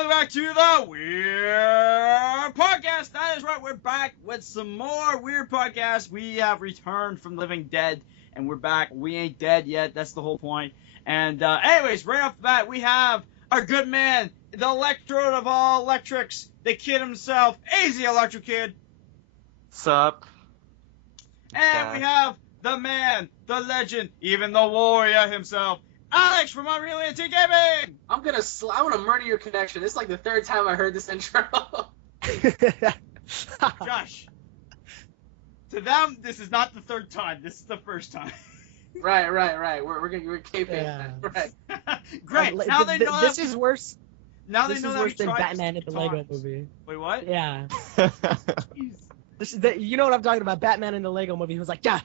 welcome back to the Weird Podcast. That is right, we're back with some more Weird Podcasts. We have returned from the living dead, and we're back. We ain't dead yet, that's the whole point. And anyways, right off the bat, we have our good man, the electrode of all electrics, the kid himself, AZ Electric Kid. Sup? And we have the man, the legend, even the warrior himself, Alex from Unreal Antique Gaming! I want to murder your connection. This is like the third time I heard this intro. Josh, to them, this is not the third time. This is the first time. Right. We're caping. Yeah. Right. Great. Now they know this that is worse. Now they This know is that worse we than tried Batman in the Lego times. movie. Wait, what? Yeah. You know what I'm talking about? Batman in the Lego movie. He was like, ga,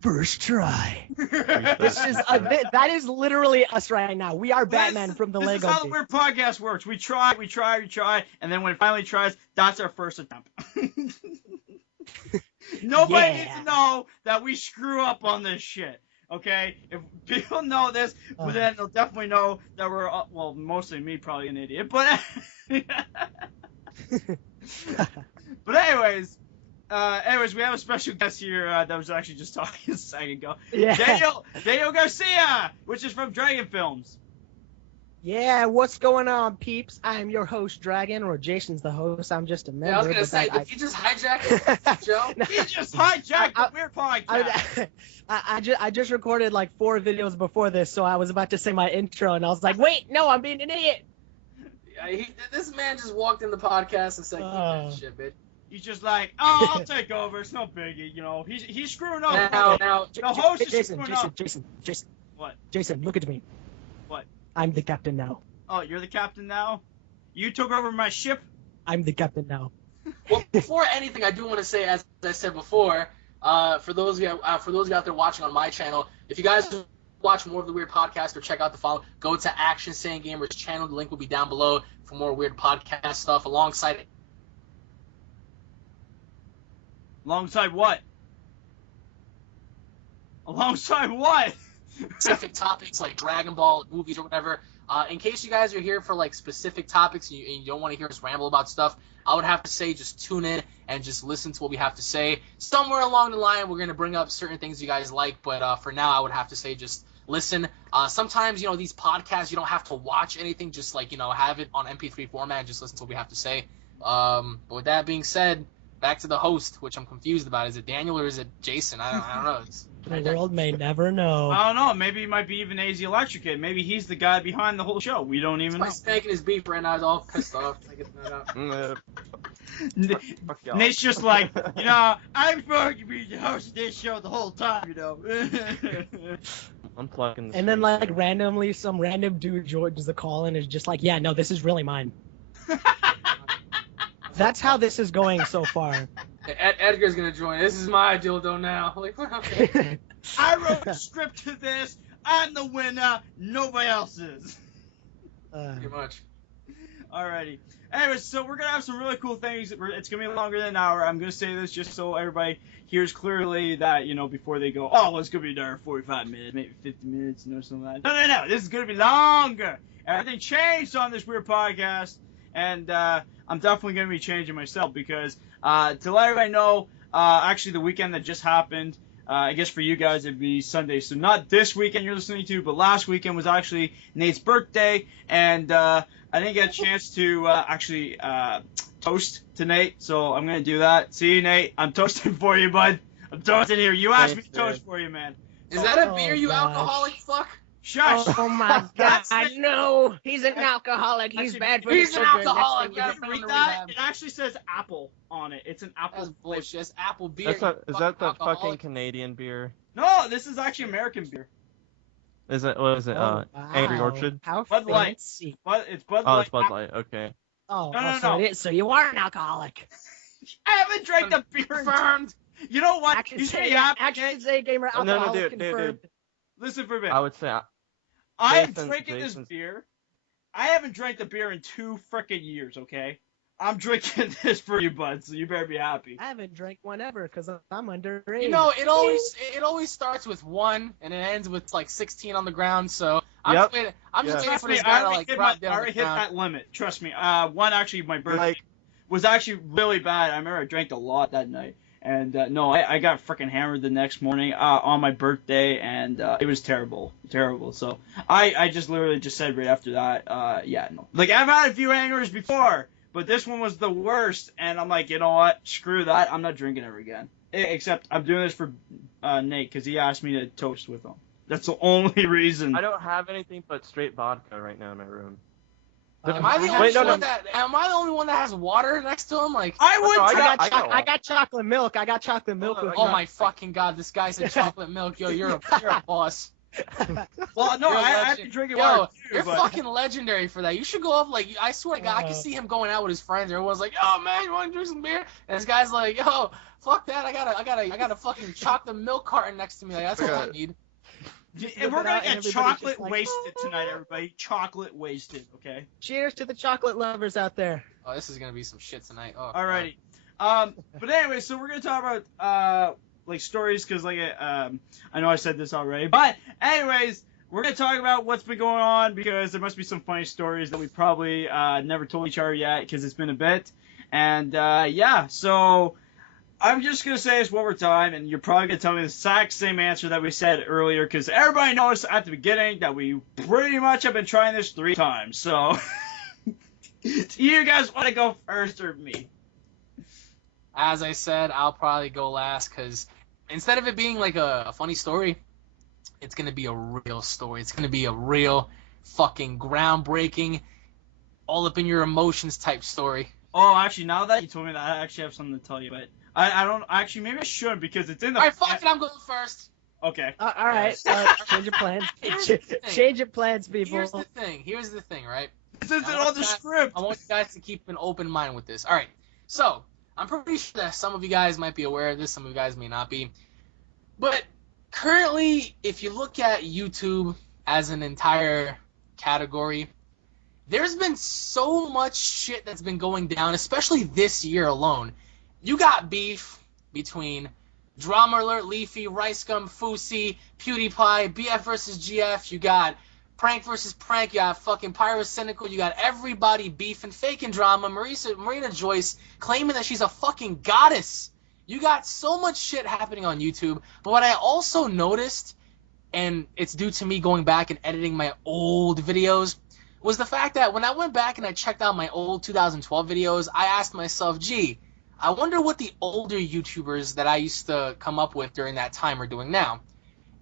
first try. That is literally us right now. We are Batman from the Lego movie. This is how the Weird Podcast works. We try, and then when it finally tries, that's our first attempt. Nobody needs to know that we screw up on this shit. Okay? If people know this, then they'll definitely know that we're, well, mostly me, probably an idiot, but but anyways, we have a special guest here that was actually just talking a second ago. Yeah. Daniel Garcia, which is from Dragon Films. Yeah, what's going on, peeps? I'm your host, Dragon, or Jason's the host. I'm just a member. Yeah, I was gonna say, did you just hijack it, Joe? He just hijacked the Weird Podcast. I just recorded like 4 videos before this, so I was about to say my intro, and I was like, wait, no, I'm being an idiot. Yeah, this man just walked in the podcast and said, "Keep that shit, bitch." He's just like, oh, I'll take over. It's no biggie, you know. He's screwing up. Now, the host is Jason, screwing up. Jason. What? Jason, look at me. What? I'm the captain now. Oh, you're the captain now? You took over my ship? I'm the captain now. Well, before anything, I do want to say, as I said before, for those of you out there watching on my channel, if you guys watch more of the Weird Podcast or check out the follow, go to ActionSaiyanGamer's channel. The link will be down below for more Weird Podcast stuff alongside what? Alongside what? specific topics like Dragon Ball, movies, or whatever. In case you guys are here for like specific topics and you don't want to hear us ramble about stuff, I would have to say just tune in and just listen to what we have to say. Somewhere along the line, we're going to bring up certain things you guys like, but for now, I would have to say just listen. Sometimes, these podcasts, you don't have to watch anything, just like, have it on MP3 format and just listen to what we have to say. But with that being said, back to the host, which I'm confused about. Is it Daniel or is it Jason? I don't know. The world may never know. I don't know. Maybe it might be even AZ Electric Kid. Maybe he's the guy behind the whole show. We don't even know. He's spanking his beef right now. He's all pissed off. Nate's just like, I'm supposed to be the host of this show the whole time, Unplugging the And then, like, randomly, some random dude joins the call and is just like, yeah, no, this is really mine. That's how this is going so far. Edgar's gonna join. This is my dildo now. Like, okay. I wrote the script to this. I'm the winner. Nobody else is. Pretty much. Alrighty. Anyways, so we're gonna have some really cool things. It's gonna be longer than an hour. I'm gonna say this just so everybody hears clearly that, before they go, oh, well, it's gonna be another 45 minutes, maybe 50 minutes, something like that. No. This is gonna be longer. Everything changed on this Weird Podcast, and I'm definitely gonna be changing myself because to let everybody know, actually the weekend that just happened, I guess for you guys it'd be Sunday, so not this weekend you're listening to, but last weekend was actually Nate's birthday, and I didn't get a chance to actually toast to Nate, so I'm gonna do that. See, Nate, I'm toasting for you, bud. I'm toasting here. You asked me to toast for you, man. Is that a beer, you alcoholic fuck? Shush! Oh my god, no! He's an alcoholic. He's bad for He's the an children. alcoholic. Next Yeah, thing we Read do- that. It actually says apple on it. It's an apple. That's bullshit. It's apple beer. Is that the alcoholic. fucking Canadian beer? No, this is actually American beer. Is it? What is it? Oh, Angry wow. Orchard? How Bud Light. fancy. But it's Bud Oh, Light. it's Bud Light. Okay. Oh, No. so you are an alcoholic. I haven't drank the beer. Confirmed. You know what? Action You say happy. Gamer No, no, alcoholic dude. confirmed. Listen for a minute. I would say I am Jason- drinking this Jason's- beer. I haven't drank the beer in 2 frickin' years, okay? I'm drinking this for you, bud, so you better be happy. I haven't drank one ever because I'm underage. It always starts with 1 and it ends with like 16 on the ground. So I'm Yep. just waiting Trust for me, this I guy to already like hit, drop I down on already the hit ground. that limit. Trust me. One actually, my birthday Like, was actually really bad. I remember I drank a lot that night. And no, I got freaking hammered the next morning on my birthday, and it was terrible, terrible. So I just literally just said right after that, yeah, no. Like I've had a few hangers before, but this one was the worst. And I'm like, you know what? Screw that. I'm not drinking ever again. Except I'm doing this for Nate because he asked me to toast with him. That's the only reason. I don't have anything but straight vodka right now in my room. Am I the Wait, only no, one that? Am I the only one that has water next to him? Like, I would. no, I try- got- I got chocolate milk. I got chocolate milk with oh me. my fucking god, this guy said chocolate milk. Yo, you're a boss. well, no, You're a I have legend. to drink it. Yo, too, you're but... fucking legendary for that. You should go up like I swear to God, I can see him going out with his friends. Everyone's like, "Yo, man, you want to drink some beer?" And this guy's like, "Yo, fuck that. I got a fucking chocolate milk carton next to me. Like that's all I need." And we're gonna and get everybody's chocolate just like, wasted tonight, everybody. Chocolate wasted, okay? Cheers to the chocolate lovers out there. Oh, this is gonna be some shit tonight. Oh, Alrighty. But anyway, so we're gonna talk about like stories, cause like I know I said this already, but anyways, we're gonna talk about what's been going on because there must be some funny stories that we probably never told each other yet, because it's been a bit, and yeah, so. I'm just going to say this one more time, and you're probably going to tell me the exact same answer that we said earlier, because everybody knows at the beginning that we pretty much have been trying this 3 times, so... Do you guys want to go first or me? As I said, I'll probably go last, because instead of it being like a funny story, it's going to be a real story. It's going to be a real fucking groundbreaking, all up in your emotions type story. Oh, actually, now that you told me that, I actually have something to tell you, but I don't... Actually, maybe I should, because it's in the... Alright, fuck it, I'm going first. Okay. All right, change your plans. Change your plans, people. Here's the thing, right? This isn't on the script! I want you guys to keep an open mind with this. Alright, so, I'm pretty sure that some of you guys might be aware of this, some of you guys may not be. But, currently, if you look at YouTube as an entire category, there's been so much shit that's been going down, especially this year alone. You got beef between Drama Alert, Leafy, Rice Gum, Fousey, PewDiePie, BF versus GF. You got Prank versus Prank. You got fucking Pyrocynical. You got everybody beefing, faking drama. Marina Joyce claiming that she's a fucking goddess. You got so much shit happening on YouTube. But what I also noticed, and it's due to me going back and editing my old videos, was the fact that when I went back and I checked out my old 2012 videos, I asked myself, gee, I wonder what the older YouTubers that I used to come up with during that time are doing now.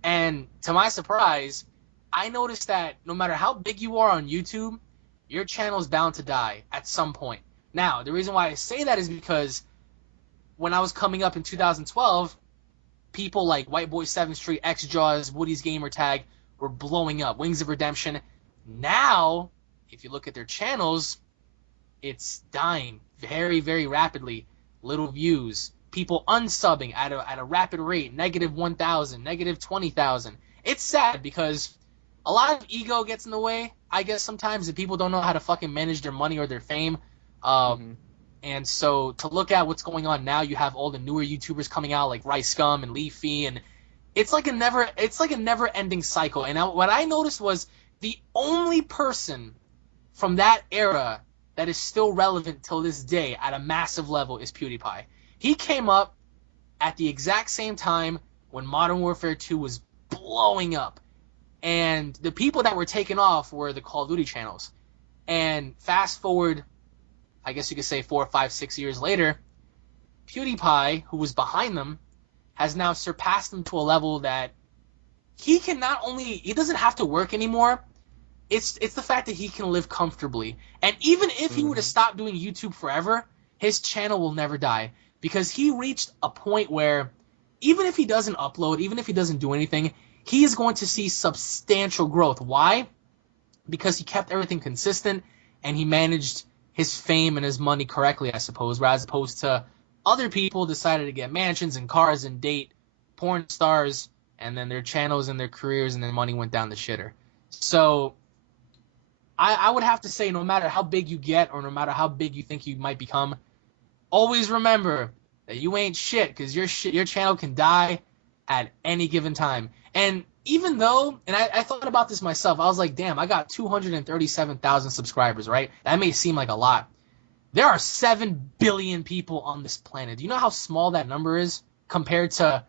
And to my surprise, I noticed that no matter how big you are on YouTube, your channel is bound to die at some point. Now, the reason why I say that is because when I was coming up in 2012, people like White Boy 7th Street, X Jaws, Woody's Gamer Tag were blowing up. Wings of Redemption. Now, if you look at their channels, it's dying very, very rapidly. Little views, people unsubbing at a rapid rate, -1,000, -20,000. It's sad because a lot of ego gets in the way, I guess, sometimes, if people don't know how to fucking manage their money or their fame. And so to look at what's going on now, you have all the newer YouTubers coming out like Rice Gum and Leafy, and it's like a never-ending cycle. And what I noticed was the only person from that era that is still relevant till this day at a massive level is PewDiePie. He came up at the exact same time when Modern Warfare 2 was blowing up. And the people that were taken off were the Call of Duty channels. And fast forward, I guess you could say 4, 5, 6 years later, PewDiePie, who was behind them, has now surpassed them to a level that he can not only... He doesn't have to work anymore. It's the fact that he can live comfortably. And even if he were to stop doing YouTube forever, his channel will never die. Because he reached a point where even if he doesn't upload, even if he doesn't do anything, he is going to see substantial growth. Why? Because he kept everything consistent and he managed his fame and his money correctly, I suppose, as opposed to other people decided to get mansions and cars and date porn stars, and then their channels and their careers and their money went down the shitter. So I would have to say, no matter how big you get or no matter how big you think you might become, always remember that you ain't shit, because your channel can die at any given time. And even though, and I thought about this myself, I was like, damn, I got 237,000 subscribers, right? That may seem like a lot. There are 7 billion people on this planet. Do you know how small that number is compared to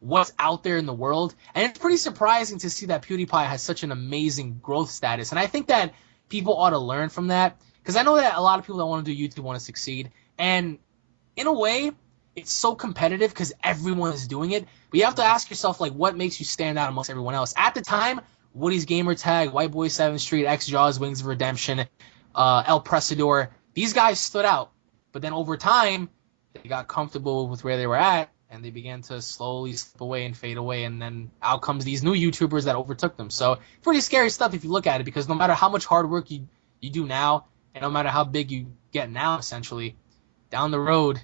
what's out there in the world? And it's pretty surprising to see that PewDiePie has such an amazing growth status. And I think that people ought to learn from that, because I know that a lot of people that want to do YouTube want to succeed. And in a way, it's so competitive because everyone is doing it. But you have to ask yourself, like, what makes you stand out amongst everyone else? At the time, Woody's Gamer Tag, White Boy 7th Street, X Jaws, Wings of Redemption, El Presador, these guys stood out. But then over time, they got comfortable with where they were at, and they began to slowly slip away and fade away. And then out comes these new YouTubers that overtook them. So pretty scary stuff if you look at it, because no matter how much hard work you do now, and no matter how big you get now, essentially, down the road,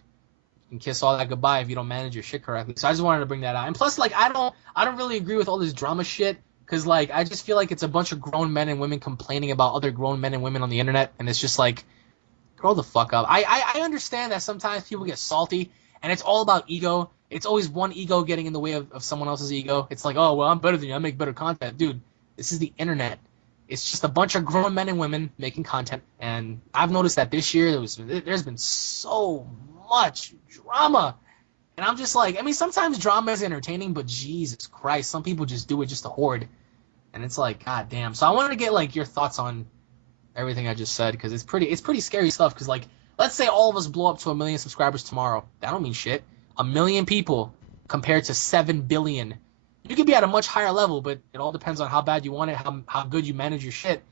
and kiss all that goodbye if you don't manage your shit correctly. So I just wanted to bring that out. And plus, like, I don't really agree with all this drama shit, because, like, I just feel like it's a bunch of grown men and women complaining about other grown men and women on the internet, and it's just like, grow the fuck up. I understand that sometimes people get salty, and it's all about ego. It's always one ego getting in the way of someone else's ego. It's like, oh, well, I'm better than you. I make better content. Dude, this is the internet. It's just a bunch of grown men and women making content. And I've noticed that this year there's been so much drama. And I'm just like, I mean, sometimes drama is entertaining, but Jesus Christ, some people just do it just to hoard. And it's like, god damn. So I wanted to get, like, your thoughts on everything I just said, because it's pretty scary stuff. Because, like, let's say all of us blow up to 1 million subscribers tomorrow. That don't mean shit. 1 million people compared to 7 billion. You could be at a much higher level, but it all depends on how bad you want it, how good you manage your shit.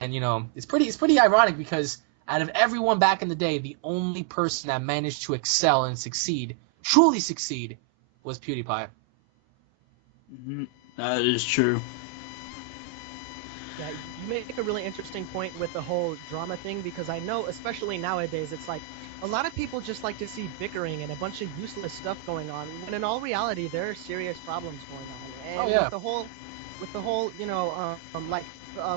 And, you know, it's pretty ironic, because out of everyone back in the day, the only person that managed to excel and succeed, truly succeed, was PewDiePie. Mm-hmm. That is true. Yeah, you make a really interesting point with the whole drama thing, because I know, especially nowadays, it's like a lot of people just like to see bickering and a bunch of useless stuff going on, when in all reality there are serious problems going on. And with the whole, you know,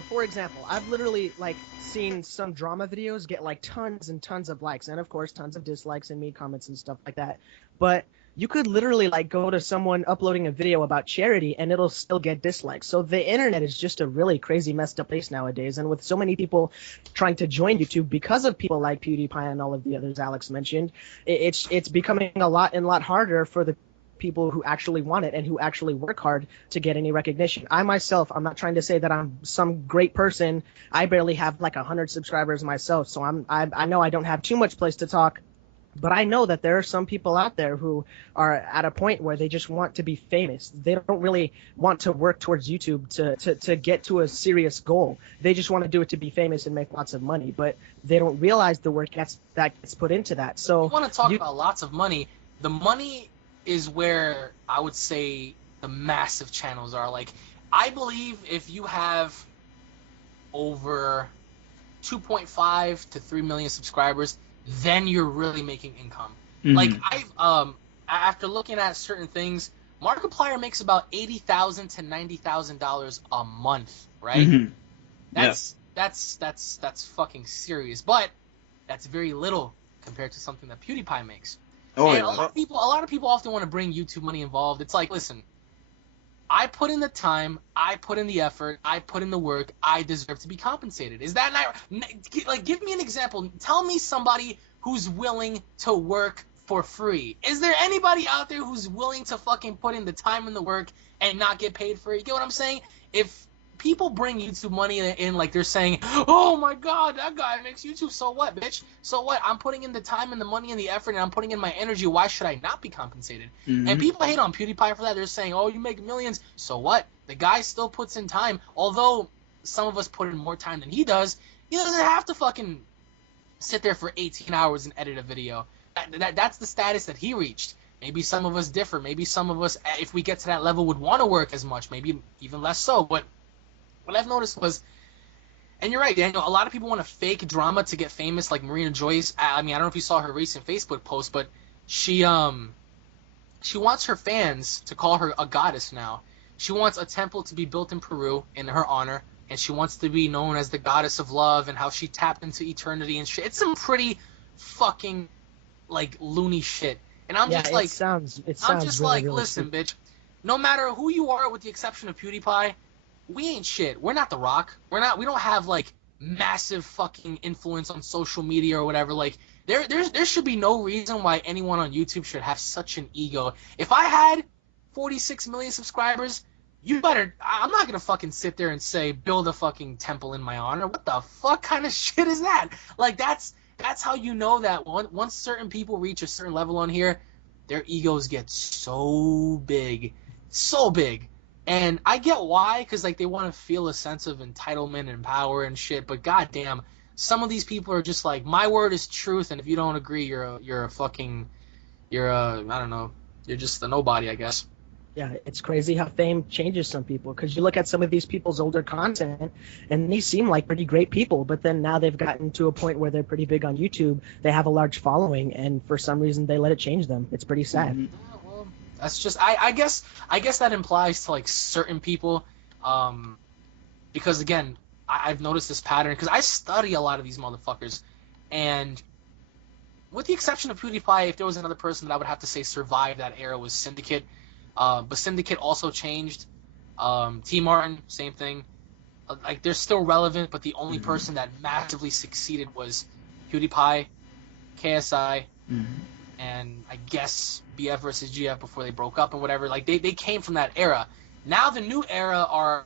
for example, I've literally, like, seen some drama videos get, like, tons and tons of likes, and of course tons of dislikes and me comments and stuff like that. But you could literally, like, go to someone uploading a video about charity and it'll still get dislikes. So the internet is just a really crazy, messed up place nowadays. And with so many people trying to join YouTube because of people like PewDiePie and all of the others Alex mentioned, it's becoming a lot harder for the people who actually want it and who actually work hard to get any recognition. I myself, I'm not trying to say that I'm some great person. I barely have like 100 subscribers myself, so I know I don't have too much place to talk. But I know that there are some people out there who are at a point where they just want to be famous. They don't really want to work towards YouTube to get to a serious goal. They just want to do it to be famous and make lots of money. But they don't realize the work that gets put into that. So you want to talk about lots of money. The money is where I would say the massive channels are. Like, I believe if you have over 2.5 to 3 million subscribers, then you're really making income. Mm-hmm. Like, I've after looking at certain things, Markiplier makes about $80,000 to $90,000 a month, right? Mm-hmm. That's fucking serious. But that's very little compared to something that PewDiePie makes. Oh, and yeah. A lot of people often want to bring YouTube money involved. It's like, listen, I put in the time, I put in the effort, I put in the work, I deserve to be compensated. Is that not, like, give me an example. Tell me somebody who's willing to work for free. Is there anybody out there who's willing to fucking put in the time and the work and not get paid for it? You get what I'm saying? If people bring YouTube money in, like, they're saying, oh my god, that guy makes YouTube, so what, bitch? So what? I'm putting in the time and the money and the effort, and I'm putting in my energy. Why should I not be compensated? Mm-hmm. And people hate on PewDiePie for that. They're saying, oh, you make millions, so what? The guy still puts in time. Although some of us put in more time than he doesn't have to fucking sit there for 18 hours and edit a video. That's the status that he reached. Maybe some of us differ. Maybe some of us, if we get to that level, would want to work as much. Maybe even less so. But what I've noticed was, and you're right, Daniel, a lot of people want to fake drama to get famous, like Marina Joyce. I mean, I don't know if you saw her recent Facebook post, but she wants her fans to call her a goddess now. She wants a temple to be built in Peru in her honor, and she wants to be known as the goddess of love and how she tapped into eternity and shit. It's some pretty fucking, like, loony shit. And I'm just like, it sounds I'm just really, like, really listen, stupid. bitch, no matter who you are, with the exception of PewDiePie, we ain't shit. We're not The Rock. We don't have like massive fucking influence on social media or whatever. Like there should be no reason why anyone on YouTube should have such an ego. If I had 46 million subscribers, I'm not gonna fucking sit there and say build a fucking temple in my honor. What the fuck kind of shit is that? Like that's how you know that once certain people reach a certain level on here, their egos get so big, so big. And I get why, because like they want to feel a sense of entitlement and power and shit. But goddamn, some of these people are just like, my word is truth, and if you don't agree, you're a I don't know, you're just a nobody, I guess. Yeah, it's crazy how fame changes some people, because you look at some of these people's older content and they seem like pretty great people, but then now they've gotten to a point where they're pretty big on YouTube, they have a large following, and for some reason they let it change them. It's pretty sad. Yeah, well, that's just I guess that implies to like certain people, because again, I've noticed this pattern because I study a lot of these motherfuckers, and with the exception of PewDiePie, if there was another person that I would have to say survived that era was Syndicate. But Syndicate also changed. T. Martin, same thing. Like they're still relevant, but the only person that massively succeeded was PewDiePie, KSI, and I guess BF versus GF before they broke up and whatever. Like they came from that era. Now the new era are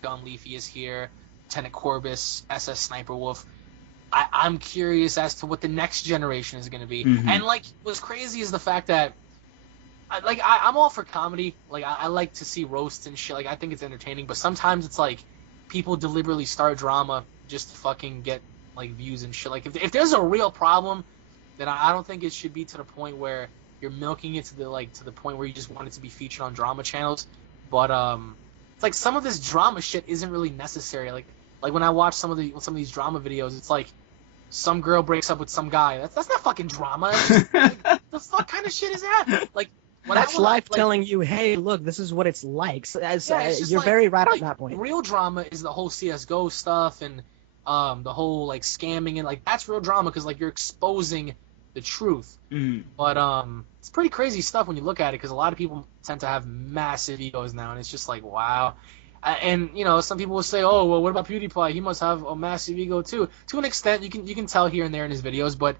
Gun Leafy is here, Lieutenant Corbus, SS Sniper Wolf. I'm curious as to what the next generation is going to be. And like what's crazy is the fact that I'm all for comedy. Like I like to see roasts and shit. Like I think it's entertaining. But sometimes it's like people deliberately start drama just to fucking get like views and shit. Like if there's a real problem, then I don't think it should be to the point where you're milking it to the point where you just want it to be featured on drama channels. But it's like some of this drama shit isn't really necessary. Like when I watch some of these drama videos, it's like some girl breaks up with some guy. That's not fucking drama. Like, the fuck kind of shit is that? Like. That's life telling you, hey, look, this is what it's like. So, you're like, very right on that point. Real drama is the whole CSGO stuff and the whole like scamming and like that's real drama because like you're exposing the truth. But it's pretty crazy stuff when you look at it because a lot of people tend to have massive egos now, and it's just like wow. And you know, some people will say, oh, well, what about PewDiePie? He must have a massive ego too. To an extent, you can tell here and there in his videos, but.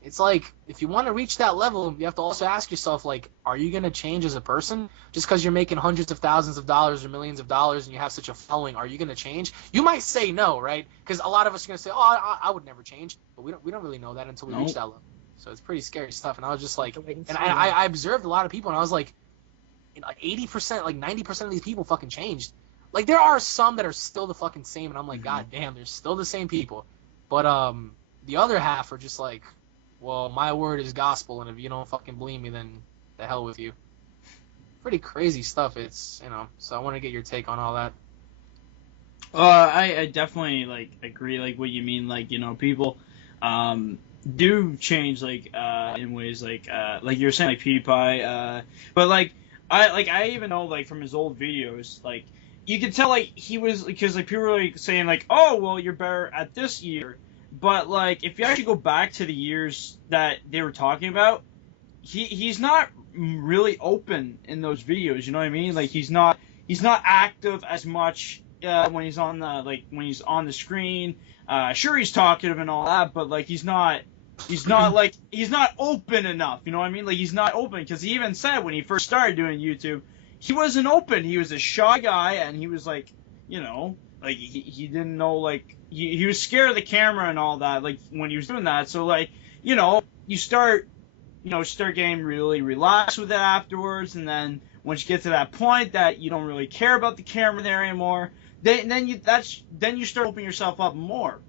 It's like, if you want to reach that level, you have to also ask yourself, like, are you going to change as a person? Just because you're making hundreds of thousands of dollars or millions of dollars and you have such a following, are you going to change? You might say no, right? Because a lot of us are going to say, oh, I would never change. But we don't really know that until we reach that level. So it's pretty scary stuff. And I was just like, and I observed a lot of people, and I was like 80%, like 90% of these people fucking changed. Like, there are some that are still the fucking same, and I'm like, God damn, they're still the same people. But the other half are just like, well, my word is gospel, and if you don't fucking believe me, then the hell with you. Pretty crazy stuff. It's, you know, so I want to get your take on all that. I definitely, like, agree, like, what you mean, like, you know, people, do change, like, in ways, like you're saying, like, PewDiePie, but, like, I even know, like, from his old videos, like, you could tell, like, he was, because, like, people were, like, saying, like, oh, well, you're better at this year. But, like, if you actually go back to the years that they were talking about, he's not really open in those videos, you know what I mean? Like, he's not active as much when he's on the screen. Sure, he's talkative and all that, but, like, he's not open enough, you know what I mean? Like, he's not open, because he even said when he first started doing YouTube, he wasn't open. He was a shy guy, and he was, like, you know, like, he didn't know, like, he was scared of the camera and all that, like, when he was doing that. So, like, you know, you start getting really relaxed with it afterwards, and then once you get to that point that you don't really care about the camera there anymore, then you start opening yourself up more.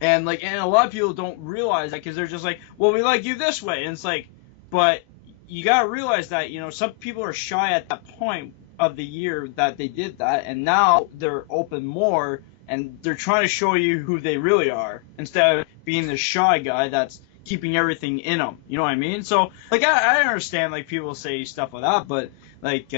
And, like, and a lot of people don't realize that because they're just like, well, we like you this way. And it's like, but you gotta realize that, you know, some people are shy at that point of the year that they did that, and now they're open more, and they're trying to show you who they really are, instead of being the shy guy that's keeping everything in them, you know what I mean? So, like, I understand, like, people say stuff like that, but, like,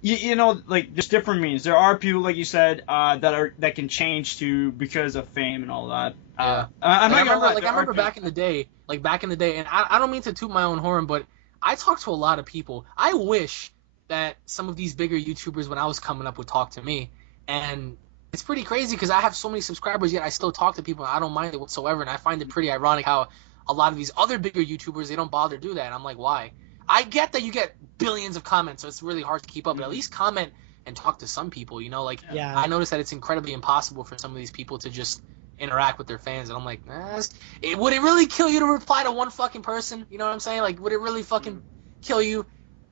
you know, like, there's different means. There are people, like you said, that can change because of fame and all that. Yeah. I remember back in the day, and I don't mean to toot my own horn, but I talked to a lot of people. I wish that some of these bigger YouTubers when I was coming up would talk to me, and it's pretty crazy because I have so many subscribers yet I still talk to people and I don't mind it whatsoever, and I find it pretty ironic how a lot of these other bigger YouTubers, they don't bother to do that. And I'm like, why? I get that you get billions of comments, so it's really hard to keep up, but at least comment and talk to some people, you know? Like, Yeah. I noticed that it's incredibly impossible for some of these people to just interact with their fans, and I'm like, would it really kill you to reply to one fucking person? You know what I'm saying? Like, would it really fucking kill you?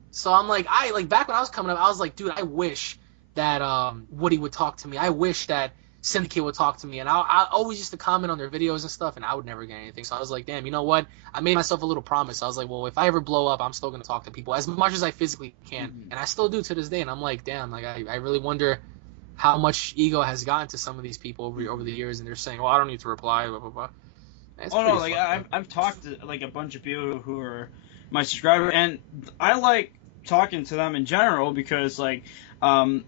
So I'm like, back when I was coming up, I was like, dude, I wish that Woody would talk to me. I wish that Syndicate would talk to me, and I always used to comment on their videos and stuff, and I would never get anything. So I was like, damn, you know what? I made myself a little promise. I was like, well, if I ever blow up, I'm still gonna talk to people as much as I physically can, and I still do to this day. And I'm like, damn, like I really wonder how much ego has gotten to some of these people over the years, and they're saying, well, I don't need to reply, blah blah blah. Oh no, like I've talked to like a bunch of people who are my subscribers, and I like talking to them in general because like I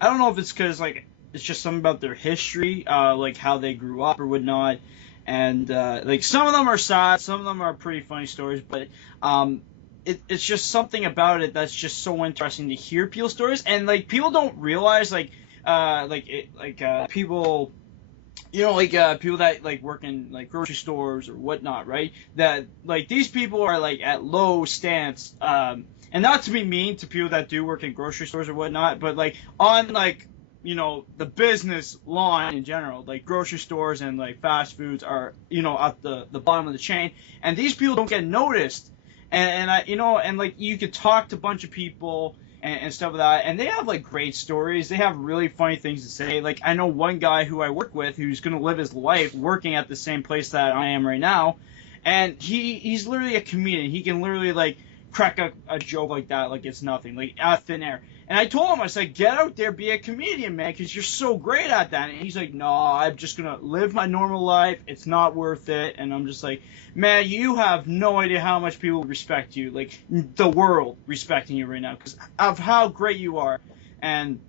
don't know if it's because like it's just something about their history, like how they grew up or whatnot, and like some of them are sad, some of them are pretty funny stories, but it's just something about it that's just so interesting to hear people's stories, and like people don't realize people. You know, like people that like work in like grocery stores or whatnot, right? That like these people are like at low stance, and not to be mean to people that do work in grocery stores or whatnot, but like on like you know the business line in general, like grocery stores and like fast foods are you know at the bottom of the chain, and these people don't get noticed, and I you know and like you could talk to a bunch of people. And stuff like that, and they have like great stories. They have really funny things to say. Like I know one guy who I work with who's gonna live his life working at the same place that I am right now, and he's literally a comedian. He can literally like crack a joke like that like it's nothing, like out of thin air. And I told him, I said, get out there, be a comedian, man, because you're so great at that. And he's like, no, I'm just gonna live my normal life. It's not worth it. And I'm just like, man, you have no idea how much people respect you, like the world respecting you right now because of how great you are. And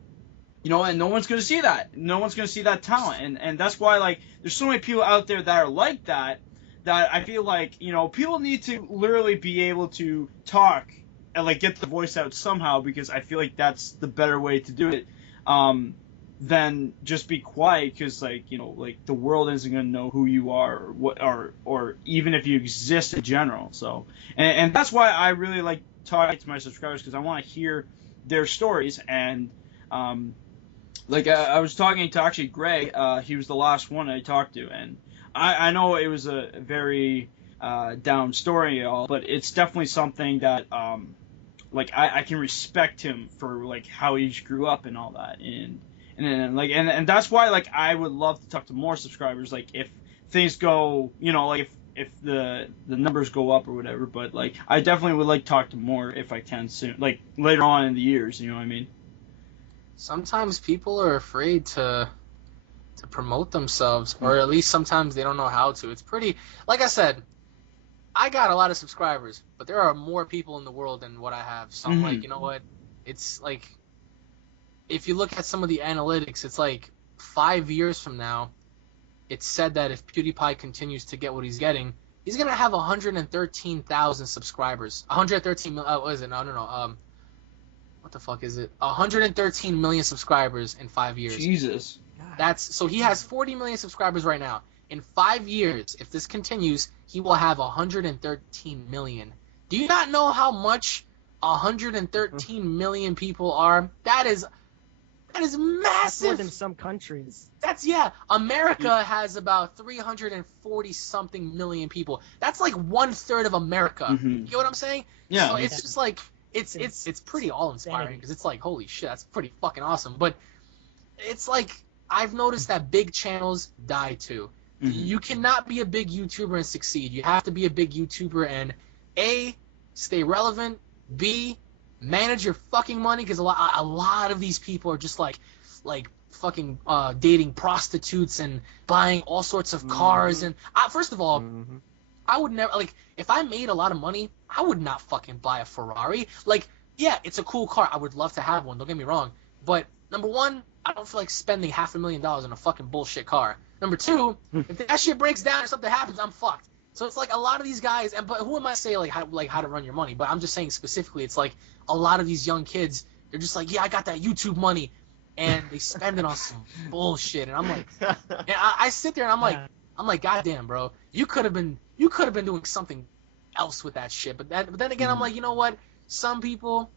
you know, and no one's gonna see that. No one's gonna see that talent. And that's why like there's so many people out there that are like that I feel like you know people need to literally be able to talk and like get the voice out somehow because I feel like that's the better way to do it. Than just be quiet because like you know like the world isn't gonna know who you are or what or even if you exist in general. So and that's why I really like talking to my subscribers because I want to hear their stories and like I was talking to actually Greg. He was the last one I talked to, and I know it was a very down story, all, but it's definitely something that like I can respect him for like how he grew up and all that, and that's why like I would love to talk to more subscribers, like if things go, you know, like if the numbers go up or whatever. But like I definitely would like to talk to more if I can soon, like later on in the years. You know what I mean? Sometimes people are afraid to promote themselves, or at least sometimes they don't know how to. It's pretty, like I said, I got a lot of subscribers, but there are more people in the world than what I have. So I'm like, you know what? It's like, if you look at some of the analytics, it's like 5 years from now, it's said that if PewDiePie continues to get what he's getting, he's going to have 113,000 subscribers. 113 million, what is it? No. What the fuck is it? 113 million subscribers in 5 years. Jesus. So he has 40 million subscribers right now. In 5 years, if this continues, he will have 113 million. Do you not know how much 113 million people are? That is massive. More than some countries. America has about 340 something million people. That's like 1/3 of America. You get what I'm saying? Yeah. So it's just like it's pretty awe-inspiring because it's like, holy shit, that's pretty fucking awesome. But it's like I've noticed that big channels die too. You cannot be a big YouTuber and succeed. You have to be a big YouTuber and A, stay relevant, B, manage your fucking money, because a lot of these people are just like fucking dating prostitutes and buying all sorts of cars. And first of all, I would never, like, if I made a lot of money, I would not fucking buy a Ferrari. Like, yeah, it's a cool car. I would love to have one, don't get me wrong. But number one, I don't feel like spending $500,000 on a fucking bullshit car. Number two, if that shit breaks down or something happens, I'm fucked. So it's like a lot of these guys, but who am I saying like how to run your money? But I'm just saying specifically, it's like a lot of these young kids, they're just like, yeah, I got that YouTube money, and they spend it on some bullshit, and I'm like, and I sit there and I'm like, goddamn, bro, you could have been doing something else with that shit. But then again, I'm like, you know what? Some people,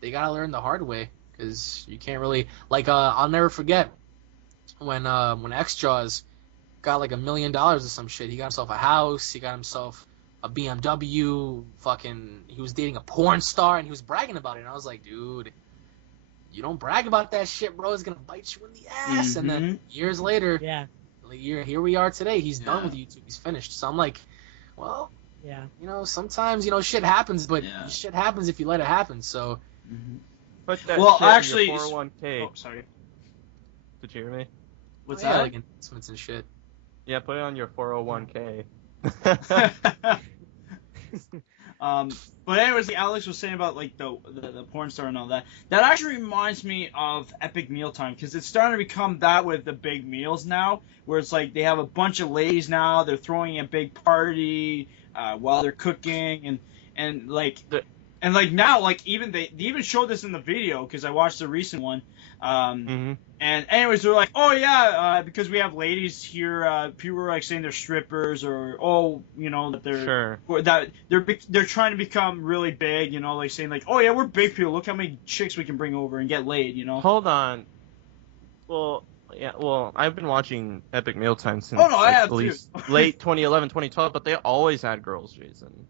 they gotta learn the hard way, because you can't really like. I'll never forget when X-Jaws got like $1 million or some shit. He got himself a house. He got himself a BMW. Fucking, he was dating a porn star, and he was bragging about it. And I was like, dude, you don't brag about that shit, bro. It's gonna bite you in the ass. And then years later, here we are today. He's done with YouTube. He's finished. So I'm like, well, you know, sometimes, you know, shit happens, but shit happens if you let it happen. So, put that well, shit actually, in your 401k. Oh, sorry. Did you hear me? What's yeah, that? like investments and shit. Yeah, put it on your 401k. But anyways, like Alex was saying about like the porn star and all that. That actually reminds me of Epic Mealtime, because it's starting to become that with the big meals now, where it's like they have a bunch of ladies now. They're throwing a big party while they're cooking, and like now, like even they even showed this in the video, because I watched the recent one. And anyways, they're like, oh yeah, because we have ladies here, people are like saying they're strippers, or you know, that they're trying to become really big, you know, like saying like, oh yeah, we're big people, look how many chicks we can bring over and get laid, you know. Hold on. Well, I've been watching Epic Mealtime since at least late 2011, 2012, but they always had girls, Jason.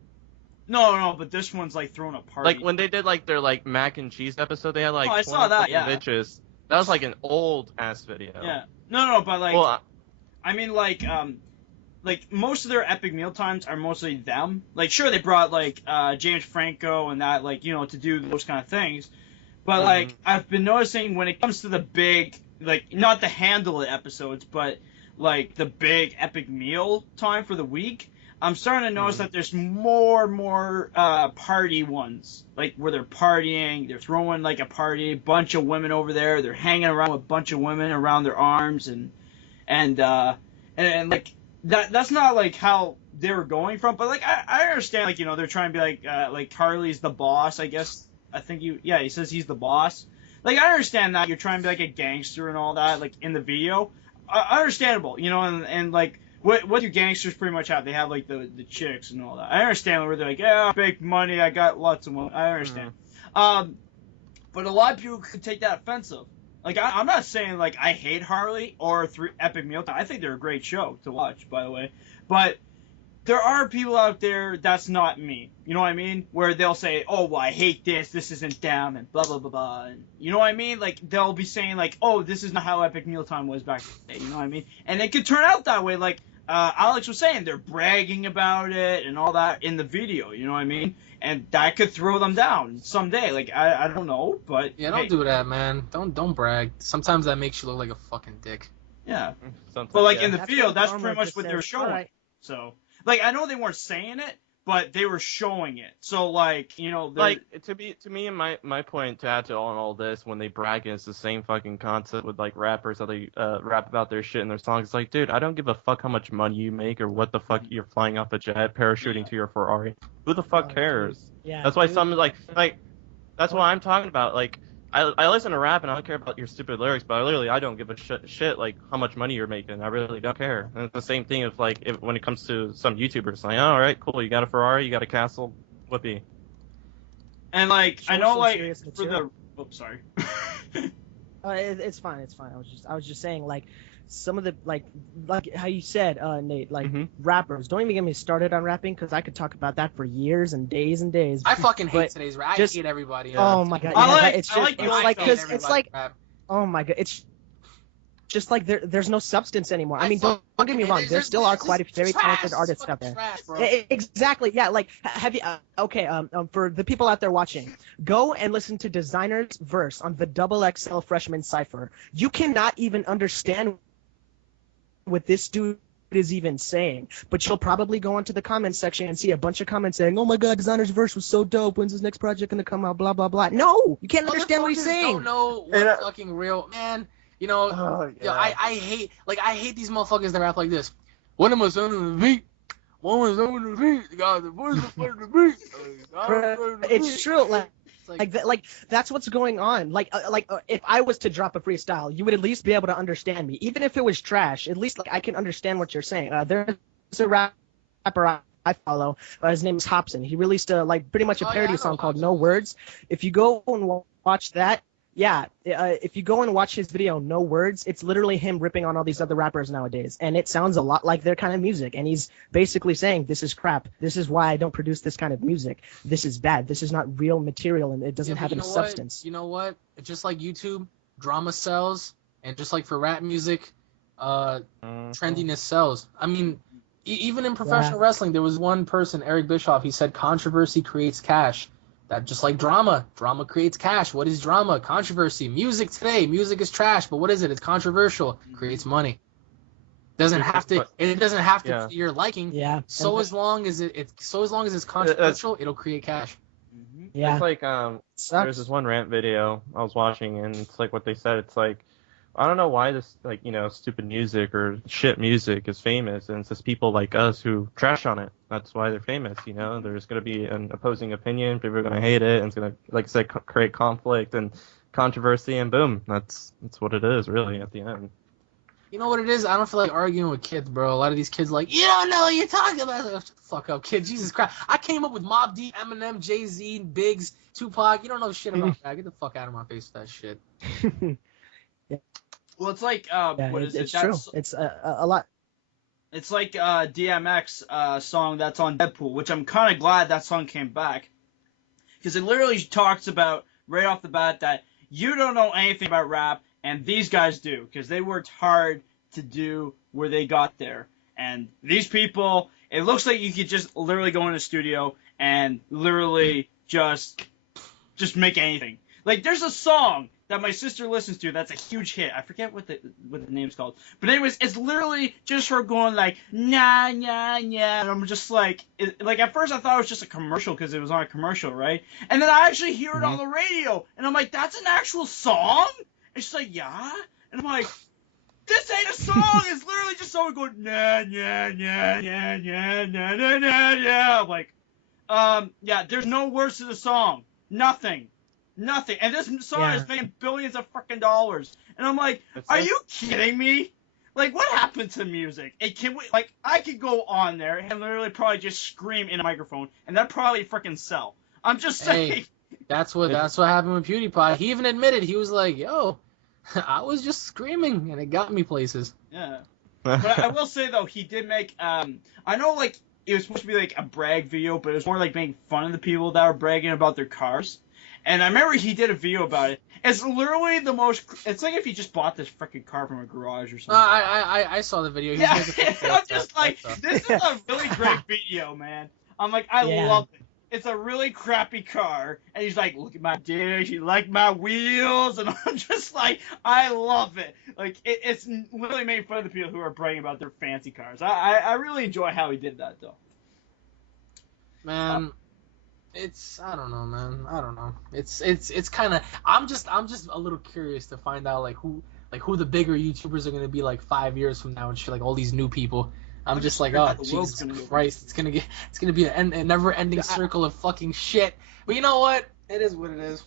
No, but this one's like throwing a party. Like when they did like their like mac and cheese episode, they had like I saw that, bitches. That was like an old ass video. Yeah. No, but like, I mean like most of their Epic Mealtimes are mostly them. Like sure, they brought like James Franco and that, like, you know, to do those kind of things. But like I've been noticing when it comes to the big, like, not the handle it episodes, but like the big Epic Meal time for the week, I'm starting to notice that there's more party ones, like where they're partying, they're throwing like a party, bunch of women over there, they're hanging around with a bunch of women around their arms, and like that's not like how they were going from, but like I understand, like, you know, they're trying to be like Carly's the boss, I guess. I think he says he's the boss. Like I understand that you're trying to be like a gangster and all that, like in the video, understandable, you know, and like. What do gangsters pretty much have? They have, like, the chicks and all that. I understand where they're like, yeah, big money, I got lots of money. I understand. But a lot of people could take that offensive. Like, I'm not saying, like, I hate Harley or Epic Mealtime. I think they're a great show to watch, by the way. But there are people out there that's not me. You know what I mean? Where they'll say, oh, well, I hate this isn't them, and blah, blah, blah, blah. And, you know what I mean? Like, they'll be saying, like, oh, this is not how Epic Mealtime was back in the day. You know what I mean? And it could turn out that way, like, Alex was saying, they're bragging about it and all that in the video, you know what I mean? And that could throw them down someday. Like, I don't know, but yeah, don't do that, man. Don't brag. Sometimes that makes you look like a fucking dick. Yeah. Sometimes, but like in the That's video, what that's Norma pretty much just what they were said. showing. Alright. So, like, I know they weren't saying it, but they were showing it. So, like, you know, like to me, and my point to add to all this, when they brag, it's the same fucking concept with like rappers that they rap about their shit in their songs. It's like, dude, I don't give a fuck how much money you make or what the fuck you're flying off a jet, parachuting to your Ferrari. Who the fuck cares? Yeah. That's why some like that's what I'm talking about. Like I listen to rap and I don't care about your stupid lyrics, but I don't give a shit like how much money you're making. I really don't care. And it's the same thing if like when it comes to some YouTubers, like, oh, all right, cool, you got a Ferrari, you got a castle, whoopee. And like I know, like for the sorry. It's fine. I was just saying, like, some of the like how you said, Nate, like rappers. Don't even get me started on rapping, because I could talk about that for years and days and days. I fucking hate today's rap. I hate everybody. Oh my god! Oh my god! It's just like there's no substance anymore. I mean, don't get me wrong. There still are quite a few very talented artists out there. Exactly. Yeah. Like, have you? For the people out there watching, go and listen to Designer's verse on the XXL Freshman Cipher. You cannot even understand what this dude is even saying, but you'll probably go onto the comments section and see a bunch of comments saying, "Oh my god, Designer's verse was so dope. When's his next project gonna come out? Blah blah blah." No, you can't understand what he's saying. Don't know what fucking real man. You know, I hate these motherfuckers that rap like this. What am I saying to the beat? Woman's on the beat. Got the voice on the beat. It's true. Like, It's like that's what's going on. If I was to drop a freestyle, you would at least be able to understand me, even if it was trash. At least like I can understand what you're saying. There's a rapper I follow. His name is Hobson. He released pretty much a parody song called No Words. If you go and watch that, if you go and watch his video No Words, it's literally him ripping on all these other rappers nowadays, and it sounds a lot like their kind of music. And he's basically saying, this is crap. This is why I don't produce this kind of music. This is bad. This is not real material, and it doesn't have any substance. You know what? Just like YouTube, drama sells, and just like for rap music, trendiness sells. I mean, even in professional wrestling, there was one person, Eric Bischoff, he said controversy creates cash. That just like drama creates cash. What is drama? Controversy. Music today, music is trash, but what is it? It's controversial. Creates money. Doesn't have to. It doesn't have to be your liking. Yeah. So as long as it's controversial, it'll create cash. Yeah. It's like there's this one rant video I was watching, and it's like what they said. It's like, I don't know why this, like, stupid music or shit music is famous, and it's just people like us who trash on it. That's why they're famous, There's going to be an opposing opinion, people are going to hate it, and it's going to, like I said, create conflict and controversy, and boom, that's what it is, really, at the end. You know what it is? I don't feel like arguing with kids, bro. A lot of these kids like, you don't know what you're talking about. Like, shut the fuck up, kid. Jesus Christ. I came up with Mobb Deep, Eminem, Jay-Z, Biggs, Tupac. You don't know shit about that. Get the fuck out of my face with that shit. Well, it's like what is it? It's true. It's a lot. It's like DMX song that's on Deadpool, which I'm kind of glad that song came back, because it literally talks about right off the bat that you don't know anything about rap and these guys do, because they worked hard to do where they got there. And these people, it looks like you could just literally go in a studio and literally just make anything. Like, there's a song that my sister listens to that's a huge hit. I forget what the name's called. But anyways, it's literally just her going like, nah, nah, nah. And I'm just like, at first I thought it was just a commercial because it was on a commercial, right? And then I actually hear it on the radio. And I'm like, that's an actual song? And she's like, yeah? And I'm like, this ain't a song. It's literally just someone going, nah, nah, nah, nah, nah, nah, nah, nah, nah. I'm like, yeah, there's no words to the song. Nothing. And this song is making billions of freaking dollars. And I'm like, are you kidding me? Like, what happened to music? I could go on there and literally probably just scream in a microphone, and that'd probably freaking sell. I'm just saying. Hey, that's what happened with PewDiePie. He even admitted, he was like, yo, I was just screaming, and it got me places. Yeah. But I will say, though, he did make, I know, like, it was supposed to be, like, a brag video, but it was more like making fun of the people that were bragging about their cars. And I remember he did a video about it. It's literally the most... It's like if he just bought this freaking car from a garage or something. I saw the video. Yeah, I'm just like, this is a really great video, man. I'm like, I love it. It's a really crappy car. And he's like, look at my dish, you like my wheels? And I'm just like, I love it. Like, it's literally making fun of the people who are bragging about their fancy cars. I really enjoy how he did that, though. Man... I don't know, man. I don't know. It's kind of. I'm just a little curious to find out who the bigger YouTubers are gonna be 5 years from now and shit. Like all these new people. I'm just like, oh Jesus Christ! It's gonna be a never-ending circle of fucking shit. But you know what? It is what it is.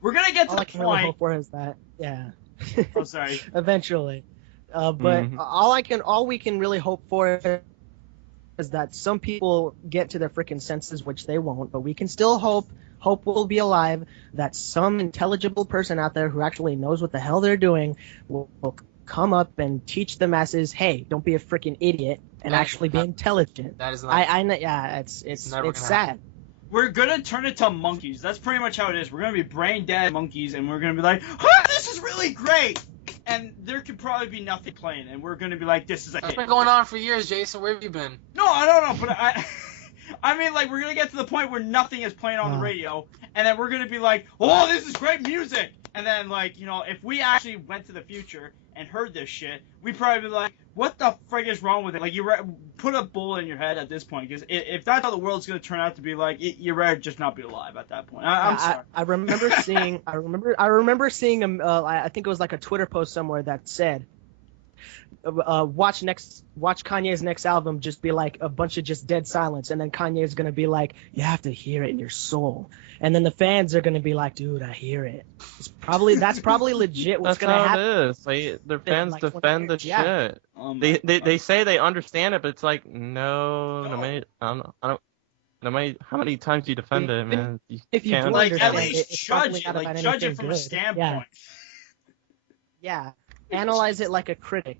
We're gonna get to the point. All I can really hope for is that, Oh, sorry. Eventually, but all we can really hope for is that some people get to their freaking senses, which they won't, but we can still hope will be alive, that some intelligible person out there who actually knows what the hell they're doing will come up and teach the masses, hey, don't be a freaking idiot and actually be intelligent. That is not. It's sad. We're gonna turn it to monkeys. That's pretty much how it is. We're gonna be brain dead monkeys, and we're gonna be like, "Ah, this is really great!" And there could probably be nothing playing, and we're gonna be like, "This is a hit." That's been going on for years, Jason. Where have you been? No, I don't know, but I mean, we're gonna get to the point where nothing is playing on the radio, and then we're gonna be like, "Oh, this is great music!" And then, if we actually went to the future and heard this shit, we'd probably be like, what the frig is wrong with it? Like, put a bullet in your head at this point, because if that's how the world's going to turn out to be, you'd rather just not be alive at that point. I'm sorry. I remember seeing, I remember seeing, I think it was like a Twitter post somewhere that said, watch Kanye's next album just be like a bunch of just dead silence, and then Kanye's gonna be like, you have to hear it in your soul, and then the fans are gonna be like, dude, I hear it. That's probably legit what's That's gonna how happen. it is. Their fans like, defend the yeah. shit. They God. say they understand it, but it's like No. no matter how many times you defend it, man, you if you can't do Like, understand at it, least it's judge probably it. not Like, about judge it anything from a good. standpoint. Yeah. Analyze it like a critic.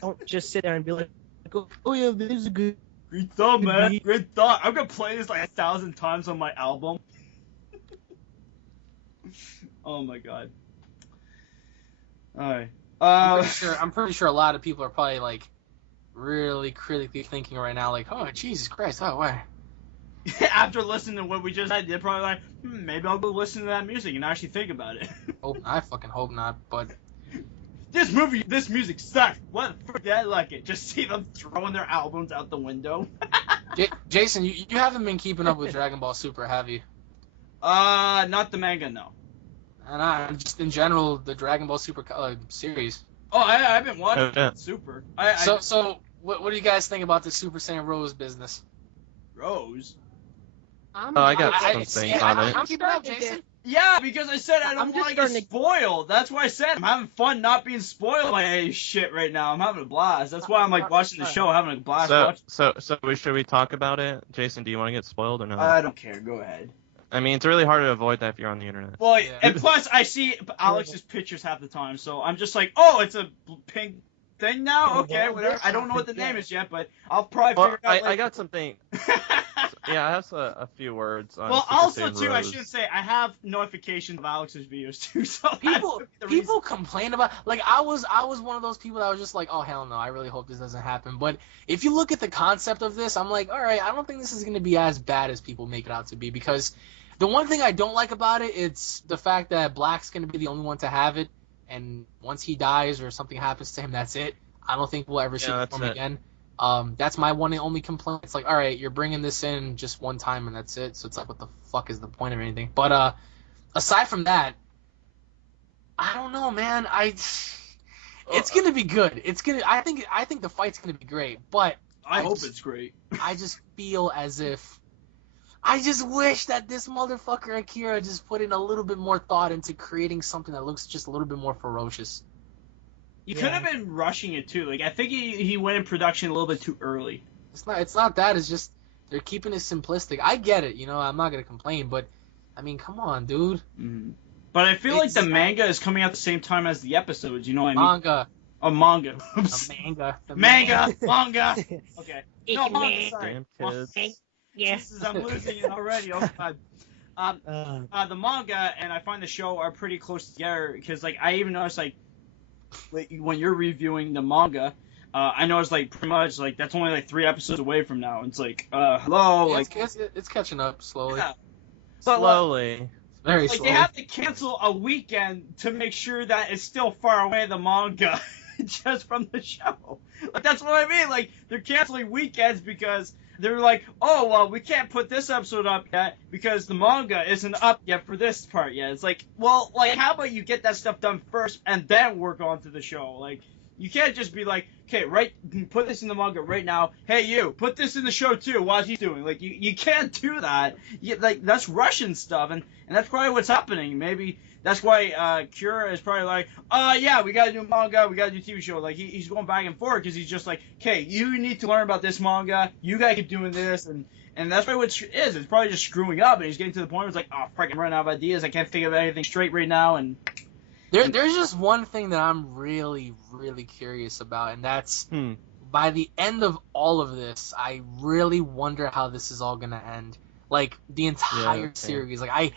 Don't just sit there and be like, oh yeah, this is good. Great thought, man. Great thought. I'm gonna play this like 1,000 times on my album. Oh my god. Alright. I'm pretty sure a lot of people are probably like really critically thinking right now, like, oh Jesus Christ, oh why? After listening to what we just had, they're probably like, maybe I'll go listen to that music and actually think about it. I fucking hope not, but This music sucks. What the frick did I like it? Just see them throwing their albums out the window. Jason, you haven't been keeping up with Dragon Ball Super, have you? Not the manga, no. And I just in general the Dragon Ball Super series. Oh, I've been watching Oh, yeah. Super. So what do you guys think about the Super Saiyan Rose business? Rose? Oh, I got something on it. I'm keeping up, Jason. Yeah, because I said I I'm don't just want to get starting to- spoiled. That's why I said I'm having fun not being spoiled by any shit right now. I'm having a blast. That's why I'm like watching the show, having a blast. So should we talk about it? Jason, do you want to get spoiled or no? I don't care. Go ahead. I mean, it's really hard to avoid that if you're on the internet. Well, Yeah. and plus I see Alex's pictures half the time, so I'm just like, oh, it's a pink thing now. Okay, whatever. I don't know what the name is yet, but I'll probably Well, figure it out later. I got something. Yeah, I have a few words on Well, Super also Saiyan too, I Rose. shouldn't say I have notifications of Alex's videos too. So People complain about, like, I was one of those people that was just like, oh hell no, I really hope this doesn't happen. But if you look at the concept of this, I'm like, all right, I don't think this is gonna be as bad as people make it out to be, because the one thing I don't like about it, it's the fact that Black's gonna be the only one to have it, and once he dies or something happens to him, that's it. I don't think we'll ever see him again. That's my one and only complaint. It's like, all right, you're bringing this in just one time and that's it. So it's like, what the fuck is the point of anything? But aside from that, I don't know, man. It's gonna be good. I think the fight's gonna be great. But I hope it's great. I just feel as if I just wish that this motherfucker Akira just put in a little bit more thought into creating something that looks just a little bit more ferocious. You could have been rushing it too. Like I think he went in production a little bit too early. It's not that. It's just they're keeping it simplistic. I get it. I'm not gonna complain, but I mean, come on, dude. Mm. But I feel like the manga is coming out at the same time as the episodes. You know what I mean? Manga. A manga. Manga. Manga. Okay. No, manga. Sorry. Damn kids. Jesus, I'm losing it already. Oh god. The manga and I find the show are pretty close together because like I even noticed like when you're reviewing the manga, I noticed like pretty much like that's only like 3 episodes away from now. It's like hello, Yeah, like it's catching up slowly. yeah. Slowly. Very Like slowly. they have to cancel a weekend to make sure that it's still far away the manga just from the show. Like that's what I mean. Like they're canceling weekends because they're like, oh well, we can't put this episode up yet because the manga isn't up yet for this part yet. It's like, well, like how about you get that stuff done first and then work on to the show? Like you can't just be like, okay, put this in the manga right now. Hey, you put this in the show too. While he's doing, like you can't do that. Like that's Russian stuff, and that's probably what's happening. Maybe that's why Kira is probably like, yeah, we gotta do manga, we gotta do TV show. Like he's going back and forth because he's just like, okay, you need to learn about this manga. You gotta keep doing this, and that's probably what it is. It's probably just screwing up, and he's getting to the point where it's like, oh, frick, I'm running out of ideas. I can't think of anything straight right now, and. There's just one thing that I'm really, really curious about, and that's by the end of all of this, I really wonder how this is all gonna end. Like the entire series. Like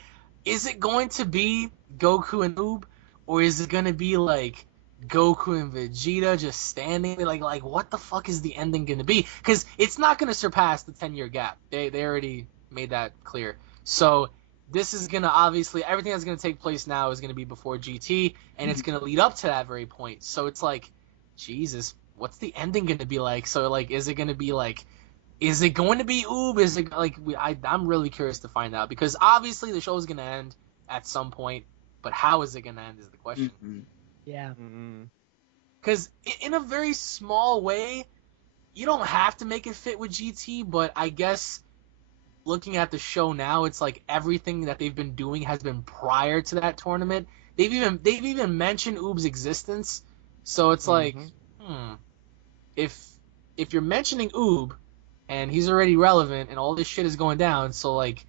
is it going to be Goku and Noob, or is it gonna be like Goku and Vegeta just standing there? Like what the fuck is the ending gonna be? Because it's not gonna surpass the 10-year gap. They already made that clear. So. This is going to obviously, everything that's going to take place now is going to be before GT, and it's going to lead up to that very point. So it's like, Jesus, what's the ending going to be like? So, like, is it going to be like, is it going to be Oob? Is it like, I'm really curious to find out, because obviously the show is going to end at some point, but how is it going to end is the question. Mm-hmm. Yeah. Mm-hmm. Because in a very small way, you don't have to make it fit with GT, but I guess looking at the show now, it's like everything that they've been doing has been prior to that tournament. They've even mentioned Oob's existence, so it's like, if you're mentioning Oob, and he's already relevant, and all this shit is going down, so like,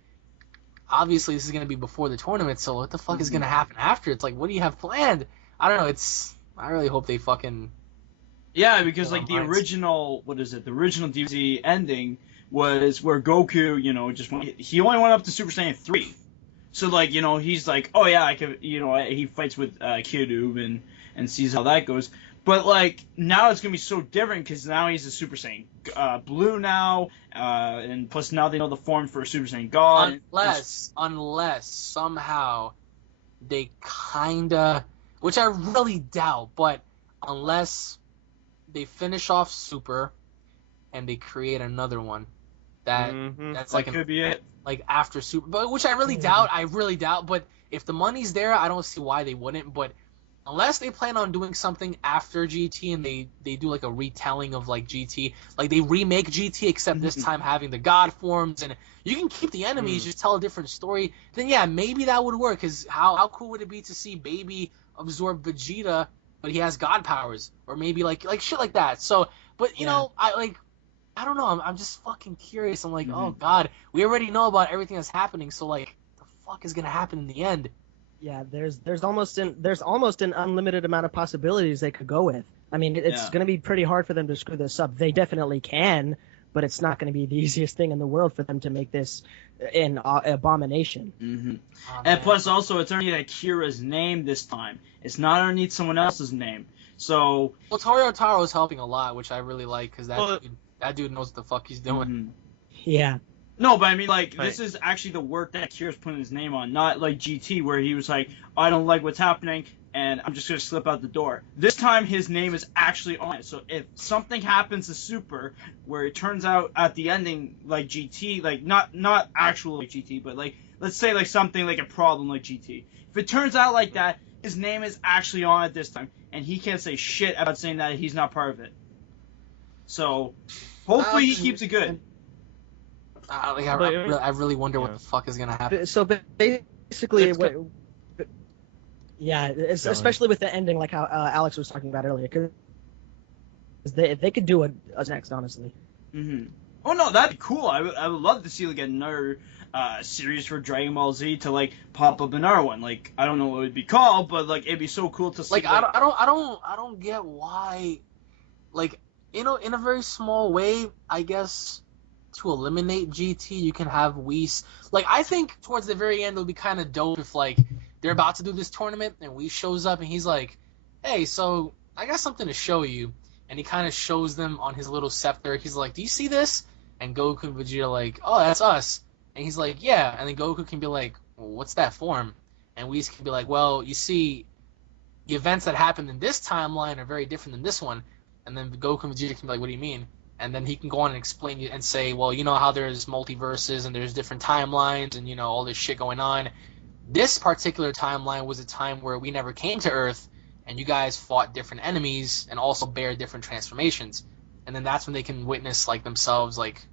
obviously this is gonna be before the tournament. So what the fuck is gonna happen after? It's like, what do you have planned? I don't know. I really hope they fucking. Yeah, because like the original, the original DBZ ending was where Goku, he only went up to Super Saiyan 3. So like, he's like, oh yeah, I could, he fights with Kid Oob and sees how that goes. But like now it's gonna be so different because now he's a Super Saiyan Blue now, and plus now they know the form for a Super Saiyan God. Unless somehow they kinda, which I really doubt, but unless they finish off Super and they create another one that's like could be it. Like after Super, but which I really doubt. But if the money's there, I don't see why they wouldn't. But unless they plan on doing something after GT and they do like a retelling of like GT, like they remake GT except this time having the God forms and you can keep the enemies, just tell a different story, then yeah, maybe that would work. Because how cool would it be to see Baby absorb Vegeta, but he has God powers, or maybe like shit like that. So, but you know, I don't know. I'm just fucking curious. I'm like, oh god, we already know about everything that's happening. So like, the fuck is gonna happen in the end? Yeah, there's almost an unlimited amount of possibilities they could go with. I mean, it's going to be pretty hard for them to screw this up. They definitely can, but it's not going to be the easiest thing in the world for them to make this an abomination. Oh, and plus, also, it's underneath Akira's name this time. It's not underneath someone else's name. So, well, Toru Taro's helping a lot, which I really like because that dude knows what the fuck he's doing. Yeah. No, but I mean, like, this is actually the work that Kira's putting his name on, not like GT, where he was like, I don't like what's happening, and I'm just going to slip out the door. This time, his name is actually on it. So if something happens to Super, where it turns out at the ending, like GT, like, not actual like GT, but like, let's say like something like a problem like GT. If it turns out like that, his name is actually on it this time, and he can't say shit about saying that he's not part of it. So, hopefully he keeps it good. I really wonder what the fuck is gonna happen. So basically, especially with the ending, like how Alex was talking about earlier, because they could do it next, honestly. Oh no, that'd be cool. I would love to see like another series for Dragon Ball Z to like pop up another one. Like I don't know what it would be called, but like it'd be so cool to see. Like I don't get why, like in a very small way, I guess. To eliminate GT, you can have Whis. Like, I think towards the very end, it would be kind of dope if, like, they're about to do this tournament, and Whis shows up, and he's like, hey, so, I got something to show you. And he kind of shows them on his little scepter. He's like, do you see this? And Goku and Vegeta are like, oh, that's us. And he's like, yeah. And then Goku can be like, well, what's that form? And Whis can be like, well, you see, the events that happened in this timeline are very different than this one. And then Goku and Vegeta can be like, what do you mean? And then he can go on and explain and say, well, you know how there's multiverses and there's different timelines and, all this shit going on. This particular timeline was a time where we never came to Earth and you guys fought different enemies and also bear different transformations. And then that's when they can witness, like, themselves, like,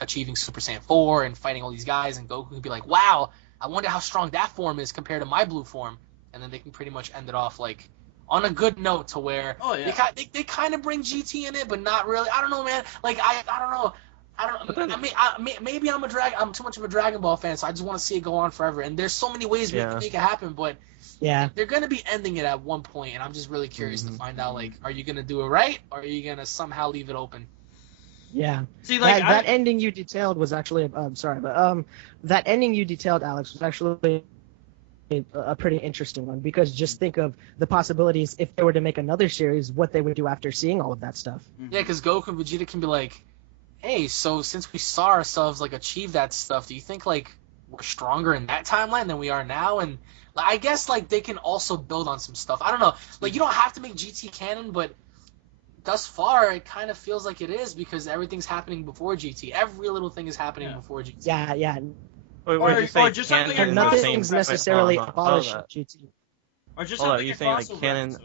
achieving Super Saiyan 4 and fighting all these guys. And Goku can be like, wow, I wonder how strong that form is compared to my blue form. And then they can pretty much end it off, like, on a good note to where they kind of bring GT in it, but not really. I don't know, man. Like I don't know. Maybe I'm too much of a Dragon Ball fan, so I just want to see it go on forever. And there's so many ways we can make it happen, but they're gonna be ending it at one point, and I'm just really curious to find out. Like, are you gonna do it right, or are you gonna somehow leave it open? Yeah. See, like that ending you detailed was actually that ending you detailed, Alex, was actually a pretty interesting one, because just think of the possibilities if they were to make another series, what they would do after seeing all of that stuff. Yeah, because Goku and Vegeta can be like, hey, so since we saw ourselves like achieve that stuff, do you think like we're stronger in that timeline than we are now? And like, I guess like they can also build on some stuff. I don't know, like you don't have to make GT canon, but thus far it kind of feels like it is, because everything's happening before GT. Every little thing is happening before GT. Yeah. Or just something like nothing's necessarily abolished GT. Or just Hold something you saying like canon?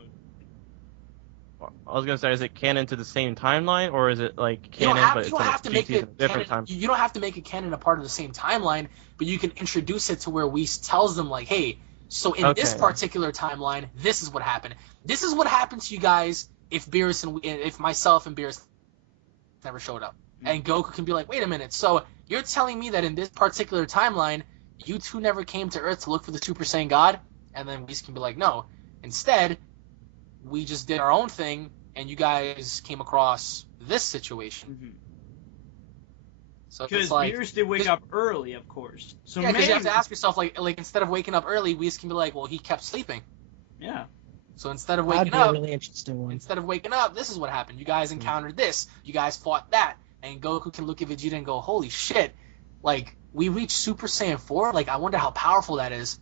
I was gonna say, is it canon to the same timeline, or is it like You don't canon have, but you it's don't like have to make GT's in it a different canon. time? You don't have to make it canon a part of the same timeline, but you can introduce it to where Whis tells them like, hey, so in this Okay. particular timeline, this is what happened. This is what happened to you guys if myself and Beerus never showed up. And Goku can be like, wait a minute, so you're telling me that in this particular timeline, you two never came to Earth to look for the Super Saiyan God? And then Whis can be like, no. Instead, we just did our own thing, and you guys came across this situation. So Because it's like, Beerus did wake up early, of course. So yeah, because maybe, you have to ask yourself, like instead of waking up early, Whis can be like, well, he kept sleeping. yeah. So instead of That'd waking be a up, really interesting one. this is what happened. You guys encountered this. You guys fought that. And Goku can look at Vegeta and go, holy shit, like, we reached Super Saiyan 4? Like, I wonder how powerful that is.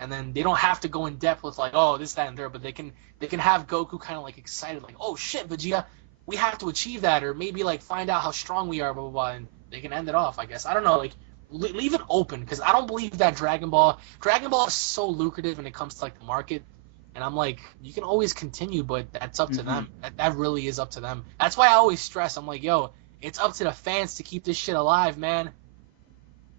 And then they don't have to go in depth with, like, oh, this, that, and there, but they can have Goku kind of, like, excited, like, oh, shit, Vegeta, we have to achieve that, or maybe, like, find out how strong we are, blah, blah, blah, and they can end it off, I guess. I don't know, like, leave it open, because I don't believe that Dragon Ball is so lucrative when it comes to, like, the market. And I'm like, you can always continue, but that's up to them. That really is up to them. That's why I always stress, I'm like, yo, it's up to the fans to keep this shit alive, man.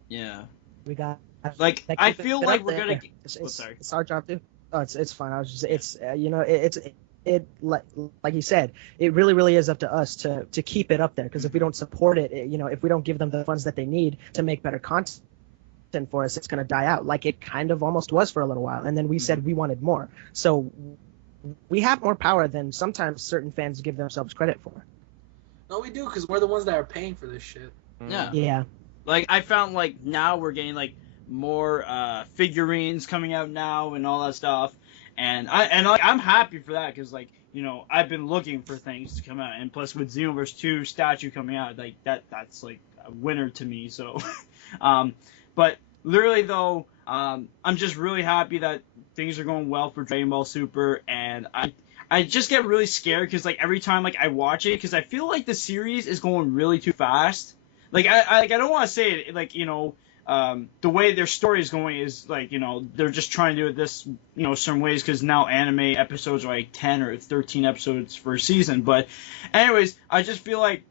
Yeah. We got Like, that I keep feel it like up we're there. gonna. It's our job too. Oh, it's fine. I was just it's you know it like you said, it really is up to us to keep it up there, because if we don't support it, if we don't give them the funds that they need to make better content for us, it's going to die out, like it kind of almost was for a little while, and then we said we wanted more. So we have more power than sometimes certain fans give themselves credit for. No, we do, because we're the ones that are paying for this shit. Yeah. Like, I found, like, now we're getting, like, more figurines coming out now and all that stuff. And I'm happy for that, because, like, I've been looking for things to come out. And plus, with Xenoverse 2 statue coming out, like, that's, like, a winner to me, so. But, literally, though, I'm just really happy that things are going well for Dragon Ball Super, and I just get really scared, because, like, every time, like, I watch it, because I feel like the series is going really too fast. Like, I don't want to say it, like, the way their story is going is, like, they're just trying to do it this, certain ways, because now anime episodes are, like, 10 or 13 episodes per season. But, anyways, I just feel like,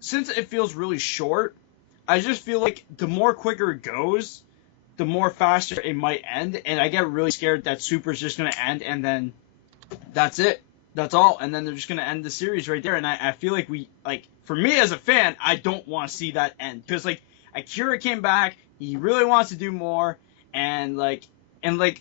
since it feels really short, I just feel like the more quicker it goes, the more faster it might end, and I get really scared that Super's just going to end, and then that's it. That's all. And then they're just going to end the series right there. And I feel like for me as a fan, I don't want to see that end. Because, like, Akira came back, he really wants to do more, and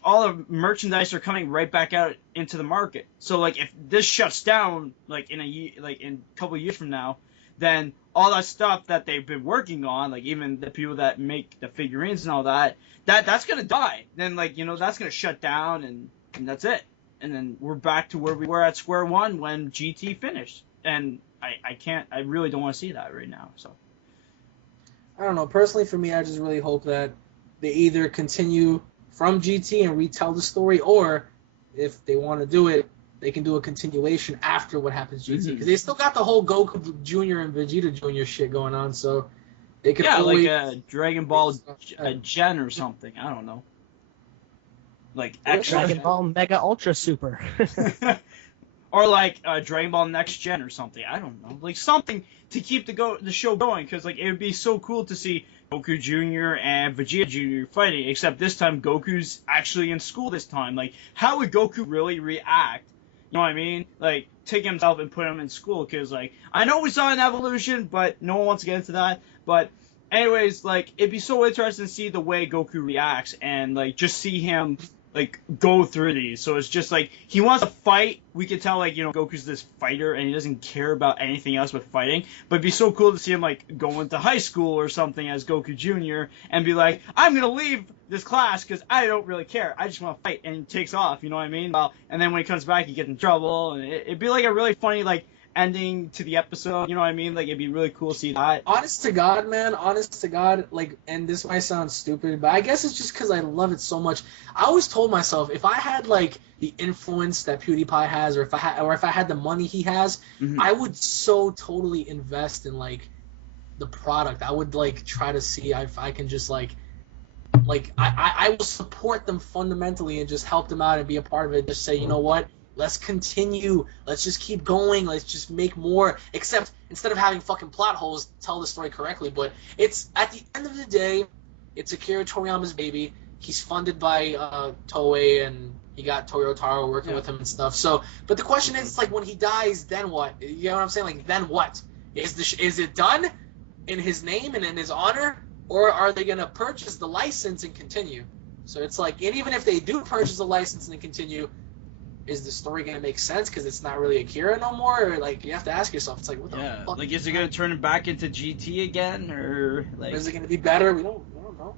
all the merchandise are coming right back out into the market. So, like, if this shuts down, like, in a couple of years from now, then all that stuff that they've been working on, like, even the people that make the figurines and all that's going to die. Then, like, that's going to shut down, and that's it. And then we're back to where we were at square one when GT finished. And I really don't want to see that right now, so. I don't know. Personally, for me, I just really hope that they either continue from GT and retell the story, or if they want to do it, they can do a continuation after what happens GT. Because they still got the whole Goku Jr. and Vegeta Jr. shit going on, so they could always... like a Dragon Ball Gen or something. I don't know. Like Dragon Ball Mega Ultra Super. Or like Dragon Ball Next Gen or something. I don't know. Like something to keep the show going, because like it would be so cool to see Goku Jr. and Vegeta Jr. fighting, except this time Goku's actually in school this time. Like, how would Goku really react? You know what I mean? Like, take himself and put him in school, because like, I know we saw an evolution, but no one wants to get into that. But anyways, like, it'd be so interesting to see the way Goku reacts, and like, just see him like go through these. So it's just like he wants to fight. We can tell like Goku's this fighter and he doesn't care about anything else but fighting. But it'd be so cool to see him like go into high school or something as Goku Jr. and be like, I'm gonna leave this class because I don't really care. I just want to fight, and he takes off. You know what I mean? Well, and then when he comes back, he gets in trouble, and it'd be like a really funny like ending to the episode. You know what I mean? Like, it'd be really cool to see that. Honest to God, man. Honest to God. Like, and this might sound stupid, but I guess it's just because I love it so much. I always told myself, if I had like the influence that PewDiePie has, or if I had the money he has, I would so totally invest in like the product. I would like try to see if I can just like I will support them fundamentally and just help them out and be a part of it. Just say, you know what? Let's continue. Let's just keep going. Let's just make more. Except instead of having fucking plot holes, tell the story correctly. But it's at the end of the day, it's Akira Toriyama's baby. He's funded by Toei, and he got Toyo Taro working with him and stuff. So, but the question is, like, when he dies, then what? You know what I'm saying? Like, then what? Is it done in his name and in his honor, or are they gonna purchase the license and continue? So it's like, and even if they do purchase the license and continue, is the story gonna make sense because it's not really Akira no more? Or like, you have to ask yourself, it's like, what the fuck? Like, is it gonna turn it back into GT again, or like, is it gonna be better? We don't know.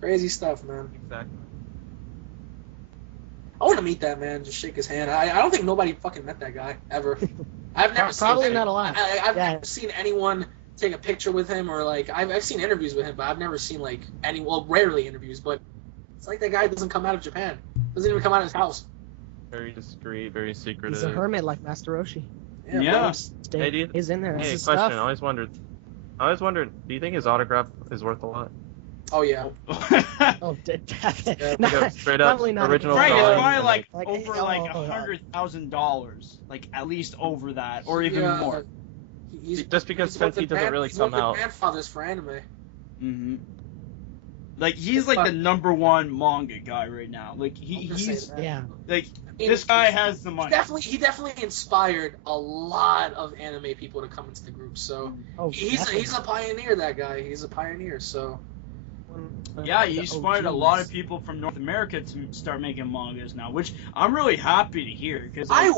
Crazy stuff, man. Exactly. I want to meet that man, just shake his hand. I don't think nobody fucking met that guy ever. I've never Probably seen not a lot. I've never seen anyone take a picture with him, or like I've seen interviews with him, but I've never seen like rarely interviews. But it's like that guy doesn't come out of Japan. Doesn't even come out of his house. Very discreet, very secretive. He's a hermit like Master Roshi. Yeah. Hey, He's in there. Hey, His question. stuff. I always wondered. Do you think his autograph is worth a lot? Oh yeah. Oh, Like straight up probably not. original Right, it's drawing probably and, like like, over oh, like oh, $100,000, like at least over that, or even more. Just because he's since he doesn't really he's one come of the out. grandfathers for anime. Mm-hmm. Like, he's like the #1 manga guy right now. Like, he's Yeah. like, this guy has the money. He definitely inspired a lot of anime people to come into the group. So Oh, he's a pioneer. That guy. He's a pioneer. So. Yeah, he inspired a lot of people from North America to start making mangas now, which I'm really happy to hear. Cause I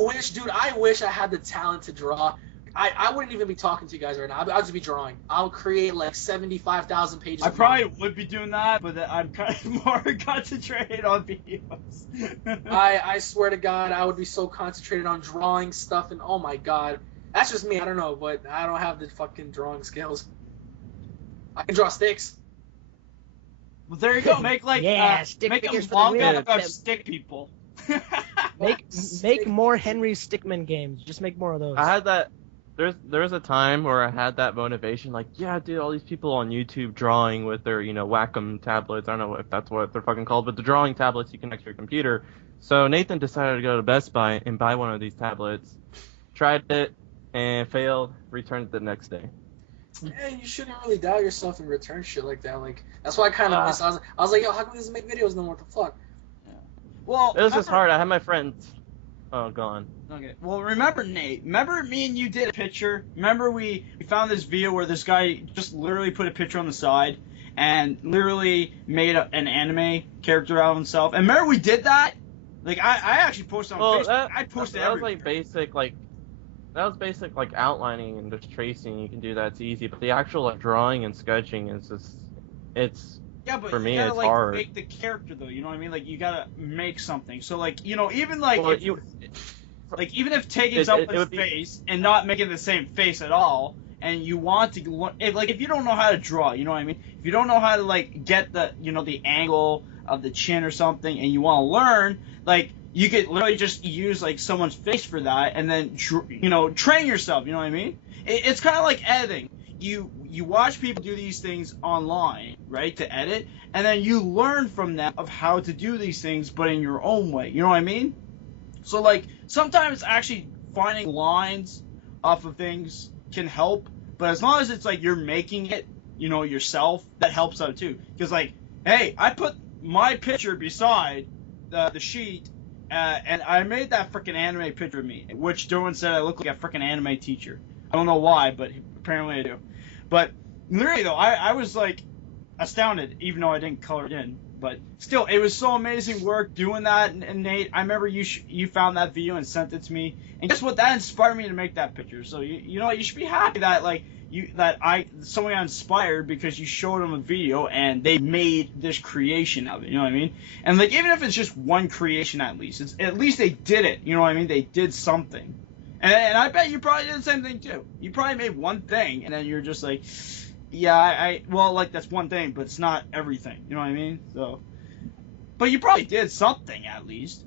wish I had the talent to draw. I wouldn't even be talking to you guys right now. I'll just be drawing. I'll create like 75,000 pages. I probably would be doing that, but I'm kind of more concentrated on videos. I swear to God, I would be so concentrated on drawing stuff, and oh my God, that's just me. I don't know, but I don't have the fucking drawing skills. I can draw sticks. Well, there you go. Make like stick make a figures for the manga win. about stick people. Make more Henry Stickmin games. Just make more of those. I had that. There was a time where I had that motivation, like, yeah, dude, all these people on YouTube drawing with their, Wacom tablets. I don't know if that's what they're fucking called, but the drawing tablets you connect to your computer. So Nathan decided to go to Best Buy and buy one of these tablets. Tried it and failed. Returned it the next day. Yeah, you shouldn't really doubt yourself and return shit like that. Like, that's why I kind of missed. I was like, yo, how come he doesn't make videos no more? What the fuck? Well, It was just hard. I had my friends. Oh, gone. Okay. Well, remember, Nate. Remember me and you did a picture. Remember we found this video where this guy just literally put a picture on the side and literally made an anime character out of himself. And remember we did that? Like, I actually posted on Facebook. I posted that was everything. that was basic like outlining and just tracing. You can do that. It's easy. But the actual like drawing and sketching is just Yeah, but for me, you gotta, it's like, hard. make the character, though, you know what I mean? Like, you gotta make something. So, like, even, like, Well, even if taking someone's face and not making the same face at all, and you want to, if you don't know how to draw, you know what I mean? If you don't know how to, like, get the, the angle of the chin or something, and you want to learn, like, you could literally just use, like, someone's face for that, and then, train yourself, you know what I mean? It's kind of like editing. You watch people do these things online, right, to edit, and then you learn from them of how to do these things, but in your own way. You know what I mean? So, like, sometimes actually finding lines off of things can help, but as long as it's, like, you're making it, yourself, that helps out, too. Because, like, hey, I put my picture beside the sheet, and I made that freaking anime picture of me, which Derwin said I look like a freaking anime teacher. I don't know why, but apparently I do. But literally, though, I was, like, astounded, even though I didn't color it in. But still, it was so amazing work doing that. And Nate, I remember you found that video and sent it to me. And guess what? That inspired me to make that picture. So, you know what? You should be happy that, like, someone got inspired because you showed them a video and they made this creation of it. You know what I mean? And, like, even if it's just one creation at least they did it. You know what I mean? They did something. And I bet you probably did the same thing, too. You probably made one thing, and then you're just like, yeah, well, like, that's one thing, but it's not everything. You know what I mean? So, but you probably did something, at least.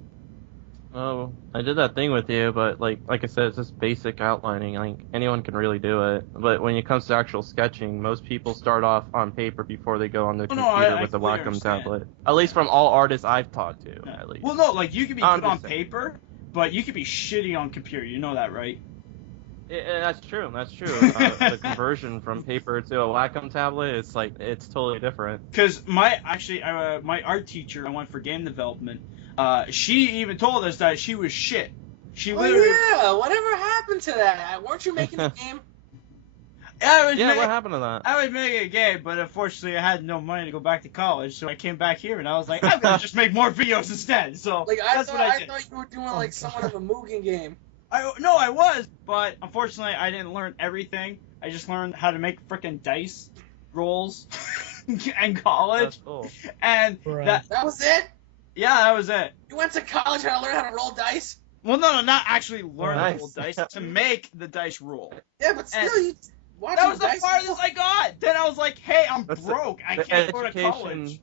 Oh, I did that thing with you, but like I said, it's just basic outlining. Like anyone can really do it. But when it comes to actual sketching, most people start off on paper before they go on their Oh, no, computer I with a completely Wacom understand. tablet. At least from all artists I've talked to, Yeah. at least. Well, no, like you could be I'm good on just saying. paper, but you could be shitty on computer. You know that, right? That's true. That's true. The conversion from paper to a Wacom tablet, it's totally different. Because my art teacher, I went for game development. She even told us that she was shit. She literally. yeah, whatever happened to that? Weren't you making a game? What happened to that? I was making a game, but unfortunately I had no money to go back to college, so I came back here and I was like, I'm gonna just make more videos instead. So Like that's what I did. thought you were doing like somewhat of a Mugen game. I was, but unfortunately I didn't learn everything. I just learned how to make frickin' dice rolls in college, That's cool. and Bruh. That was it? yeah, that was it. You went to college and learned how to roll dice? Well, no, not actually learn Nice. to roll dice, to make the dice roll. Yeah, but still, you watching That was the dice farthest I got. Then I was like, hey, I'm That's broke. I the can't go to education- college.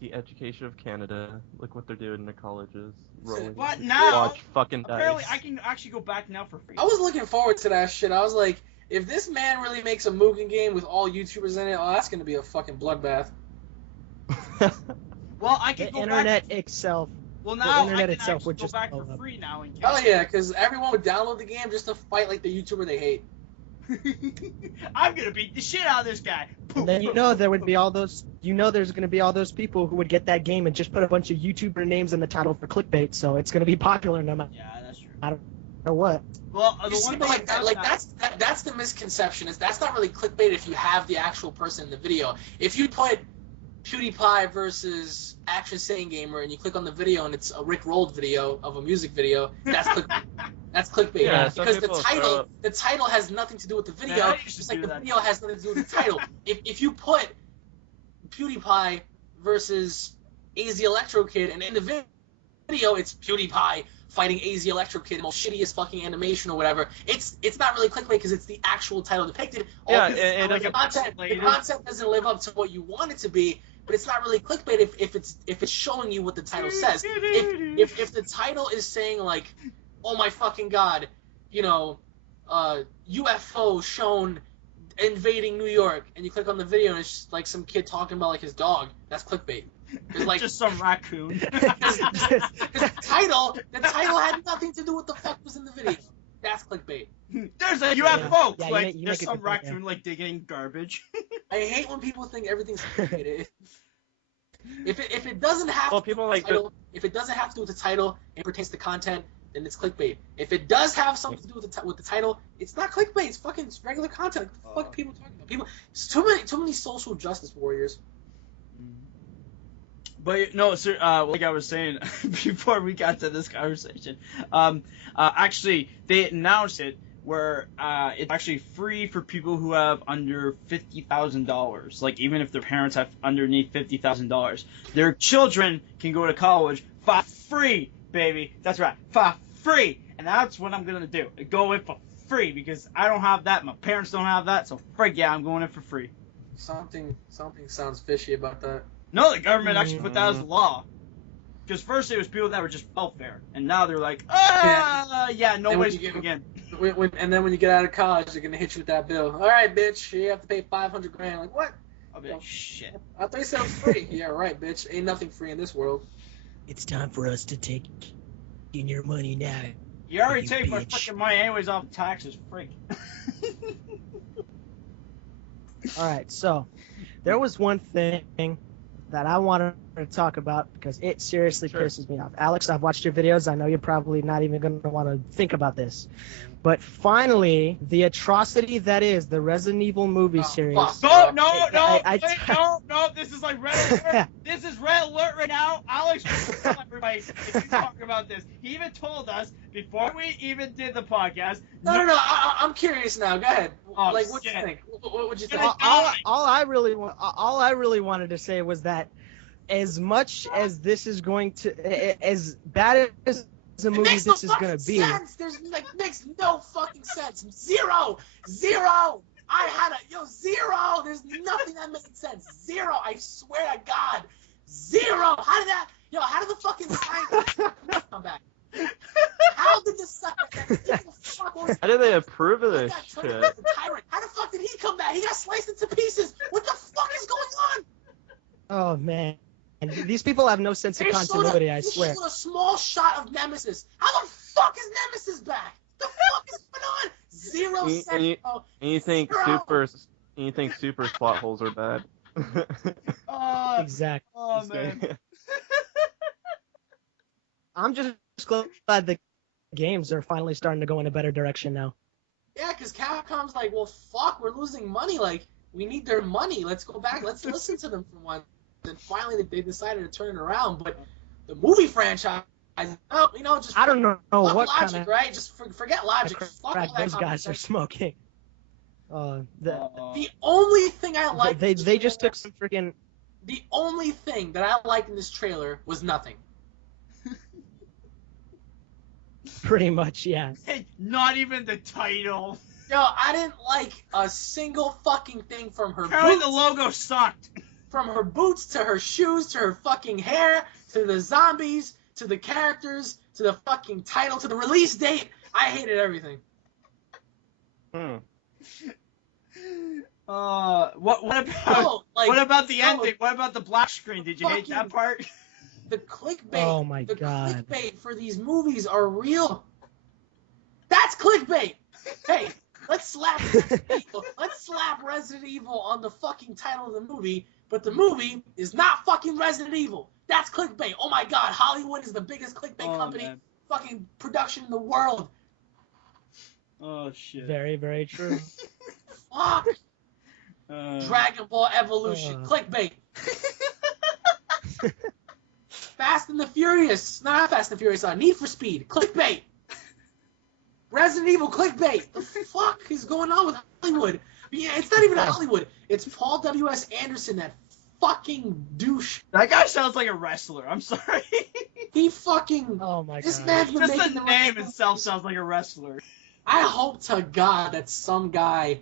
The education of Canada. Look what they're doing in their colleges. Rolling. What now? Watch fucking dice. Apparently, I can actually go back now for free. I was looking forward to that shit. I was like, if this man really makes a Mugen game with all YouTubers in it, oh, that's gonna be a fucking bloodbath. Well, I The can go internet back. itself. Well, the now internet I can itself actually would go just back blow for up. free now in Oh Canada. yeah, because everyone would download the game just to fight like the YouTuber they hate. I'm gonna beat the shit out of this guy. And then there would be all those. There's going to be all those people who would get that game and just put a bunch of YouTuber names in the title for clickbait. So it's going to be popular no matter Yeah, that's true. what. Well, You the see, one but thing that's the misconception. Is that's not really clickbait if you have the actual person in the video. If you put PewDiePie versus ActionSaiyanGamer and you click on the video and it's a Rick rolled video of a music video, that's clickbait. That's clickbait. Yeah, some because people the title has nothing to do with the video. Man, I used to just like do the that. video has nothing to do with the title. If you put PewDiePie versus AZ Electro Kid and in the video it's PewDiePie fighting AZ Electro Kid, the most shittiest fucking animation or whatever. It's not really clickbait because it's the actual title depicted. Yeah, All it the doesn't- concept doesn't live up to what you want it to be, but it's not really clickbait if it's showing you what the title says. If the title is saying like, oh my fucking god, UFO shown invading New York, and you click on the video and it's just like some kid talking about like his dog, that's clickbait. It's like just some raccoon. because the title had nothing to do with the fuck was in the video. That's clickbait. There's a UFO. Yeah, like you there's make a some good point, raccoon like digging garbage. I hate when people think everything's clickbait. If it doesn't have Well, to do people with the like title, if it doesn't have to do with the title and pertains to content, then it's clickbait. If it does have something to do with the title, it's not clickbait. It's fucking regular content. What the fuck are people talking about? It's too many social justice warriors. But no, sir. Like I was saying before we got to this conversation, actually they announced it where it's actually free for people who have under $50,000. Like even if their parents have underneath $50,000, their children can go to college for free, baby. That's right, for free. And that's what I'm gonna do. Go in for free because I don't have that. My parents don't have that. So frig yeah, I'm going in for free. Something sounds fishy about that. No, the government actually put that as a law. Because first it was people that were just welfare, and now they're like, yeah, no And way when you to get- again. And then when you get out of college, they're gonna hit you with that bill. All right, bitch, you have to pay $500,000. Like what? I'll be like, shit. I thought you said it was free. Yeah, right, bitch. Ain't nothing free in this world. It's time for us to take in your money now. You already You take my bitch. freaking money anyways off taxes, freak. All right, so there was one thing that I wanted to talk about because it seriously Sure. pisses me off. Alex, I've watched your videos. I know you're probably not even going to want to think about this. But finally, the atrocity that is the Resident Evil movie Oh, series. fuck. No, I- no, this is like red alert. This is red alert right now. Alex, tell everybody if you talk about this. He even told us before we even did the podcast. No. I'm curious now. Go ahead. Oh, Like, what do you shit. think? What would you think? all I really wanted to say was that as much as this is going to, as bad as the It movie makes no this is going fucking to be. sense. Makes no fucking sense. Zero. I had zero. There's nothing that makes sense. Zero. I swear to God. Zero. How did the fucking science come back? How did this suck? How did they approve of this How shit? the fuck did he come back? He got sliced into pieces. What the fuck is going on? Oh man, and these people have no sense of They continuity. I they swear. showed a small shot of Nemesis. How the fuck is Nemesis back? The fuck is going on? Zero And sense. you, bro. and you think Zero. Super's plot holes are bad? Exactly. Oh man. I'm just glad the games are finally starting to go in a better direction now. Yeah, because Capcom's like, well, fuck, we're losing money. Like, we need their money. Let's go back. Let's listen to them for once. And finally, they decided to turn it around. But the movie franchise, well, just I don't know fuck what Logic, kind of right? Just forget Logic. Fuck crack all that those guys are conversation. smoking. The only thing I liked. They just took some freaking. The only thing that I liked in this trailer was nothing. Pretty much, yeah. Hey, not even the title. Yo, I didn't like a single fucking thing from her Apparently boots, the logo sucked. from her boots to her shoes to her fucking hair to the zombies to the characters to the fucking title to the release date. I hated everything. What about No, like, what about the no, ending? What about the black screen? Did you hate that Fucking- part? The clickbait. Oh my the God. clickbait for these movies are real. That's clickbait. Hey, let's slap Resident Evil on the fucking title of the movie, but the movie is not fucking Resident Evil. That's clickbait. Oh my God, Hollywood is the biggest clickbait company, Man. fucking production in the world. Oh shit. Very, very true. Fuck. Dragon Ball Evolution, Uh. clickbait. Fast and the Furious, not Fast and the Furious, Need for Speed, clickbait. Resident Evil, clickbait. The fuck is going on with Hollywood? Yeah, it's not even Hollywood. It's Paul W.S. Anderson, that fucking douche. That guy sounds like a wrestler. I'm sorry. He fucking. Oh my This God. man's been Just making the the name right- itself sounds like a wrestler. I hope to God that some guy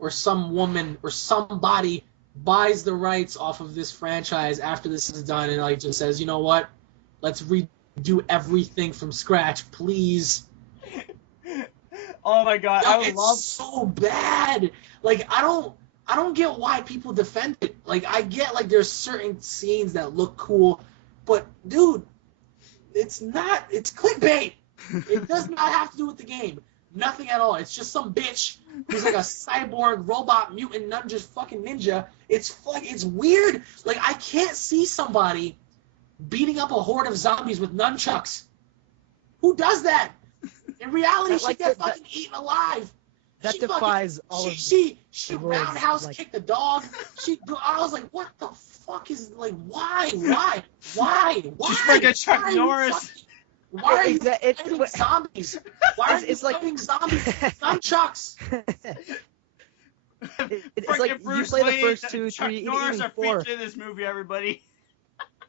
or some woman or somebody buys the rights off of this franchise after this is done and like just says, you know what? Let's redo everything from scratch, please. Oh my god, Yo, I would it's love. so bad. Like I don't get why people defend it. Like I get like there's certain scenes that look cool, but dude, it's clickbait. It does not have to do with the game. Nothing at all. It's just some bitch who's like a cyborg robot mutant fucking ninja. It's weird. Like I can't see somebody beating up a horde of zombies with nunchucks. Who does that? In reality, That, she like, gets that- fucking eaten alive. That She defies fucking, all of. she the rules, roundhouse like- kicked the dog. I was like, what the fuck is like? Why? Just like a Chuck Why are you Norris. fucking- Why are you It's- fighting zombies? Why are It's you like- fighting zombies? Nunchucks. It's Freaking like you Bruce play the Lee, first two, Chuck three, Norris even are four. featured in this movie, everybody.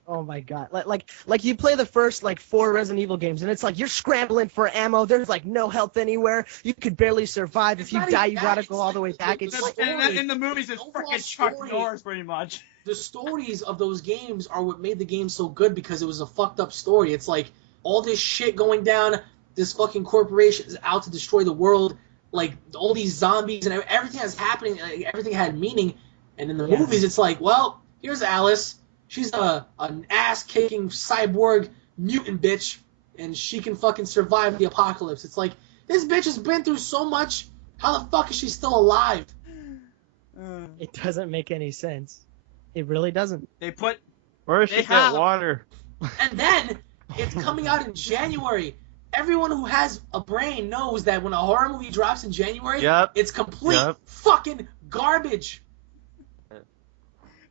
Oh my God! Like you play the first like 4 Resident Evil games, and it's like you're scrambling for ammo. There's like no health anywhere. You could barely survive. It's If you not die, even you that, gotta it's go all like the way the- back. the It's story. In the movies, it's Overall freaking Chuck story. Norris, pretty much. The stories of those games are what made the game so good because it was a fucked up story. It's like all this shit going down. This fucking corporation is out to destroy the world. Like all these zombies and everything that's happening. Like, everything had meaning. And in the Yeah. movies, it's like, well, here's Alice. She's an ass-kicking cyborg mutant bitch, and she can fucking survive the apocalypse. It's like, this bitch has been through so much. How the fuck is she still alive? It doesn't make any sense. It really doesn't. They put Where does They she have- get water? And then it's coming out in January. Everyone who has a brain knows that when a horror movie drops in January, Yep. it's complete Yep. fucking garbage.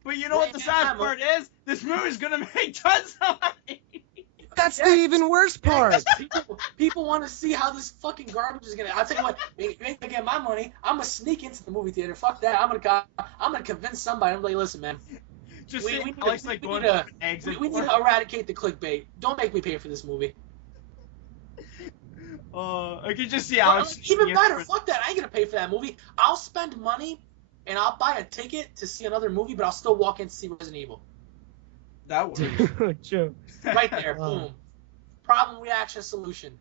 But you know what the sad part is? This movie's gonna make tons of money. That's Yes. the even worse part. People want to see how this fucking garbage is gonna. I'll tell you what, you ain't gonna get my money. I'm gonna sneak into the movie theater. Fuck that. I'm gonna convince somebody. I'm like, listen, man, Just We- see we need Alex to- like we going need to- for eggs. we need to eradicate the clickbait. Don't make me pay for this movie. I can just see Well, Alex. even sneaking better, in fuck that. I ain't gonna pay for that movie. I'll spend money and I'll buy a ticket to see another movie, but I'll still walk in to see Resident Evil. That works. True. Right there, Oh. boom. Problem, reaction, solution.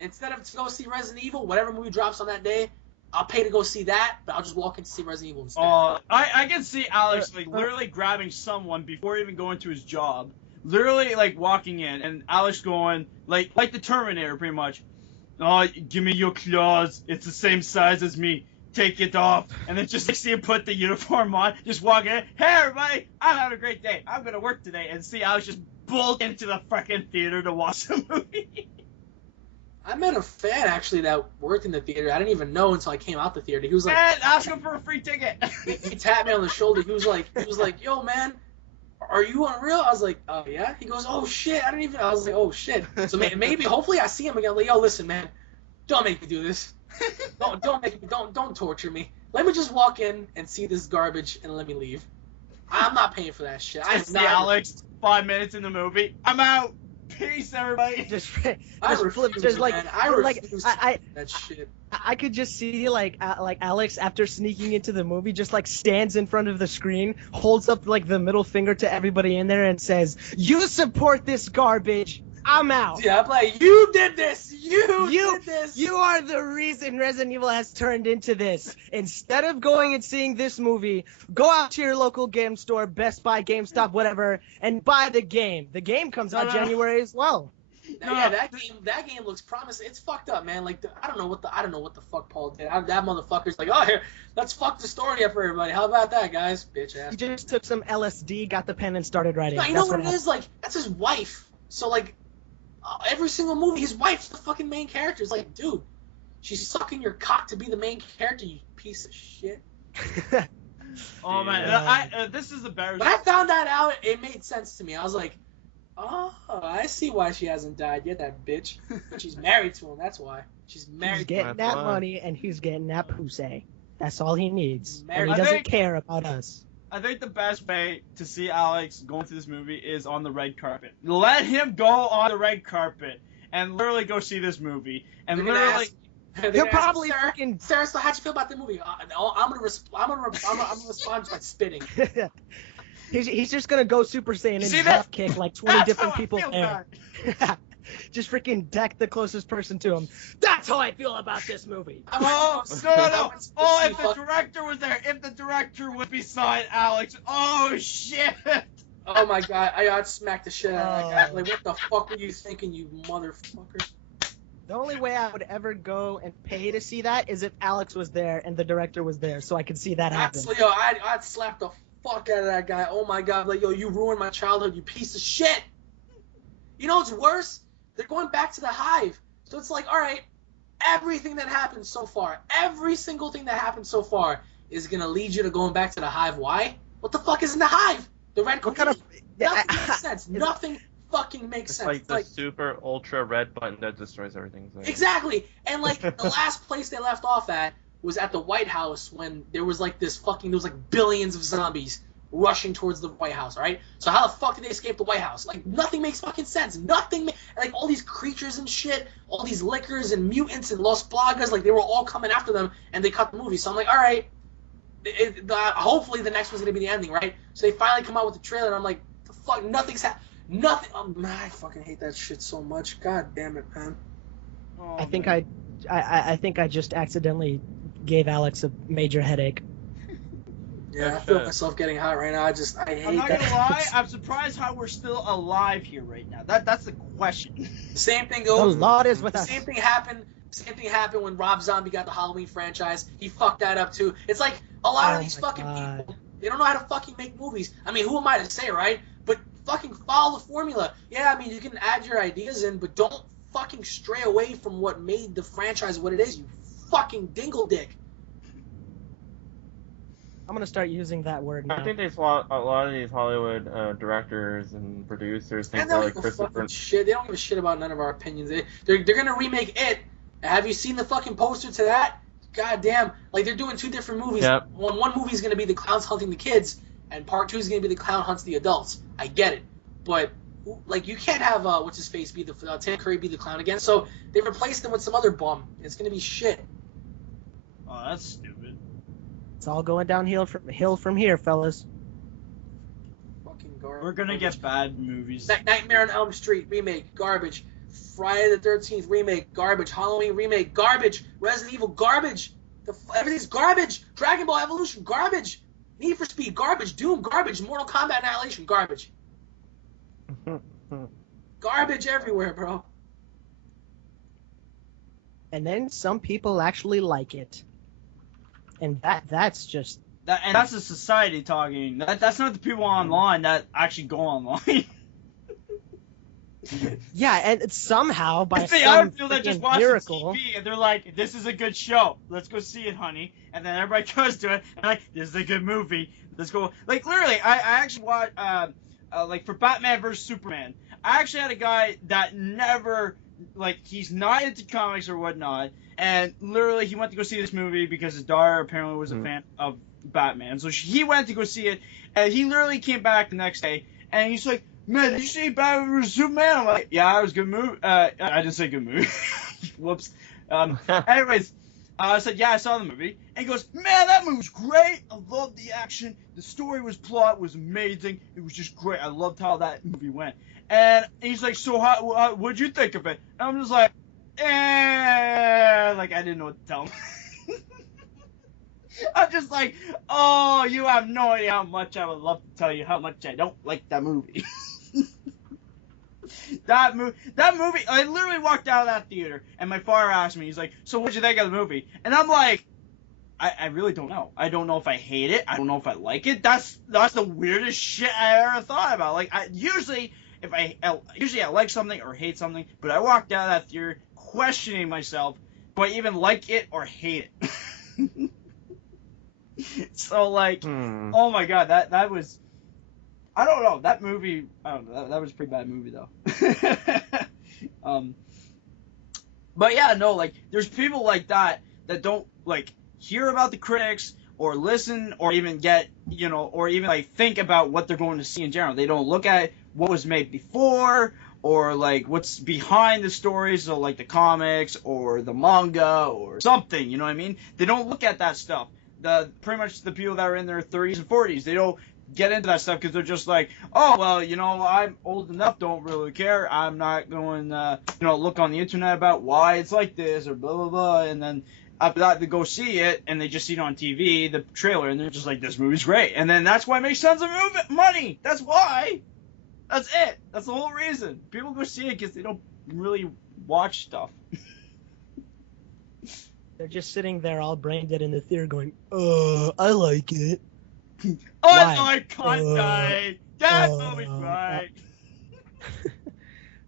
Instead of to go see Resident Evil, whatever movie drops on that day, I'll pay to go see that, but I'll just walk in to see Resident Evil instead. I can see Alex like literally grabbing someone before even going to his job, literally like walking in, and Alex going like the Terminator, pretty much. Oh, give me your claws. It's the same size as me. Take it off, and then just like see him put the uniform on, just walk in. Hey everybody, I'm having a great day. I'm gonna work today, and see Alex just bolt into the fucking theater to watch the movie. I met a fan actually that worked in the theater. I didn't even know until I came out the theater. He was like, "Man, ask him for a free ticket." he tapped me on the shoulder. He was like, "Yo, man, are you Unreal?" I was like, "Oh yeah." He goes, "Oh shit, I didn't even." I was like, "Oh shit." So maybe, hopefully, I see him again. Like, yo, listen, man, don't make me do this. Don't torture me. Let me just walk in and see this garbage and let me leave. I'm not paying for that shit. I see Alex 5 minutes in the movie. I'm out. Peace, everybody. I refuse, like, man. I refuse that shit. I could just see like Alex after sneaking into the movie just like stands in front of the screen, holds up like the middle finger to everybody in there and says, "You support this garbage. I'm out." Yeah, I'm like, you did this. You did this. You are the reason Resident Evil has turned into this. Instead of going and seeing this movie, go out to your local game store, Best Buy, GameStop, whatever, and buy the game. The game comes out January as well. Yeah, that game looks promising. It's fucked up, man. Like I don't know what the fuck Paul did. That motherfucker's like, oh here, let's fuck the story up for everybody. How about that, guys? Bitch ass. He just took some LSD, got the pen, and started writing. No, you know what it is? Like that's his wife. So like. Every single movie, his wife's the fucking main character. It's like, dude, she's sucking your cock to be the main character, you piece of shit. Oh man, this is the better. When I found that out, it made sense to me. I was like, oh, I see why she hasn't died yet, that bitch. She's married to him, that's why. She's married. He's getting that money, and he's getting that pussy. That's all he needs. And he doesn't care about us. I think the best way to see Alex going through this movie is on the red carpet. Let him go on the red carpet and literally go see this movie. And literally, he'll probably fucking. Sarah, so how'd you feel about the movie? I'm gonna respond by spitting. He's just gonna go Super Saiyan and drop kick like 20 different people there. Just freaking deck the closest person to him. That's how I feel about this movie. Oh, no. Oh, if the director was there. If the director was beside Alex. Oh, shit. Oh, my God. I'd smack the shit out of that guy. Like, what the fuck were you thinking, you motherfucker? The only way I would ever go and pay to see that is if Alex was there and the director was there, so I could see that happen. Yo, I'd slap the fuck out of that guy. Oh, my God. Like, yo, you ruined my childhood, you piece of shit. You know what's worse? They're going back to the hive. So it's like, all right, everything that happened so far, every single thing that happened so far is going to lead you to going back to the hive. Why? What the fuck is in the hive? The red Nothing makes sense. Nothing fucking makes sense. It's like the super ultra red button that destroys everything. Like, exactly. And like the last place they left off at was at the White House when there was like there was like billions of zombies rushing towards the White House, right? So how the fuck did they escape the White House? Like, nothing makes fucking sense. Like, all these creatures and shit, all these lickers and mutants and Los Plagas, like, they were all coming after them, and they cut the movie. So I'm like, all right, hopefully the next one's gonna be the ending, right? So they finally come out with the trailer, and I'm like, the fuck, nothing's happening. Nothing. I fucking hate that shit so much. God damn it, man. Oh, I think I just accidentally gave Alex a major headache. Yeah, I feel myself getting hot right now. I hate that. I'm not gonna lie, I'm surprised how we're still alive here right now. That's the question. The same thing The goes. Lord is with The us. same thing happened when Rob Zombie got the Halloween franchise. He fucked that up too. It's like a lot of these fucking people, they don't know how to fucking make movies. I mean, who am I to say, right? But fucking follow the formula. Yeah, I mean, you can add your ideas in, but don't fucking stray away from what made the franchise what it is, you fucking dingle dick. I'm gonna start using that word now. I think a lot of these Hollywood directors and producers think And they're they like don't give a Christopher. fucking shit. They don't give a shit about none of our opinions. They're gonna remake It. Have you seen the fucking poster to that? God damn. Like, they're doing two different movies. Yep. One movie's gonna be the clowns hunting the kids, and part 2 is gonna be the clown hunts the adults. I get it. But, like, you can't have, what's his face, be the Tim Curry be the clown again. So they replaced him with some other bum. It's gonna be shit. Oh, that's stupid. It's all going downhill from here, fellas. Fucking garbage. We're gonna get bad movies. Nightmare on Elm Street remake, garbage. Friday the 13th remake, garbage. Halloween remake, garbage. Resident Evil, garbage. Everything's garbage. Dragon Ball Evolution, garbage. Need for Speed, garbage. Doom, garbage. Mortal Kombat Annihilation, garbage. Garbage everywhere, bro. And then some people actually like it. And that's just... And that's the society talking. That's not the people online that actually go online. Yeah, and somehow, by it's the some other people that just watch miracle... the TV and they're like, this is a good show. Let's go see it, honey. And then everybody goes to it and like, this is a good movie. Let's go. Like, literally, I actually watched, like, for Batman vs. Superman, I actually had a guy that never, like, he's not into comics or whatnot, and literally he went to go see this movie because his daughter apparently was a fan of Batman. So he went to go see it, and he literally came back the next day, and he's like, man, did you see Batman vs. Superman? I'm like, yeah, it was a good movie. I didn't say good movie. Whoops. Anyways, I said, yeah, I saw the movie. And he goes, man, that movie was great. I loved the action. The story plot was amazing. It was just great. I loved how that movie went. And he's like, so what'd you think of it? And I'm just like, like I didn't know what to tell him. I'm just like, oh, you have no idea how much I would love to tell you how much I don't like that movie. That movie, I literally walked out of that theater, and my father asked me, he's like, so what'd you think of the movie? And I'm like, I really don't know. I don't know if I hate it. I don't know if I like it. That's the weirdest shit I ever thought about. Like, usually I like something or hate something, but I walked out of that theater questioning myself, do I even like it or hate it? So, like, oh my god, that was... I don't know, that movie... I don't know, that was a pretty bad movie, though. But yeah, no, like, there's people like that don't, like, hear about the critics, or listen, or even get, you know, or even, like, think about what they're going to see in general. They don't look at what was made before, or, like, what's behind the stories, so, like, the comics, or the manga, or something, you know what I mean? They don't look at that stuff. Pretty much the people that are in their 30s and 40s, they don't get into that stuff because they're just like, oh, well, you know, I'm old enough, don't really care. I'm not going, you know, look on the internet about why it's like this or blah, blah, blah. And then after that, they go see it and they just see it on TV, the trailer, and they're just like, this movie's great. And then that's why it makes tons of money. That's why. That's it. That's the whole reason. People go see it because they don't really watch stuff. They're just sitting there all brain dead in the theater going, I like it. I can't die. That movie's right.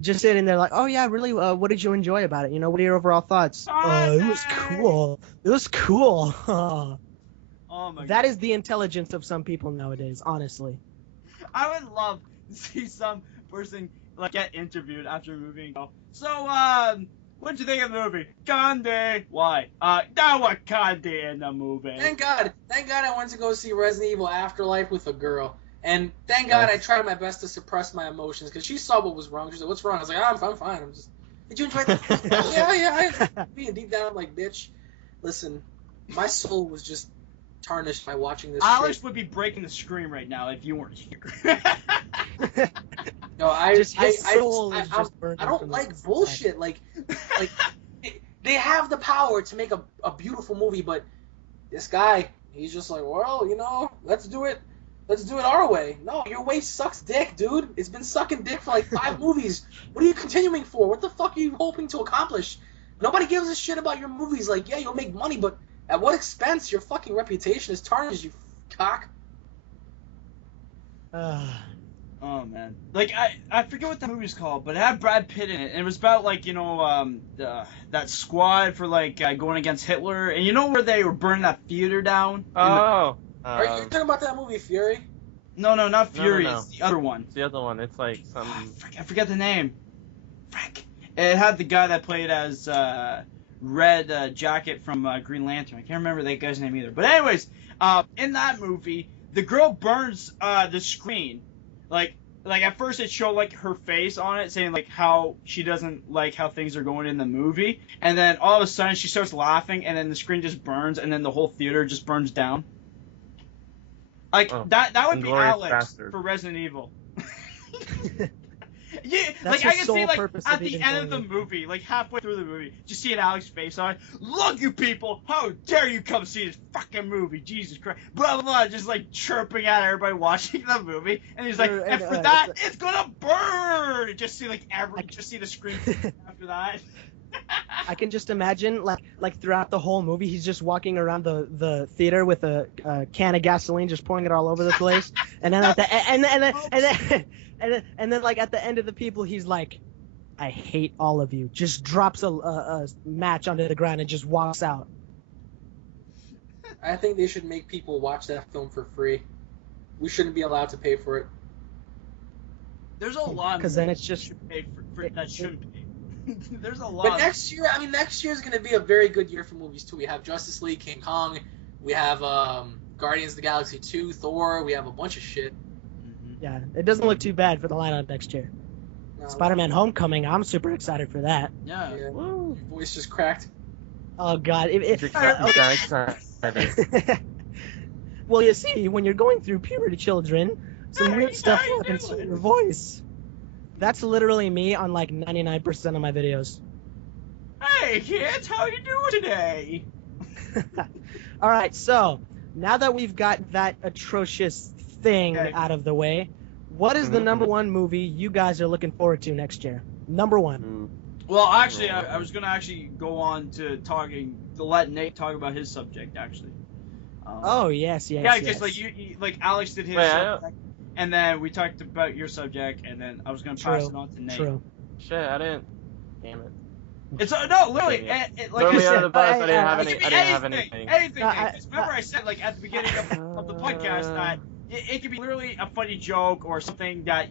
Just sitting there like, oh yeah, really, what did you enjoy about it? You know, what are your overall thoughts? It was cool. It was cool. Oh my God. That is the intelligence of some people nowadays, honestly. I would love to see some person like get interviewed after a movie and go, so, what'd you think of the movie? Gandhi. Why? That was Gandhi in the movie. Thank God I went to go see Resident Evil Afterlife with a girl. And thank God I tried my best to suppress my emotions, because she saw what was wrong. She said, what's wrong? I was like, I'm fine. I'm just, did you enjoy that? yeah. Being deep down, I'm like, bitch, listen, my soul was just tarnished by watching this Alex shit. would be breaking the screen right now if you weren't here. No, I don't like this bullshit. Like they have the power to make a beautiful movie, but this guy, he's just like, well, you know, let's do it our way. No, your way sucks dick, dude. It's been sucking dick for like 5 movies. What are you continuing for? What the fuck are you hoping to accomplish? Nobody gives a shit about your movies. Like, yeah, you'll make money, but at what expense? Your fucking reputation is tarnished, you cock. Oh man, like I forget what the movie's called, but it had Brad Pitt in it, and it was about like, you know, that squad for like going against Hitler, and you know where they were burning that theater down? Are you talking about that movie Fury? No, not Fury. No. It's the other one. It's the other one. It's like some. I forget the name. Frank. It had the guy that played as Red Jacket from Green Lantern. I can't remember that guy's name either. But anyways, in that movie, the girl burns the screen. Like at first it showed like her face on it, saying like how she doesn't like how things are going in the movie, and then all of a sudden she starts laughing, and then the screen just burns, and then the whole theater just burns down. Like that would be Alex bastard. for Resident Evil. Yeah, That's like his I can sole see like purpose at of the even end of going the in. movie, like halfway through the movie, just seeing Alex's face on it. Look, you people! How dare you come see this fucking movie? Jesus Christ! Blah blah blah. Just like chirping at everybody watching the movie, and he's like, Sure, and and, for that, it's gonna burn. And just see like just see the screen after that. I can just imagine like throughout the whole movie, he's just walking around the theater with a can of gasoline, just pouring it all over the place, and then at the and then like at the end of the people, he's like, I hate all of you. Just drops a match onto the ground and just walks out. I think they should make people watch that film for free. We shouldn't be allowed to pay for it. There's a lot. Because then it's just should pay for that shouldn't pay. There's a lot. But next year is going to be a very good year for movies too. We have Justice League, King Kong, we have Guardians of the Galaxy 2, Thor. We have a bunch of shit. yeah, it doesn't look too bad for the lineup next year. No, Spider-Man: Homecoming, I'm super excited for that. Yeah. Yeah. Woo. Your voice just cracked. Oh God! Excited. Well, you see, when you're going through puberty, children, some Hey, weird stuff how you happens to doing? your voice. That's literally me on like 99% of my videos. Hey kids, how you doing today? All right, so now that we've got that atrocious thing Okay. out of the way, what is the number one movie you guys are looking forward to next year? Number one. Well, actually, I was gonna actually go on to let Nate talk about his subject actually. Oh yes, yes. Yeah, yes. because like you like Alex did his Wait, subject, and then we talked about your subject, and then I was gonna pass it on to Nate. True. Shit, I didn't. Damn it. It's no, literally, Yeah. like Throw I me said, under the bus. I I- didn't have it any. could be I didn't have anything. anything. Anything. No, Nate. 'Cause remember I said like at the beginning of the podcast that it could be literally a funny joke or something that.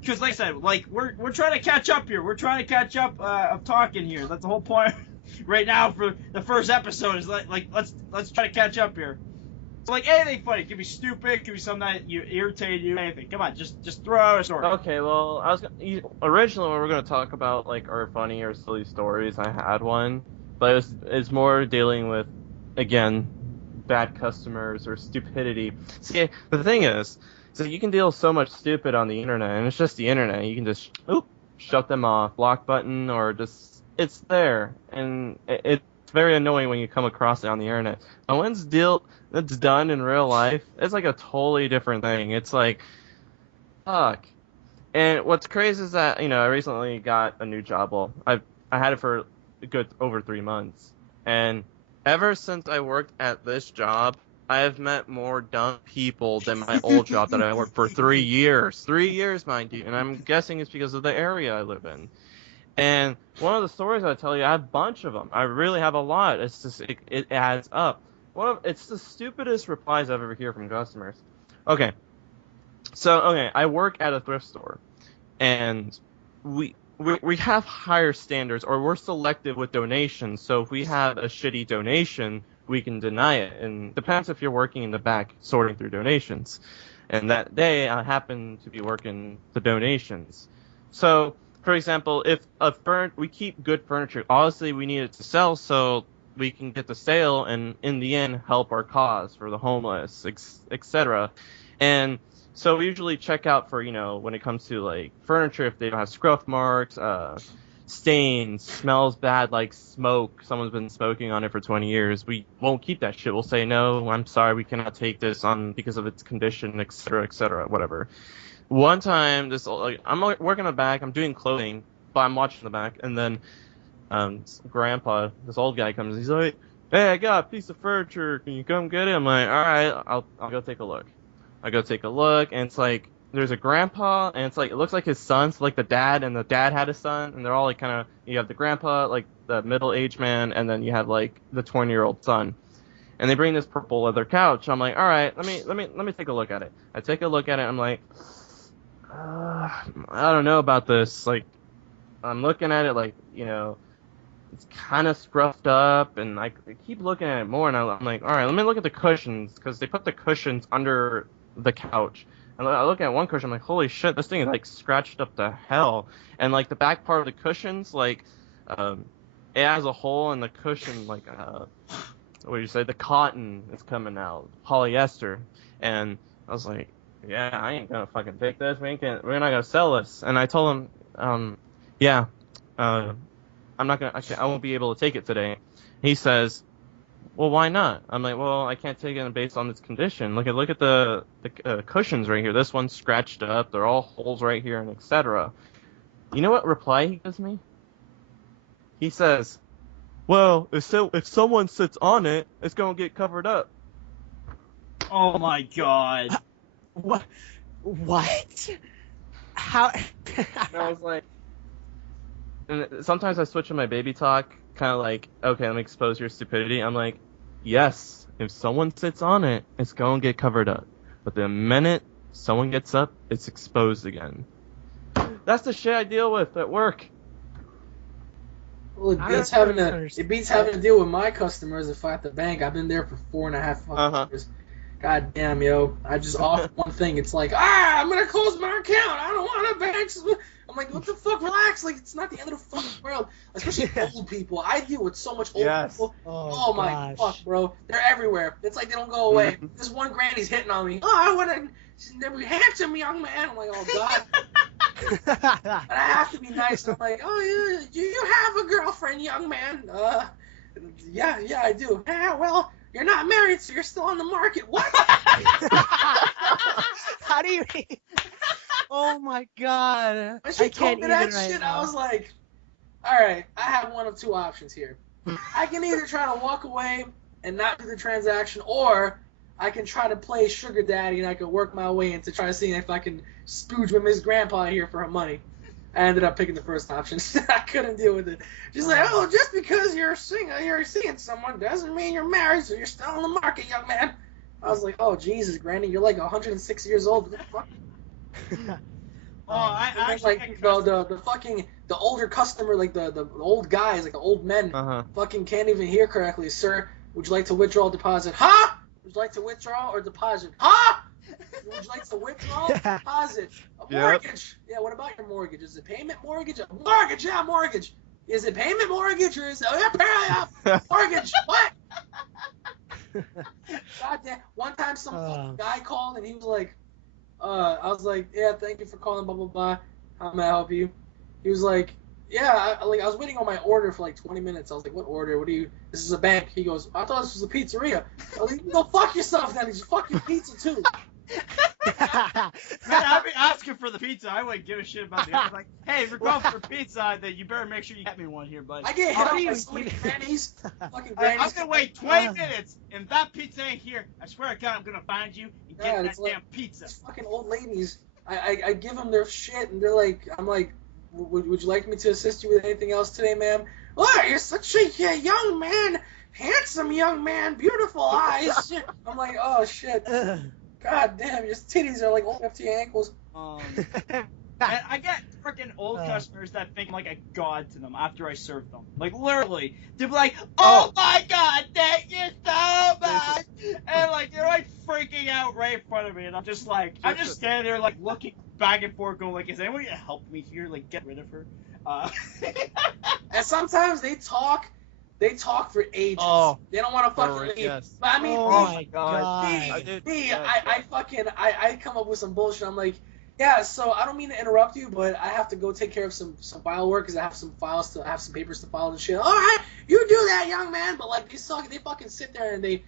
Because like I said, like we're trying to catch up here. We're trying to catch up of talking here. That's the whole point right now for the first episode is like let's try to catch up here. So like anything funny, it could be stupid, it could be something that you irritate you, anything. Come on, just throw out a story. Okay, well, originally we were gonna talk about like our funny or silly stories. I had one, but it's more dealing with, again, bad customers or stupidity. See, the thing is, so you can deal so much stupid on the internet, and it's just the internet. You can just shut them off, block button, or just it's there, and it's very annoying when you come across it on the internet. But when it's done in real life, it's like a totally different thing. It's like, fuck. And what's crazy is that, I recently got a new job. Well, I had it for a good over 3 months. And ever since I worked at this job, I have met more dumb people than my old job that I worked for 3 years. 3 years, mind you. And I'm guessing it's because of the area I live in. And one of the stories I tell you, I have a bunch of them. I really have a lot. It's just, it adds up. It's the stupidest replies I've ever heard from customers. Okay. So, I work at a thrift store. And we have higher standards, or we're selective with donations. So if we have a shitty donation, we can deny it. And depends if you're working in the back sorting through donations. And that day, I happened to be working the donations. So, for example, if we keep good furniture, obviously we need it to sell so we can get the sale and in the end help our cause for the homeless, etc. And so we usually check out for, when it comes to like furniture, if they don't have scruff marks, stains, smells bad like smoke, someone's been smoking on it for 20 years, we won't keep that shit. We'll say, no, I'm sorry, we cannot take this on because of its condition, etc., whatever. One time, I'm working in the back, I'm doing clothing, but I'm watching the back, and then grandpa, this old guy comes, he's like, hey, I got a piece of furniture, can you come get it? I'm like, alright, I'll go take a look. I go take a look, and it's like, there's a grandpa, and it's like, it looks like his son, so like the dad, and the dad had a son, and they're all like kind of, you have the grandpa, like the middle-aged man, and then you have like the 20-year-old son. And they bring this purple leather couch. I'm like, alright, let me take a look at it. I take a look at it, I'm like, I don't know about this. Like, I'm looking at it like, it's kind of scruffed up, and I keep looking at it more, and I'm like, all right, let me look at the cushions, because they put the cushions under the couch. And I look at one cushion, I'm like, holy shit, this thing is like scratched up to hell. And like the back part of the cushions, like, it has a hole in the cushion, like, what do you say? The cotton is coming out, polyester. And I was like, yeah, I ain't gonna fucking take this. We're not gonna sell this. And I told him, yeah, I'm not gonna, I won't be able to take it today. He says, well, why not? I'm like, well, I can't take it based on its condition. Look at the cushions right here. This one's scratched up. There are all holes right here, and etc. You know what reply he gives me? He says, well, if someone sits on it, it's gonna get covered up. Oh my god. What? What? How? And I was like, and sometimes I switch to my baby talk, kind of like, okay, let me expose your stupidity. I'm like, yes, if someone sits on it, it's going to get covered up. But the minute someone gets up, it's exposed again. That's the shit I deal with at work. Well, it beats having to deal with my customers if I at the bank. I've been there for 4.5 fucking years. God damn, yo. I just offer one thing. It's like, I'm gonna close my account. I don't want a bank. I'm like, what the fuck? Relax. Like, it's not the end of the fucking world. Especially old people. I deal with so much old people. Oh my fuck, bro. They're everywhere. It's like they don't go away. This one granny's hitting on me. Oh, I want a handsome young man. I'm like, oh god. But I have to be nice. I'm like, oh, you have a girlfriend, young man? Yeah, I do. Yeah, well, you're not married, so you're still on the market. What? How do you? Oh my god! When she told me that shit, now. I was like, all right, I have one of two options here. I can either try to walk away and not do the transaction, or I can try to play sugar daddy and I can work my way into trying to see if I can spooge with Miss Grandpa here for her money. I ended up picking the first option. I couldn't deal with it. She's like, oh, just because you're seeing someone doesn't mean you're married, so you're still on the market, young man. I was like, oh, Jesus, Granny, you're like 106 years old. What the fuck? I like the older customer, like the old guys, like the old men, fucking can't even hear correctly. Sir, would you like to withdraw deposit? Huh? Would you like to withdraw or deposit? Huh? Would you like to withdraw or deposit? A mortgage? Yeah. What about your mortgage? Is it payment mortgage? A mortgage? Yeah, mortgage. Is it payment mortgage or is it mortgage? What? God damn. One time some fucking guy called and he was like, I was like, yeah, thank you for calling, blah, blah, blah. How may I help you? He was like, yeah, I was waiting on my order for like 20 minutes. I was like, what order? This is a bank. He goes, I thought this was a pizzeria. I was like, go fuck yourself then. He's fucking pizza too. Man, I'd be asking for the pizza. I wouldn't give a shit about the other. Like, hey, if you're going for pizza, then you better make sure you get me one here, bud. I get hit up by so many grannies. Fucking grannies. I'm gonna wait 20 minutes, and if that pizza ain't here, I swear to God, I'm gonna find you and get that damn pizza. These fucking old ladies. I give them their shit, and they're like, I'm like, would you like me to assist you with anything else today, ma'am? Oh, you're such a young man, handsome young man, beautiful eyes. I'm like, oh shit. God damn, your titties are like all up to your ankles. And I get freaking old customers that think I'm like a god to them after I serve them. Like, literally. They'll be like, oh my god, thank you so much! And like, they're like freaking out right in front of me, and I'm just standing there like looking back and forth going like, is anyone gonna help me here? Like, get rid of her? And sometimes they talk for ages. Oh, they don't want to fucking leave. Yes. But I mean, I come up with some bullshit. I'm like, yeah, so I don't mean to interrupt you, but I have to go take care of some file work because I have some papers to file and shit. All right, you do that, young man. But like, they fucking sit there and they,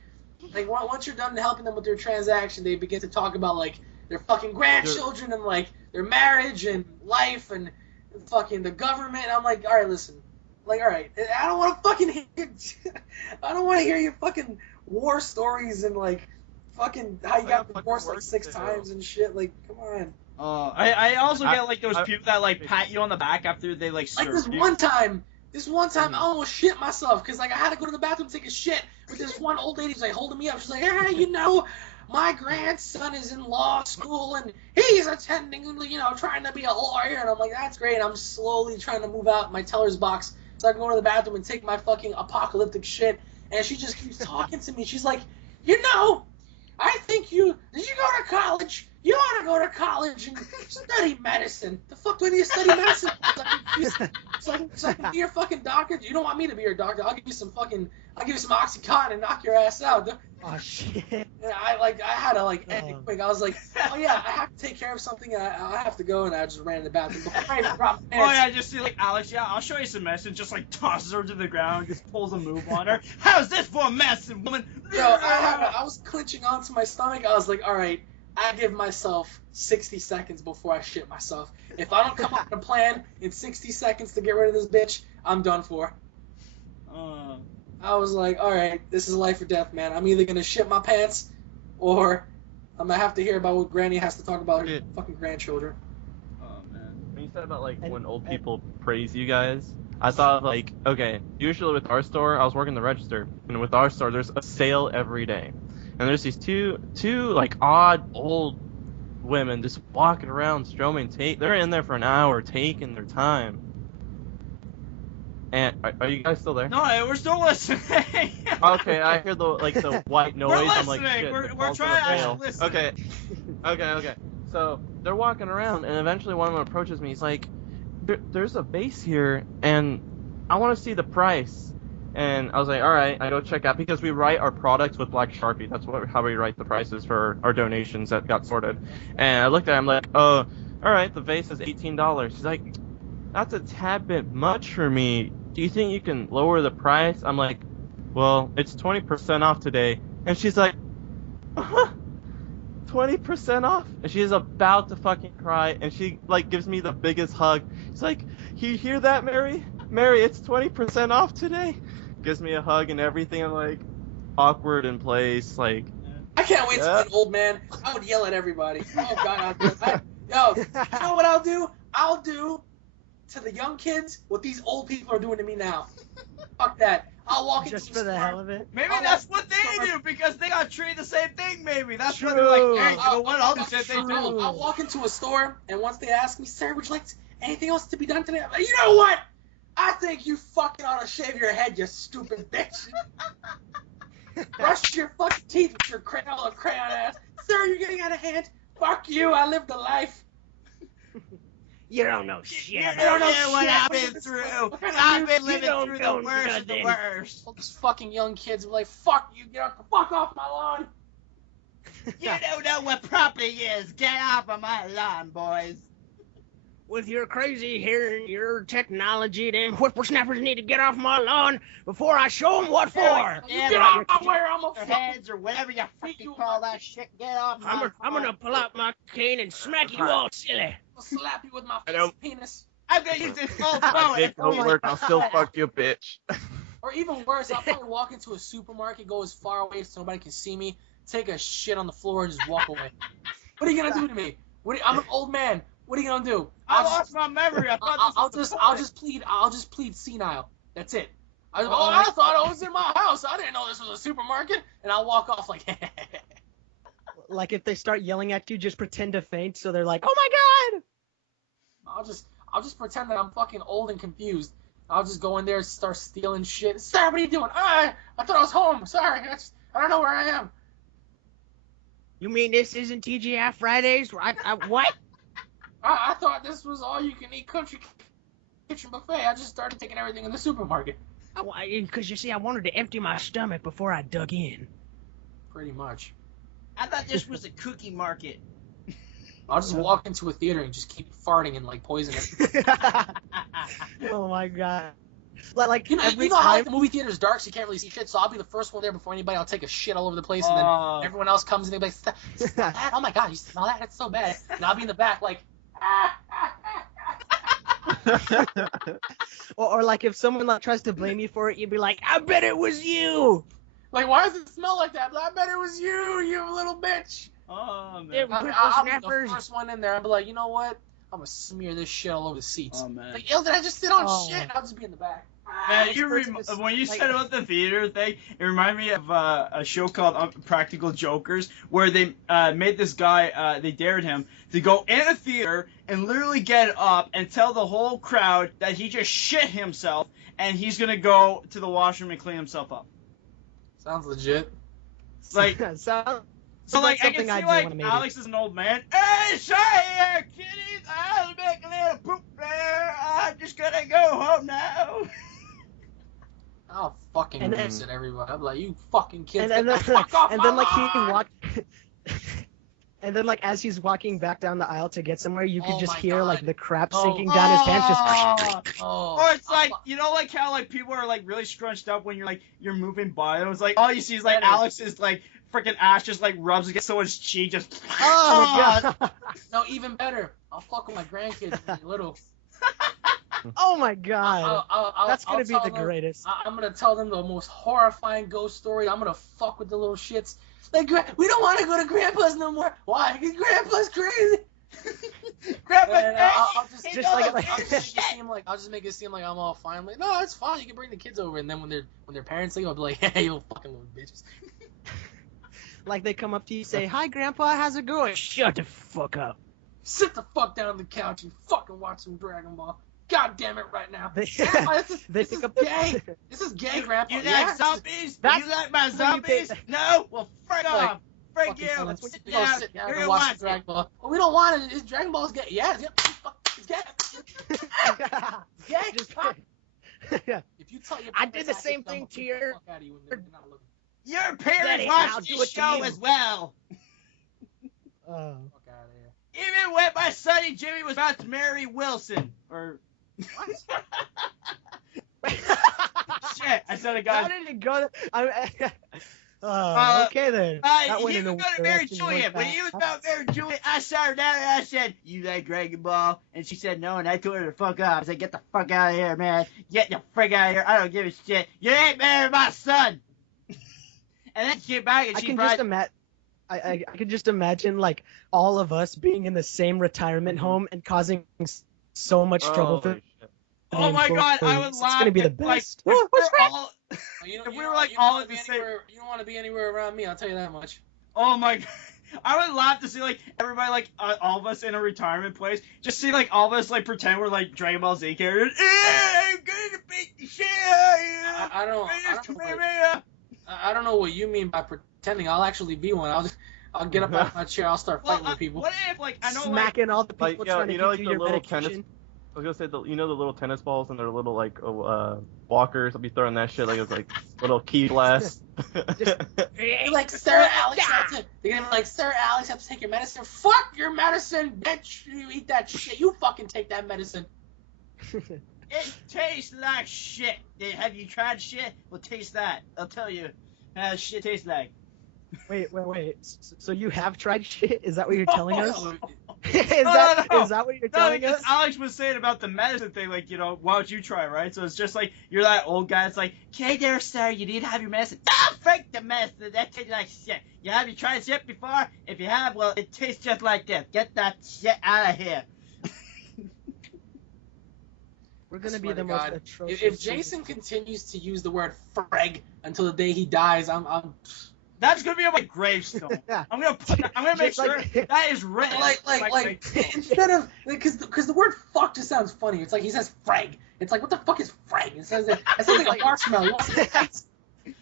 like, once you're done helping them with their transaction, they begin to talk about like their fucking grandchildren and like their marriage and life and fucking the government. I'm like, all right, listen. Like, all right, I don't want to fucking hear. I don't want to hear your fucking war stories and like fucking how you got divorced like 6 times and shit. Like, come on. I also get like those people that like pat you on the back after they like serve this you. one time I almost shit myself because like I had to go to the bathroom to take a shit with this one old lady who's like holding me up. She's like, hey, you know, my grandson is in law school and he's attending, you know, trying to be a lawyer. And I'm like, that's great. I'm slowly trying to move out my teller's box so I can go to the bathroom and take my fucking apocalyptic shit. And she just keeps talking to me. She's like, you know, I think did you go to college? You ought to go to college and study medicine. The fuck do I need to study medicine? So I can be your fucking doctor? You don't want me to be your doctor. I'll give you some fucking I'll give you some Oxycontin and knock your ass out. Oh shit. And I had to end it quick. I was like, oh yeah, I have to take care of something. I have to go, and I just ran in the bathroom. Before I even brought my Oh pants. yeah, I just see like Alex. Yeah, I'll show you some mess, and just like tosses her to the ground, just pulls a move on her. How's this for a mess, woman? Yo, I was clenching onto my stomach. I was like, all right, I give myself 60 seconds before I shit myself. If I don't come up with a plan in 60 seconds to get rid of this bitch, I'm done for. I was like, all right, this is life or death, man. I'm either gonna shit my pants, or I'm gonna have to hear about what Granny has to talk about her fucking grandchildren. Oh man. When you said about like when old people praise you guys, I thought like, okay, usually with our store, I was working the register, and with our store, there's a sale every day, and there's these two like odd old women just walking around stroming. They're in there for an hour, taking their time. And are you guys still there? No, we're still listening. Okay, I hear the white noise. We're I'm like, listening. shit, We're trying to actually listen. Okay. So they're walking around, and eventually one of them approaches me. He's like, "There's a base here, and I want to see the price." And I was like, "All right." I go check out because we write our products with black Sharpie. That's how we write the prices for our donations that got sorted. And I looked at him like, "Oh, all right. The vase is $18." She's like, "That's a tad bit much for me. Do you think you can lower the price?" I'm like, "Well, it's 20% off today." And she's like, 20% off? And she's about to fucking cry, and she like gives me the biggest hug. She's like, "You hear that, Mary? Mary, it's 20% off today." Gives me a hug and everything. I'm like, awkward in place, like. I can't wait to be an old man. I would yell at everybody. Oh God, you know what I'll do? I'll do to the young kids what these old people are doing to me now. Fuck that. I'll walk into Just for the hell of it. Maybe that's what they do because they got treated the same thing. Maybe that's why they're like, hey, you know what? I'll do the same thing too. I'll walk into a store, and once they ask me, "Sir, would you like anything else to be done today?" I'm like, "You know what? I think you fucking ought to shave your head, you stupid bitch. Brush your fucking teeth with your crayon ass. Sir, you're getting out of hand. Fuck you. I lived a life." You don't know shit. You don't know what I've been through. I've been living through the worst of the worst. All these fucking young kids are like, "Fuck you, get the fuck off my lawn." You don't know what property is. Get off of my lawn, boys. With your crazy hair and your technology, them whippersnappers need to get off my lawn before I show them what for. Yeah, Get off my way, I'm their heads or whatever you fucking call that shit. Get off my I'm gonna pull out my cane and smack you all silly. I'll slap you with my penis. I'm gonna use this full My phone. dick don't work. I'll still fuck you, bitch. Or even worse, I'll probably walk into a supermarket, go as far away so nobody can see me, take a shit on the floor, and just walk away. What are you gonna do to me? I'm an old man. What are you gonna do? I lost my memory. I'll just plead senile. That's it. I thought I was in my house. I didn't know this was a supermarket. And I'll walk off like. Like if they start yelling at you, just pretend to faint, so they're like, "Oh my god!" I'll just pretend that I'm fucking old and confused. I'll just go in there and start stealing shit. "Sir, what are you doing?" I thought I was home. Sorry, I don't know where I am." You mean this isn't TGI Fridays? What? I thought this was all you can eat country kitchen buffet. I just started taking everything in the supermarket. Because you see, I wanted to empty my stomach before I dug in. Pretty much. I thought this was a cookie market. I'll just walk into a theater and just keep farting and like poison it. Oh my god. Like you know every how time the movie theater's dark, so you can't really see shit. So I'll be the first one there before anybody. I'll take a shit all over the place, and then everyone else comes and they'll be like, "Smell that? Oh my god, you smell that? That's so bad." And I'll be in the back like. or like if someone like tries to blame you for it, you'd be like, "I bet it was you." Like, why does it smell like that? I bet it was you, you little bitch. Oh man. I'll be the first one in there. I'll be like, you know what? I'm gonna smear this shit all over the seats. Oh man. Like, did I just sit on shit? I'll just be in the back. Man, when you said about the theater thing, it reminded me of a show called Practical Jokers, where they made this guy, they dared him to go in a theater and literally get up and tell the whole crowd that he just shit himself and he's gonna go to the washroom and clean himself up. Sounds legit. Like, so like I can see like Alex is an old man. Hey, say here, kiddies, I'll make a little poop there. I'm just gonna go home now. I'll fucking And then- visit everybody. I'm like, you fucking kids, And get then, the fuck off and then my like he lawn! walked. And then, like, as he's walking back down the aisle to get somewhere, you could Oh just my hear, like, God. the crap Oh. sinking down his pants. Just. Oh, Or it's I'm like, fu- you know, like how like people are like really scrunched up when you're moving by them. It's like all you see is like Better. Alex's like freaking ass just like rubs against someone's cheek, just. Oh my god! no, even better. I'll fuck with my grandkids when they're little. Oh my god! That's I'll gonna be tell the them- greatest. I'm gonna tell them the most horrifying ghost story. I'm gonna fuck with the little shits. Like, we don't want to go to Grandpa's no more. Why? Because Grandpa's crazy. Grandpa, And I'll just, Hey, Just like- I'll just make it seem like I'm all fine. Like, no, it's fine. You can bring the kids over, and then when their parents leave, I'll be like, hey, you fucking little bitches. Like they come up to you, say, "Hi, Grandpa, how's it going?" Shut the fuck up. Sit the fuck down on the couch and fucking watch some Dragon Ball. God damn it, right now. They, Grandpa, they this pick is up the. gay. This is gay, Grandpa. You Yeah, like zombies? That's You like my when you pay- zombies? No? Well, frick Like, off. Frick fucking you. fun. Let's Let's sit go down. sit down You're and gonna watch watch the Dragon Ball. Well, we don't want it. Is Dragon Ball's gay? Yeah, it's gay. Gay. Just- Fuck. yeah. If you tell your I parents did the that, same they'll thing beat to the your- fuck out of you when they're not looking. Your parents Daddy, I'll watch do it this to show you. as well. Oh. Fuck out of here. Even when my sonny Jimmy was about to marry Wilson. Or. Shit, I said a How guy. did it go? Uh, Okay then. That went he in was a gonna marry direction you Julia. weren't When he was that- about to marry Julia, I sat her down and I said, "You like Dragon Ball?" And she said no, and I told her to fuck off. I said, "Get the fuck out of here, man. Get the frick out of here. I don't give a shit. You ain't married my son." And then she came back and I she can brought. just imagine. I could just imagine like all of us being in the same retirement Mhm. home and causing so much trouble for Holy shit. the Oh my god, I would employees. laugh. It's gonna be the if, like, best. if we're all. You If we were, like, all at the same- You don't want to be anywhere around me. I'll tell you that much. Oh my god. I would laugh to see like everybody like all of us in a retirement place. Just see like all of us like pretend we're like Dragon Ball Z characters. I'm gonna beat the shit out of you. I don't know what you mean by pretending. I'll actually be one. I'll get up out of my chair. I'll start Well, fighting with people. what if like I know smacking all the people Like, trying to you know, give like you the your little medication. tennis. I was gonna say the little tennis balls and their little like walkers. I'll be throwing that shit like it's like little key blast. You're like, Sir Alex, they're gonna be like, Sir Alex, you have to take your medicine. Fuck your medicine, bitch. You eat that shit. You fucking take that medicine. it tastes like shit. Have you tried shit? Well, taste that. I'll tell you how shit tastes like. Wait. So you have tried shit? Is that what you're telling us? Oh, Is No, that no. is that what you're No, telling because us? Alex was saying about the medicine thing, like, you know, why don't you try, right? So it's just like, you're that old guy, it's like, okay there, sir, you need to have your medicine. Ah, freak the medicine, that tastes like shit. Have you tried shit before? If you have, well, it tastes just like this. Get that shit out of here. We're gonna be swear the to most God. atrocious. If Jason continues to use the word freg until the day he dies, I'm That's gonna be on my gravestone. Yeah. I'm gonna make Just like- sure that is written. like instead of because the word fuck just sounds funny. It's like he says frag. It's like what the fuck is frag? It sounds like a marshmallow. He wants to say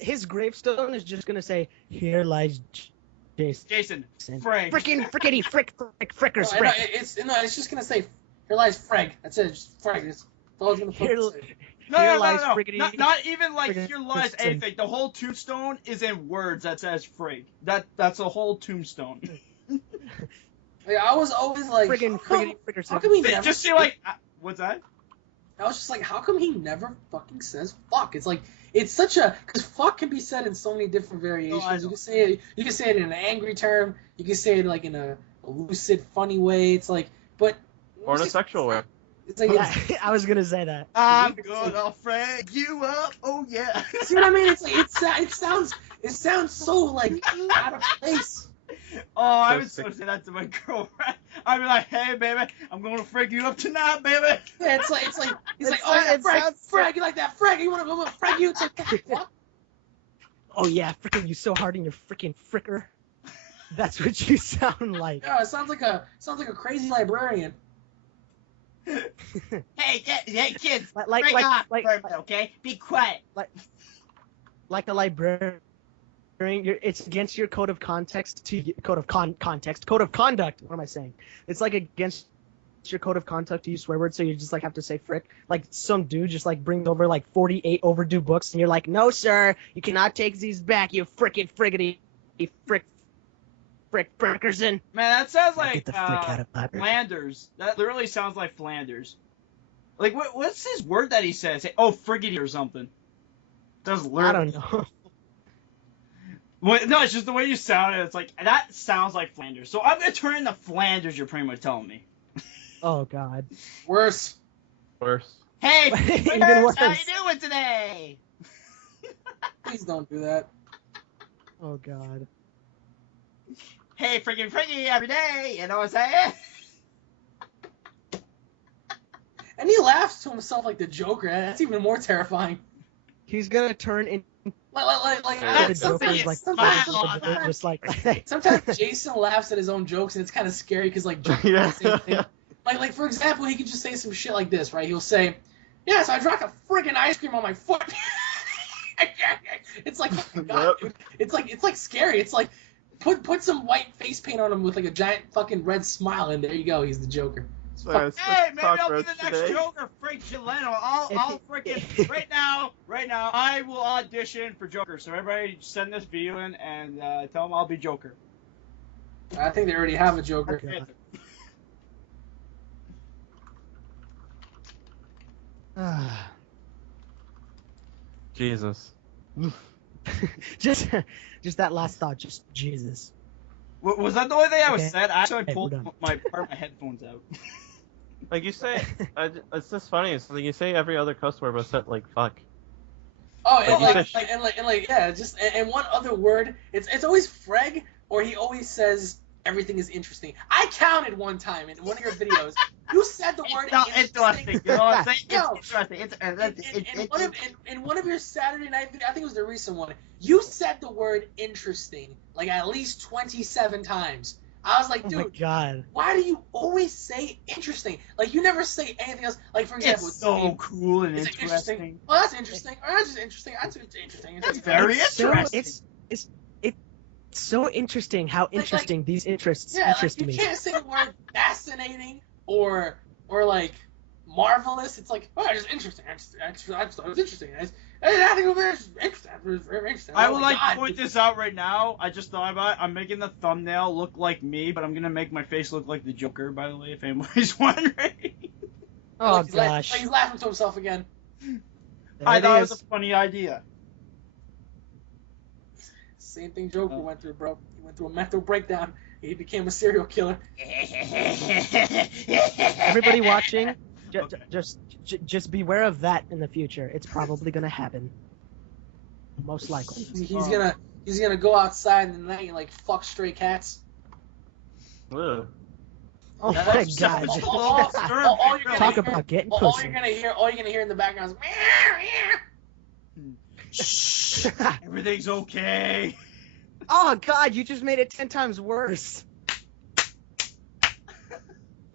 His gravestone is just gonna say, "Here lies Jason." Jason, Frank. Frickety frickers No, frick. it's just gonna say here lies frag. That's it. Just frag. That's all it's gonna Here, fucking say. No, Here no, no, lies no, no. friggity- Not even like friggin' here lies Kristen. anything. The whole tombstone is in words that says frig. That's a whole tombstone. Like, I was always like, friggin' how frickers. come he never? Just see like, what's that? I was just like, how come he never fucking says fuck? It's like it's such a because fuck can be said in so many different variations. I You know. can say it. You can say it in an angry term. You can say it like in a lucid, funny way. It's like, but Or in a sexual way. It's like, Yeah, I was gonna say that. I'm gonna frag you up. Oh yeah. see what I mean? It's like it sounds so like out of place. Oh, I So would so sick. say that to my girlfriend. I'd be like, hey baby, I'm gonna frig you up tonight, baby. Yeah, it's like It oh yeah, sounds- frag, frag, you like that frag? You want to frag you? It's like what? Oh yeah, fricking you so hard in your fricking fricker. That's what you sound like. Yeah, it sounds like a crazy librarian. Hey kids, Like frig off, like okay? Be quiet. like a librarian. It's against your code of context to code of context, code of conduct. What am I saying? It's like against your code of conduct to use swear words, so you just like have to say frick. Like some dude just like brings over like 48 overdue books, and you're like, no sir, you cannot take these back, you frickin' friggity frick frickerson. Man, that sounds like Get the frick out of Piper. Flanders. That literally sounds like Flanders. Like, what's his word that he says? Oh, friggity or something. Does I don't know. No, it's just the way you sound it. It's like, that sounds like Flanders. So I'm going to turn into Flanders, you're pretty much telling me. Oh god. Worse. Hey, Even Flanders, worse. how you doing today? Please don't do that. Oh god. Hey, freaking Friggy every day, you know what I'm saying? And he laughs to himself like the Joker. That's even more terrifying. He's gonna turn in Like Yeah, the sometimes, Joker's like smile. just like sometimes Jason laughs at his own jokes, and it's kind of scary because like Joker Yeah. does the same thing. Like for example, he could just say some shit like this, right? He'll say, "Yeah, so I dropped a friggin' ice cream on my foot." It's like, oh my god, dude. It's like scary. It's like put some white face paint on him with like a giant fucking red smile, and there you go. He's the Joker. Hey, maybe I'll be the next Joker, Frank Chileno. I'll freaking right now, I will audition for Joker. So everybody send this video in and tell them I'll be Joker. I think they already have a Joker. God. Ah. Jesus. just that last thought, just Jesus. Was that the only thing I was Okay. said? I actually Okay, pulled we're done. my part of my headphones out. Like you say, it's just funny. It's like you say every other cuss word, but except like fuck. Oh, and Like, like yeah, just and one other word. It's always Freg, or he always says everything is interesting. I counted one time in one of your videos. You said the word It's not interesting. You know what I'm saying? No. It's interesting. In one of your Saturday night videos, I think it was the recent one, you said the word interesting like at least 27 times. I was like, Oh my dude, god. why do you always say interesting? Like, you never say anything else. Like, for example, It's so cool and it's like interesting. Oh, that's interesting. Oh, that's just interesting. That's interesting. That's very interesting. It's so interesting how interesting these interests interest like, you me. can't say the word fascinating or like marvelous. It's like, oh, it's just interesting. I thought it was interesting. I think it was interesting. It was very interesting. I Oh would my like God. to point this out right now. I just thought about it. I'm making the thumbnail look like me, but I'm gonna make my face look like the Joker, by the way, if anybody's wondering. Oh Look, gosh. he's laughing to himself again. There I it thought it is. was a funny idea. Same thing Joker Oh. went through, bro. He went through a mental breakdown. He became a serial killer. Everybody watching, Okay. just beware of that in the future. It's probably gonna happen. Most likely. He's gonna go outside in the night and like fuck stray cats. Ugh. Oh That's my so god. much- all you're gonna Talk hear- about getting all pussy. you're gonna hear in the background is meow, meow. Shh. Everything's okay. Oh god, you just made it 10 times worse.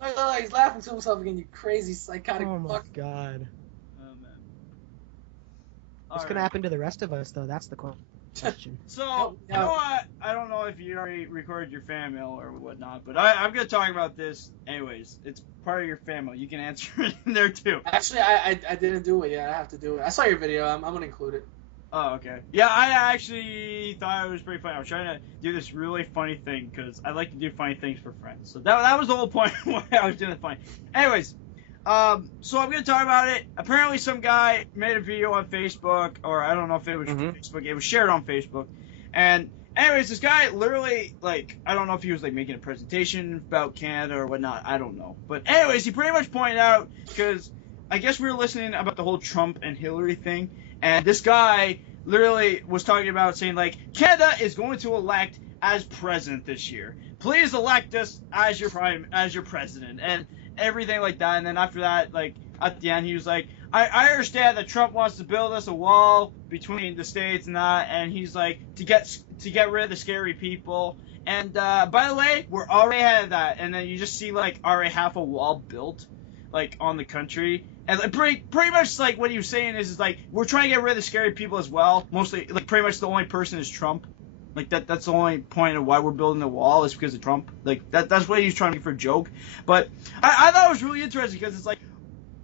Look, he's laughing to himself again, you crazy psychotic Oh my fuck. god. Oh, man. What's Alright. gonna happen to the rest of us though? That's the question. So, No, you know what? I don't know if you already recorded your fan mail or whatnot, but I'm going to talk about this anyways. It's part of your fan mail. You can answer it in there too. Actually, I didn't do it yet. I have to do it. I saw your video. I'm gonna include it. Oh, okay. Yeah, I actually thought it was pretty funny. I was trying to do this really funny thing because I like to do funny things for friends. So that was the whole point of why I was doing it funny. Anyways, so I'm going to talk about it. Apparently some guy made a video on Facebook, or I don't know if it was Facebook. It was shared on Facebook. And anyways, this guy literally, like, I don't know if he was, like, making a presentation about Canada or whatnot. I don't know. But anyways, he pretty much pointed out, because I guess we were listening about the whole Trump and Hillary thing. And this guy literally was talking about saying, like, Canada is going to elect as president this year. Please elect us as your president, and everything like that. And then after that, like, at the end, he was like, I understand that Trump wants to build us a wall between the states and that, and he's like, to get rid of the scary people. And by the way, we're already ahead of that. And then you just see, like, already half a wall built, like, on the country. And like, pretty much, like, what he was saying is like, we're trying to get rid of the scary people as well. Mostly, like, pretty much the only person is Trump. Like that's the only point of why we're building the wall is because of Trump. Like that's what he's trying to do for a joke. But I thought it was really interesting because it's like,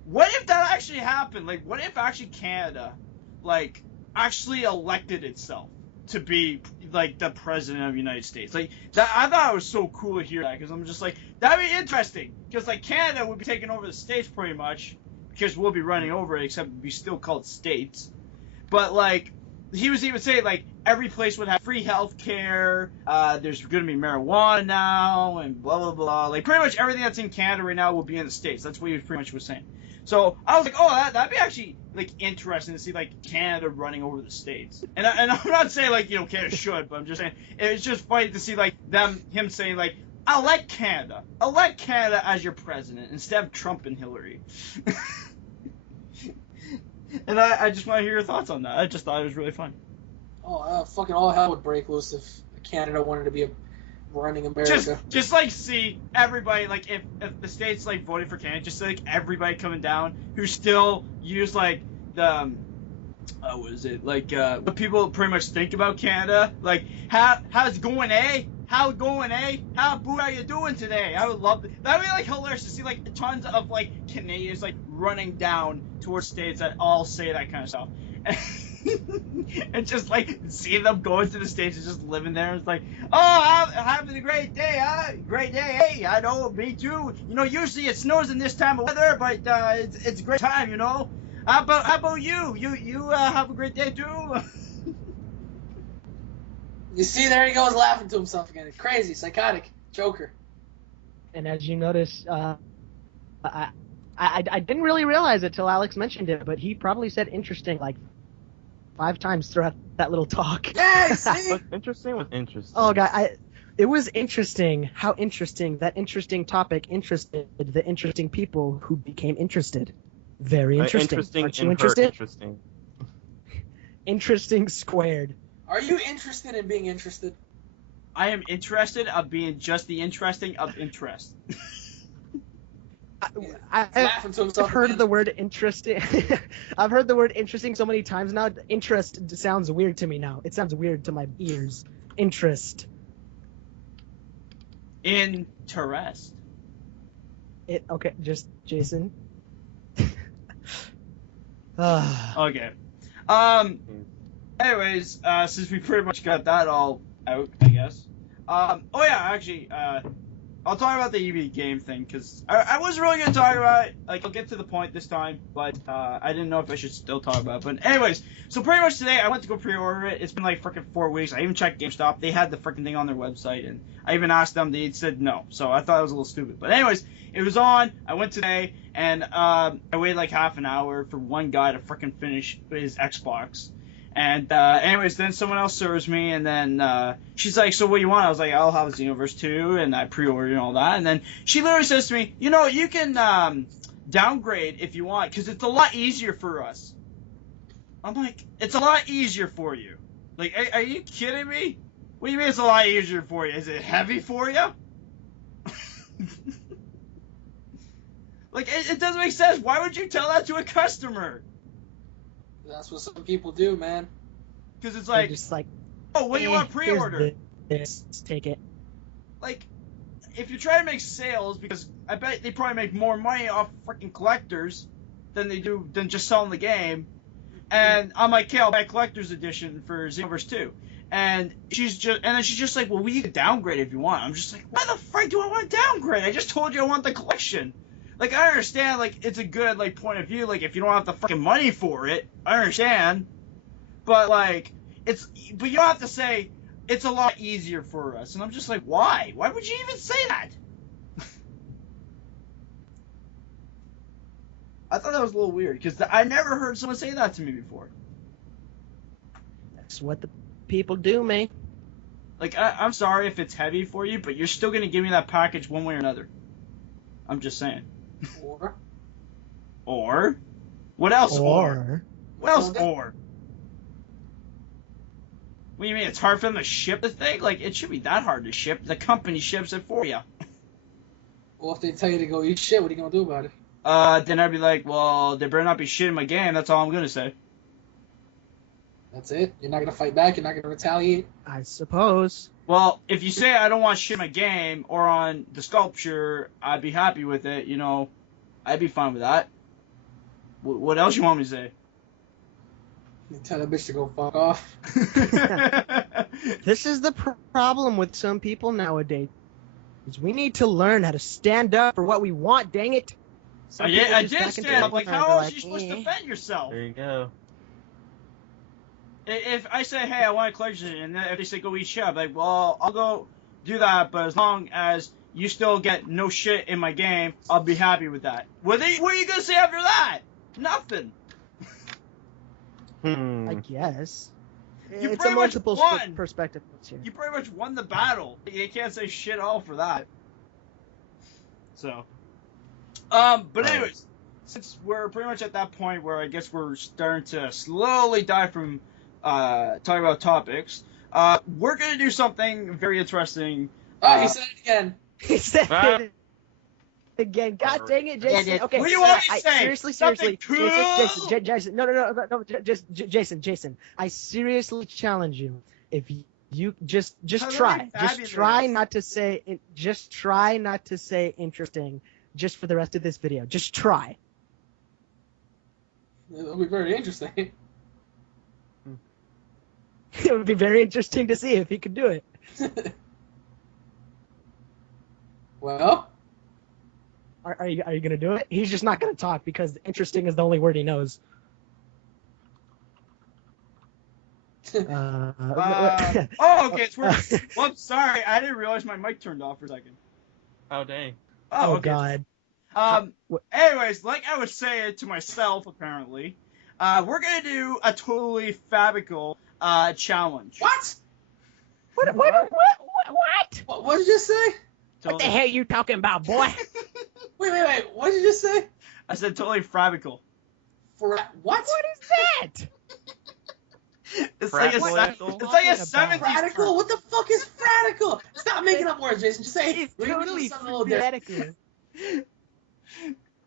what if that actually happened? Like, what if actually Canada, like, actually elected itself to be like the president of the United States? Like that, I thought it was so cool to hear that because I'm just like, that'd be interesting because like Canada would be taking over the states pretty much because we'll be running over it, except we still call it states. But like, he was even saying like every place would have free health care. There's going to be marijuana now and blah blah blah. Like pretty much everything that's in Canada right now will be in the states. That's what he pretty much was saying. So I was like, oh, that'd be actually like interesting to see like Canada running over the states. And I'm not saying like Canada should, but I'm just saying it's just funny to see like him saying like, elect Canada as your president instead of Trump and Hillary. And I just want to hear your thoughts on that. I just thought it was really fun. Oh, fucking all hell would break loose if Canada wanted to be running America. Just like see everybody, like if the states like voted for Canada, just like everybody coming down who still use like the what is it, like what people pretty much think about Canada, like how's it going, eh? How going, eh? How boo are you doing today? I would love that. That'd be like hilarious to see like tons of like Canadians like running down towards states that all say that kind of stuff. And just like seeing them going to the states and just living there. It's like, oh, having a great day, huh? Great day, hey, I know, me too. Usually it snows in this time of weather, but it's a great time, How about you? You have a great day too. You see, there he goes laughing to himself again. Crazy, psychotic, Joker. And as you notice, I didn't really realize it till Alex mentioned it, but he probably said interesting like 5 times throughout that little talk. Yeah, see? What's interesting was interesting. Oh, God, it was interesting how interesting that interesting topic interested the interesting people who became interested. Very interesting. Aren't you interested? Interesting. Interesting squared. Are you interested in being interested? I am interested of being just the interesting of interest. I've heard the word interesting. I've heard the word interesting so many times now. Interest sounds weird to me now. It sounds weird to my ears. Interest. Interest. Okay, just Jason. Okay. Anyways, since we pretty much got that all out, I guess. Oh yeah, actually, I'll talk about the EV game thing, because I was really going to talk about it. Like, I'll get to the point this time, but I didn't know if I should still talk about it. But anyways, so pretty much today, I went to go pre-order it. It's been like freaking 4 weeks. I even checked GameStop. They had the freaking thing on their website, and I even asked them. They said no. So I thought it was a little stupid. But anyways, it was on. I went today, and I waited like half an hour for one guy to freaking finish his Xbox. And anyways, then someone else serves me, and then she's like, so what do you want? I was like, I'll have Xenoverse 2, and I pre-ordered and all that. And then she literally says to me, you can downgrade if you want, because it's a lot easier for us. I'm like, it's a lot easier for you. Like, are you kidding me? What do you mean it's a lot easier for you? Is it heavy for you? Like, it doesn't make sense. Why would you tell that to a customer? That's what some people do, man. Because it's like, just like, oh, what do you want pre-order? This, take it. Like, if you try to make sales, because I bet they probably make more money off freaking collectors than they do than just selling the game. And I'm like, okay, I'll buy a collector's edition for Xenoverse 2. And she's just like, well, you can downgrade if you want. I'm just like, why the frick do I want to downgrade? I just told you I want the collection. Like, I understand, like, it's a good, like, point of view, like, if you don't have the fucking money for it, I understand. But, like, but you don't have to say, it's a lot easier for us. And I'm just like, why? Why would you even say that? I thought that was a little weird, because I never heard someone say that to me before. That's what the people do, man. Like, I'm sorry if it's heavy for you, but you're still going to give me that package one way or another. I'm just saying. Or? What else or? What else or? What do you mean, it's hard for them to ship the thing? Like, it should be that hard to ship. The company ships it for you. Well, if they tell you to go eat shit, what are you going to do about it? Then I'd be like, well, they better not be shitting my game. That's all I'm going to say. That's it. You're not gonna fight back. You're not gonna retaliate. I suppose. Well, if you say I don't want shit in my game or on the sculpture, I'd be happy with it. I'd be fine with that. What else you want me to say? You tell that bitch to go fuck off. This is the problem with some people nowadays. Is we need to learn how to stand up for what we want. Dang it! Some people I just did back into stand up. the Like, corner, how they're else are like, you supposed to "Eh." defend yourself? There you go. If I say, hey, I want a collection, and then if they say go eat shit, I'm like, well, I'll go do that, but as long as you still get no shit in my game, I'll be happy with that. What are you gonna say after that? Nothing. I guess. You It's a pretty much multiple won. perspective here. You pretty much won the battle. You can't say shit all for that. So, but anyways, since we're pretty much at that point where I guess we're starting to slowly die from talking about topics, we're gonna do something very interesting. Oh, he said it again. He said Ah. it again. God dang it, Jason. Okay. What do you want me to say? Seriously, Something Jason. No. Jason. I seriously challenge you. If you just try, just try not to say interesting, just for the rest of this video. Just try. It'll be very interesting. It would be very interesting to see if he could do it. Well, Are you gonna do it? He's just not gonna talk because interesting is the only word he knows. Oh, okay, it's working. Well, I'm sorry, I didn't realize my mic turned off for a second. Oh dang. Oh, Oh okay. God. Anyways, like I was saying to myself, apparently, we're gonna do a totally fabrical challenge. what? What? What did you just say? What the hell you talking about, boy? Wait. What did you just say? I said totally fabrical. For what? What is that? It's like a Fratical? it's like a Talking about 70s Radical? term. What the fuck is radical? Stop making up words, Jason. Just say It's we're gonna do totally something a little different. radical.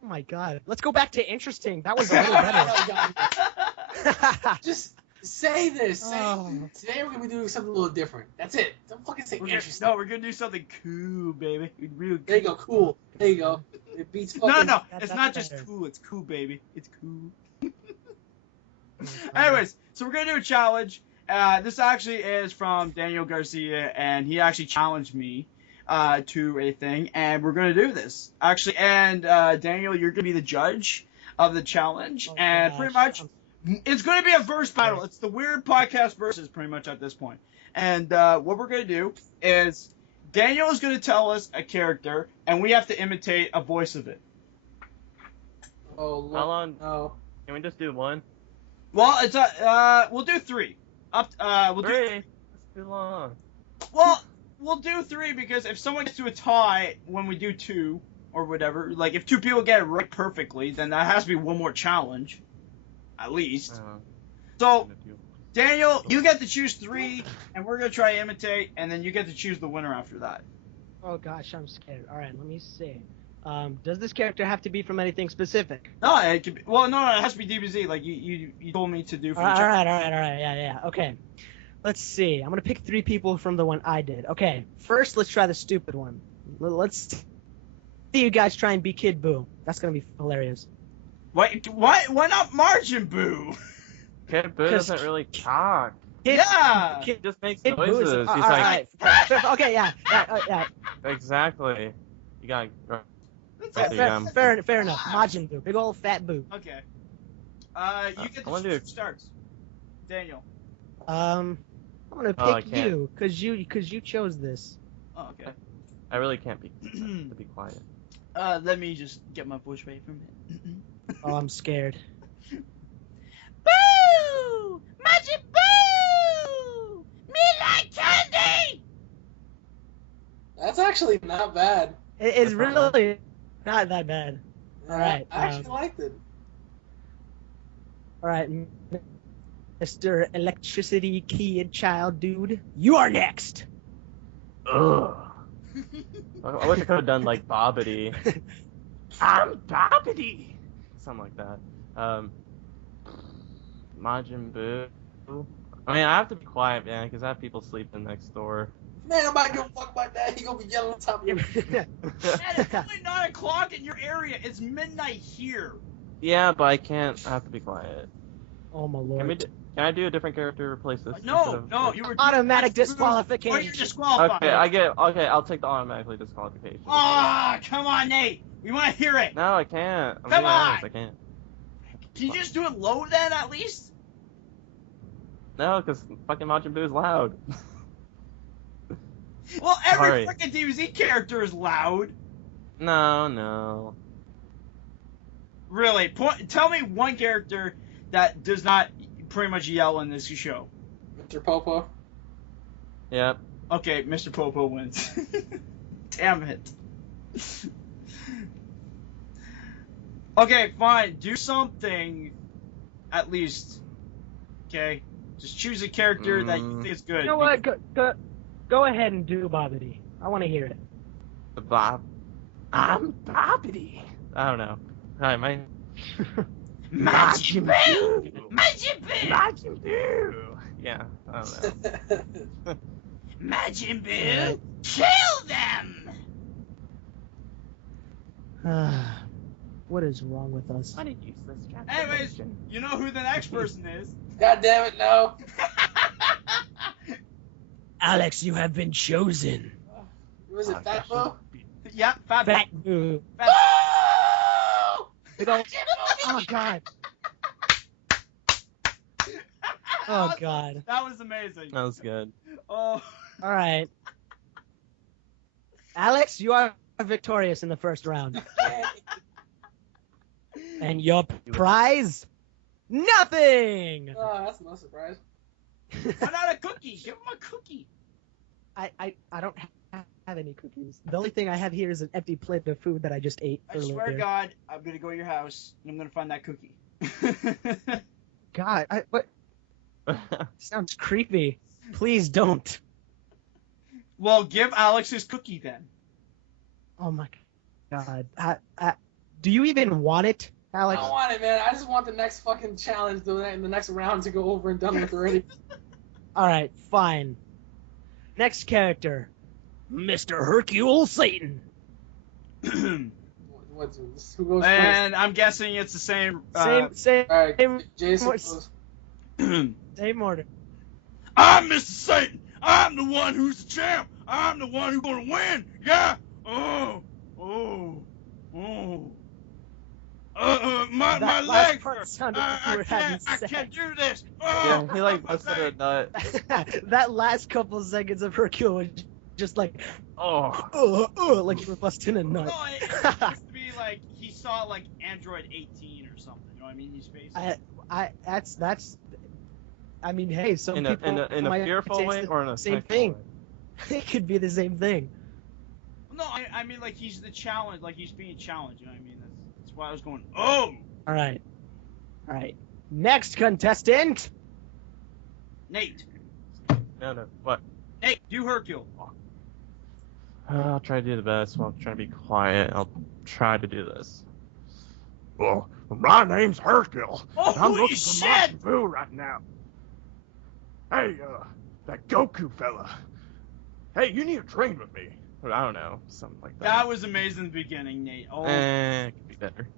Oh my God. Let's go back to interesting. That was a little better. Oh, God. Just say this. Oh. Today we're gonna be doing something a little different. That's it. Don't fucking say interesting. No, we're gonna do something cool, baby. Real There you cool. go. Cool. There you go. It beats fucking. No, That's it's not just better. cool. It's cool, baby. It's cool. Anyways, so we're gonna do a challenge. This actually is from Daniel Garcia, and he actually challenged me to a thing, and we're gonna do this actually. And Daniel, you're gonna be the judge of the challenge, and pretty much it's gonna be a verse battle. It's the weird podcast versus pretty much at this point. And what we're gonna do is Daniel is gonna tell us a character, and we have to imitate a voice of it. Oh, Lord. How long? No. Can we just do one? Well, it's we'll do three. We'll do Three. That's too long. well, we'll do three because if someone gets to a tie when we do two or whatever, like if two people get it right perfectly, then that has to be one more challenge, at least. So, Daniel, you get to choose three, and we're gonna try to imitate, and then you get to choose the winner after that. Oh gosh, I'm scared. All right, let me see. Does this character have to be from anything specific? No, it could be. Well, no, it has to be DBZ, like you told me to do for All the right, challenge. yeah. Okay. Let's see. I'm gonna pick 3 people from the one I did. Okay. First, let's try the stupid one. Let's see you guys try and be Kid Boo. That's gonna be hilarious. Why not Margin Boo? Kid Boo doesn't really talk. Yeah. He just makes Kid Boo is. noises. All He's like, right. Okay, yeah. exactly. You got. Fair enough. Majin Boo, big old fat Boo. Okay. You get I wanna to do- choose who starts. Daniel. I'm gonna Oh, I pick can't. you, cause you chose this. Oh, okay. I really can't be. To be quiet. Let me just get my voice ready for a minute. Oh, I'm scared. Boo! Magic Boo! Me like candy! That's actually not bad. It's really not that bad. All right. I actually liked it. All right, Mr. Electricity Kid Child Dude, you are next. Ugh. I wish I could have done like Bobbity. I'm Bobbity. Something like that. Majin Buu. I mean, I have to be quiet, man, because I have people sleeping next door. Man, nobody give a fuck about that. He gonna be yelling on top of you. Man, it's only 9 o'clock in your area. It's midnight here. Yeah, but I can't. I have to be quiet. Oh my lord. Can I do a different character to replace this? No, you were Automatic Or you're disqualification. disqualified. Okay, I'll take the automatically disqualification. Ah, come on, Nate. We want to hear it. No, I can't. I'm Come being honest, on. I can't. Can you just do it low then, at least? No, because fucking Majin Buu is loud. Well, every Sorry. freaking DBZ character is loud. No. Really, tell me one character that does not pretty much yell in this show. Mr. Popo. Yep. Okay, Mr. Popo wins. Damn it. Okay, fine. Do something, at least. Okay? Just choose a character that you think is good. You know what? Go ahead and do Bobbity. I want to hear it. The Bob. I'm Bobbity. I don't know. Hi, my. Majin Buu! Majin Buu! Majin Buu! Yeah, I don't know. Majin Buu! Kill them! What is wrong with us? What a useless Anyways, you know who the next person is. God damn it, no. Alex, you have been chosen. Was it Fat Bo? Yeah, Fat Boo. Oh! Big ol'- Oh god. Oh god. That was amazing. That was good. Oh. All right. Alex, you are victorious in the first round. And your prize? Nothing! Oh, that's no surprise. Why not a cookie? Give him a cookie. I don't have any cookies. The only thing I have here is an empty plate of food that I just ate I earlier. swear to God, I'm gonna go to your house and I'm gonna find that cookie. God, what? Sounds creepy. Please don't. Well, give Alex his cookie then. Oh my god. Do you even want it, I Alex? don't want it, man. I just want the next fucking challenge, in the next round to go over and done with already. Alright, fine. Next character. Mr. Hercule Satan. Who goes And I'm guessing it's the same. Same first? Alright, same, Jason more- goes. same order. I'm Mr. Satan. I'm the one who's the champ. I'm the one who's gonna win. Yeah. Oh. My That last legs. part sounded like you I were having can't do this. Yeah, Oh, he like busted a nut. That last couple seconds of Hercule was just like, Oh. like you were busting a nut. No, it used to be like he saw like Android 18 or something. You know what I mean? His face. That's. I mean, hey, some In people a might fearful taste way the or in a same sexual thing. way? It could be the same thing. No, I mean like he's the challenge. Like he's being challenged. You know what I mean? That's why I was going. Oh, All right. Next contestant. Nate. No. What? Nate, do Hercule. I'll try to do the best while trying to be quiet. I'll try to do this. Well, my name's Hercule. Oh, and I'm holy looking for shit! Majin Buu right now. Hey, that Goku fella. Hey, you need to train with me. But I don't know, something like that. That was amazing in the beginning, Nate. Oh. It could be better.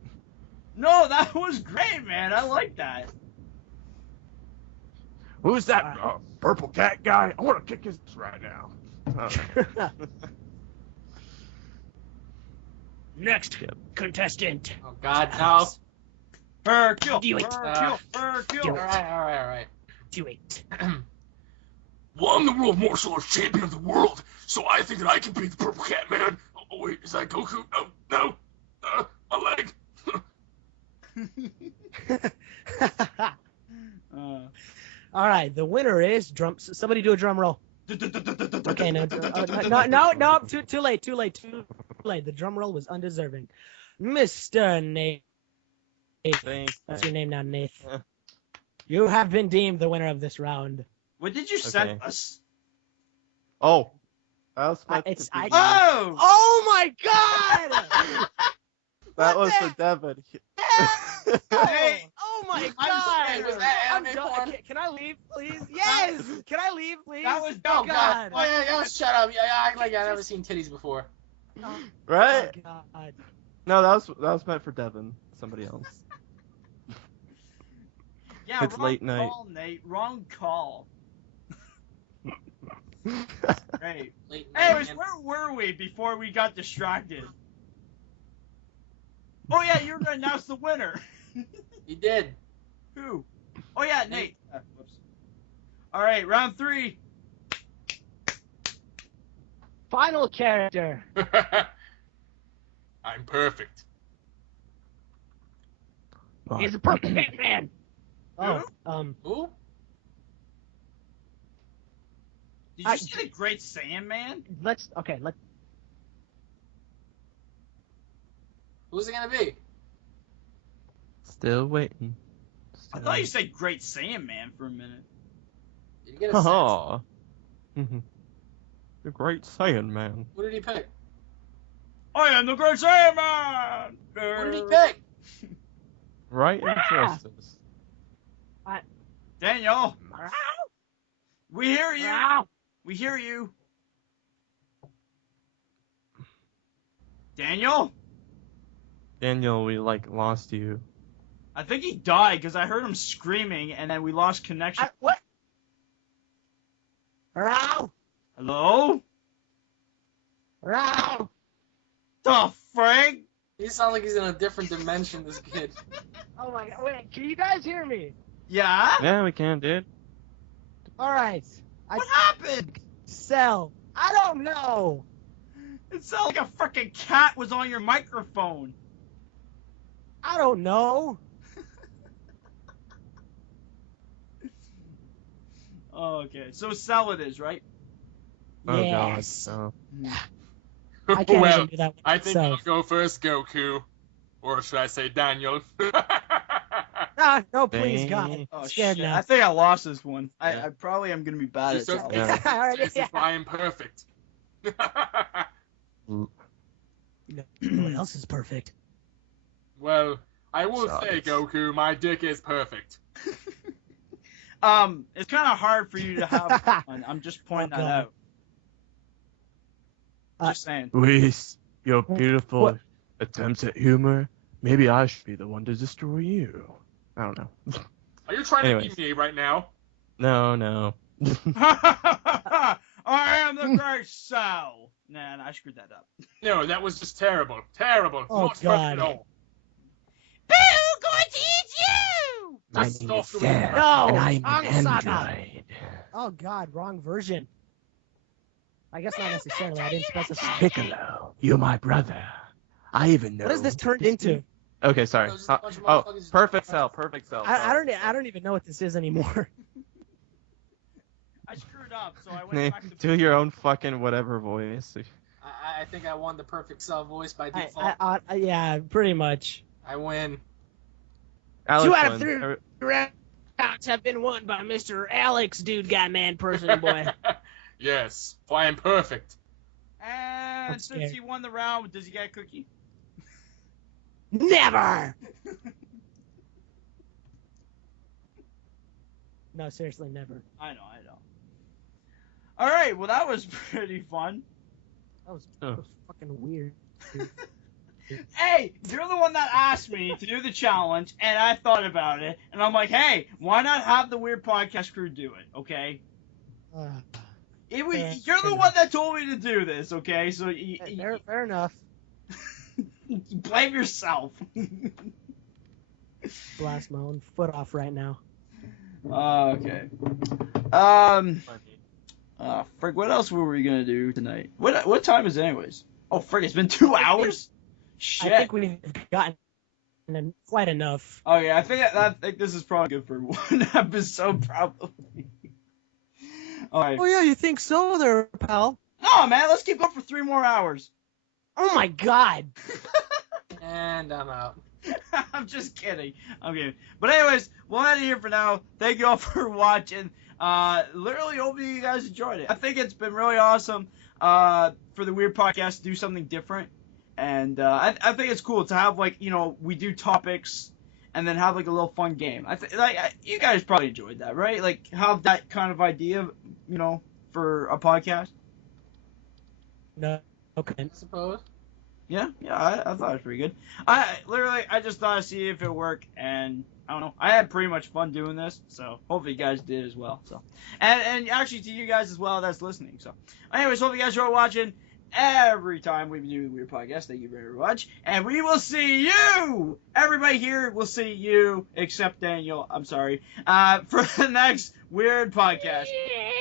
No, that was great, man. I like that. Who's that purple cat guy? I want to kick his ass right now. Next contestant. Oh God, no. Hercule. Do it. Hercule. Alright. Do it. Well, I'm the world martial arts champion of the world, so I think that I can beat the purple cat man. Oh wait, is that Goku? No. My leg. All right, the winner is drum. Somebody do a drum roll. Okay, no, too late. The drum roll was undeserving. Mr. Nate. Thanks. That's your name now, Nath. Yeah. You have been deemed the winner of this round. What did you send Okay. us? Oh. That was Oh! my god! That What was the- for Devin. Hey! Oh Oh my I'm god! sorry, was that I'm anime done. porn? Can I leave, please? Yes! Can I leave, please? That was Oh dumb. god. Oh yeah, shut up. Yeah, I act like I've never seen titties before. Right? Oh god. No, that was meant for Devin. Somebody else. Yeah, It's wrong late night. call, Nate. Wrong call. Great. Late Anyways, night. where were we before we got distracted? Oh yeah, you were gonna announce the winner. You did. Who? Oh yeah, Nate. Whoops. All right, round 3. Final character. I'm perfect. He's a perfect man. Oh, Who? Did you say the Great Saiyan Man? let's. Who's it gonna be? Still waiting. I thought you said Great Saiyan Man for a minute. Did you get a sense? Haha. The Great Saiyan Man. What did he pick? I am the Great Saiyan Man. What did he pick? Right in justice. Daniel, we hear you. We hear you. Daniel? Daniel, we lost you. I think he died because I heard him screaming and then we lost connection. What? Row! Hello? Row! The Frank? He sounds like he's in a different dimension, this kid. Oh my god! Wait, can you guys hear me? Yeah? Yeah, we can, dude. All right. What happened? Cell. I don't know. It sounded like a freaking cat was on your microphone. I don't know. Oh, okay. So Cell it is, right? Oh Yes. god. I can't well, even do that with I think I'll myself. go first, Goku. Or should I say Daniel? Ah, no, please, Dang. God. Oh, Scared shit. now. I think I lost this one. Yeah. I probably am going to be bad at It's it. okay. Yeah. Alright, This yeah. is why I'm perfect. No one else is perfect. Well, I will So say, it's- Goku, my dick is perfect. It's kind of hard for you to have one. I'm just pointing that God. out. Just saying. Luis, your beautiful What? attempts at humor. Maybe I should be the one to destroy you. I don't know. Are you trying Anyways. to beat me right now? No. I am the Great Cell. Nah, I screwed that up. No, that was just terrible. Terrible. Oh, Not perfect God. at all. Boo! Going to eat you! My Just name stop is doing Sam, that. No, and I'm wrong an saga. android. Oh God, wrong version. I guess not necessarily. I didn't specify. Piccolo, you're my brother. I even know. What has this turned into? Okay, sorry. There's just a bunch of Oh, motherfuckers- perfect cell, perfect cell. I don't even know what this is anymore. I screwed up, so I went back to... Do your own fucking whatever voice. I think I won the perfect cell voice by default. Yeah, pretty much. I win. Alex 2 out of wins. 3 rounds have been won by Mr. Alex, dude, guy, man, person, boy. Yes, why I'm perfect. And I'm since scared. he won the round, does he get a cookie? Never. No, seriously, never. I know. All right, well, that was pretty fun. That was Oh. fucking weird. Hey, you're the one that asked me to do the challenge, and I thought about it, and I'm like, hey, why not have the Weird Podcast crew do it, okay? It was, Yeah, you're the fair one that told me to do this, okay? So Fair enough. blame yourself. Blast my own foot off right now. Okay. Frick, what else were we gonna do tonight? What time is it anyways? Oh, frick, it's been 2 hours? Shit. I think we've gotten quite enough. Oh yeah, I think this is probably good for one episode, probably. Alright. Oh yeah, you think so there, pal? No, man, let's keep going for 3 more hours. Oh my god. And I'm out. I'm just kidding. I'm kidding. But anyways, we'll end it here for now. Thank you all for watching. Literally hope you guys enjoyed it. I think it's been really awesome for the Weird Podcast to do something different. And I think it's cool to have, like, you know, we do topics and then have like a little fun game. You guys probably enjoyed that, right? Like have that kind of idea, you know, for a podcast. No. Okay. I suppose. Yeah, I thought it was pretty good. I just thought I'd see if it worked, and I don't know. I had pretty much fun doing this, so hopefully you guys did as well. So, and actually to you guys as well that's listening. So, anyways, hope you guys are watching every time we do Weird Podcast. Thank you very much, and we will see you. Everybody here will see you, except Daniel. I'm sorry. For the next Weird Podcast.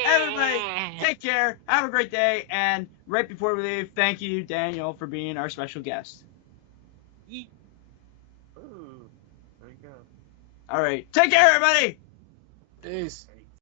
Everybody, take care. Have a great day, and right before we leave, thank you, Daniel, for being our special guest. Ooh, there you go. All right, take care, everybody. Peace.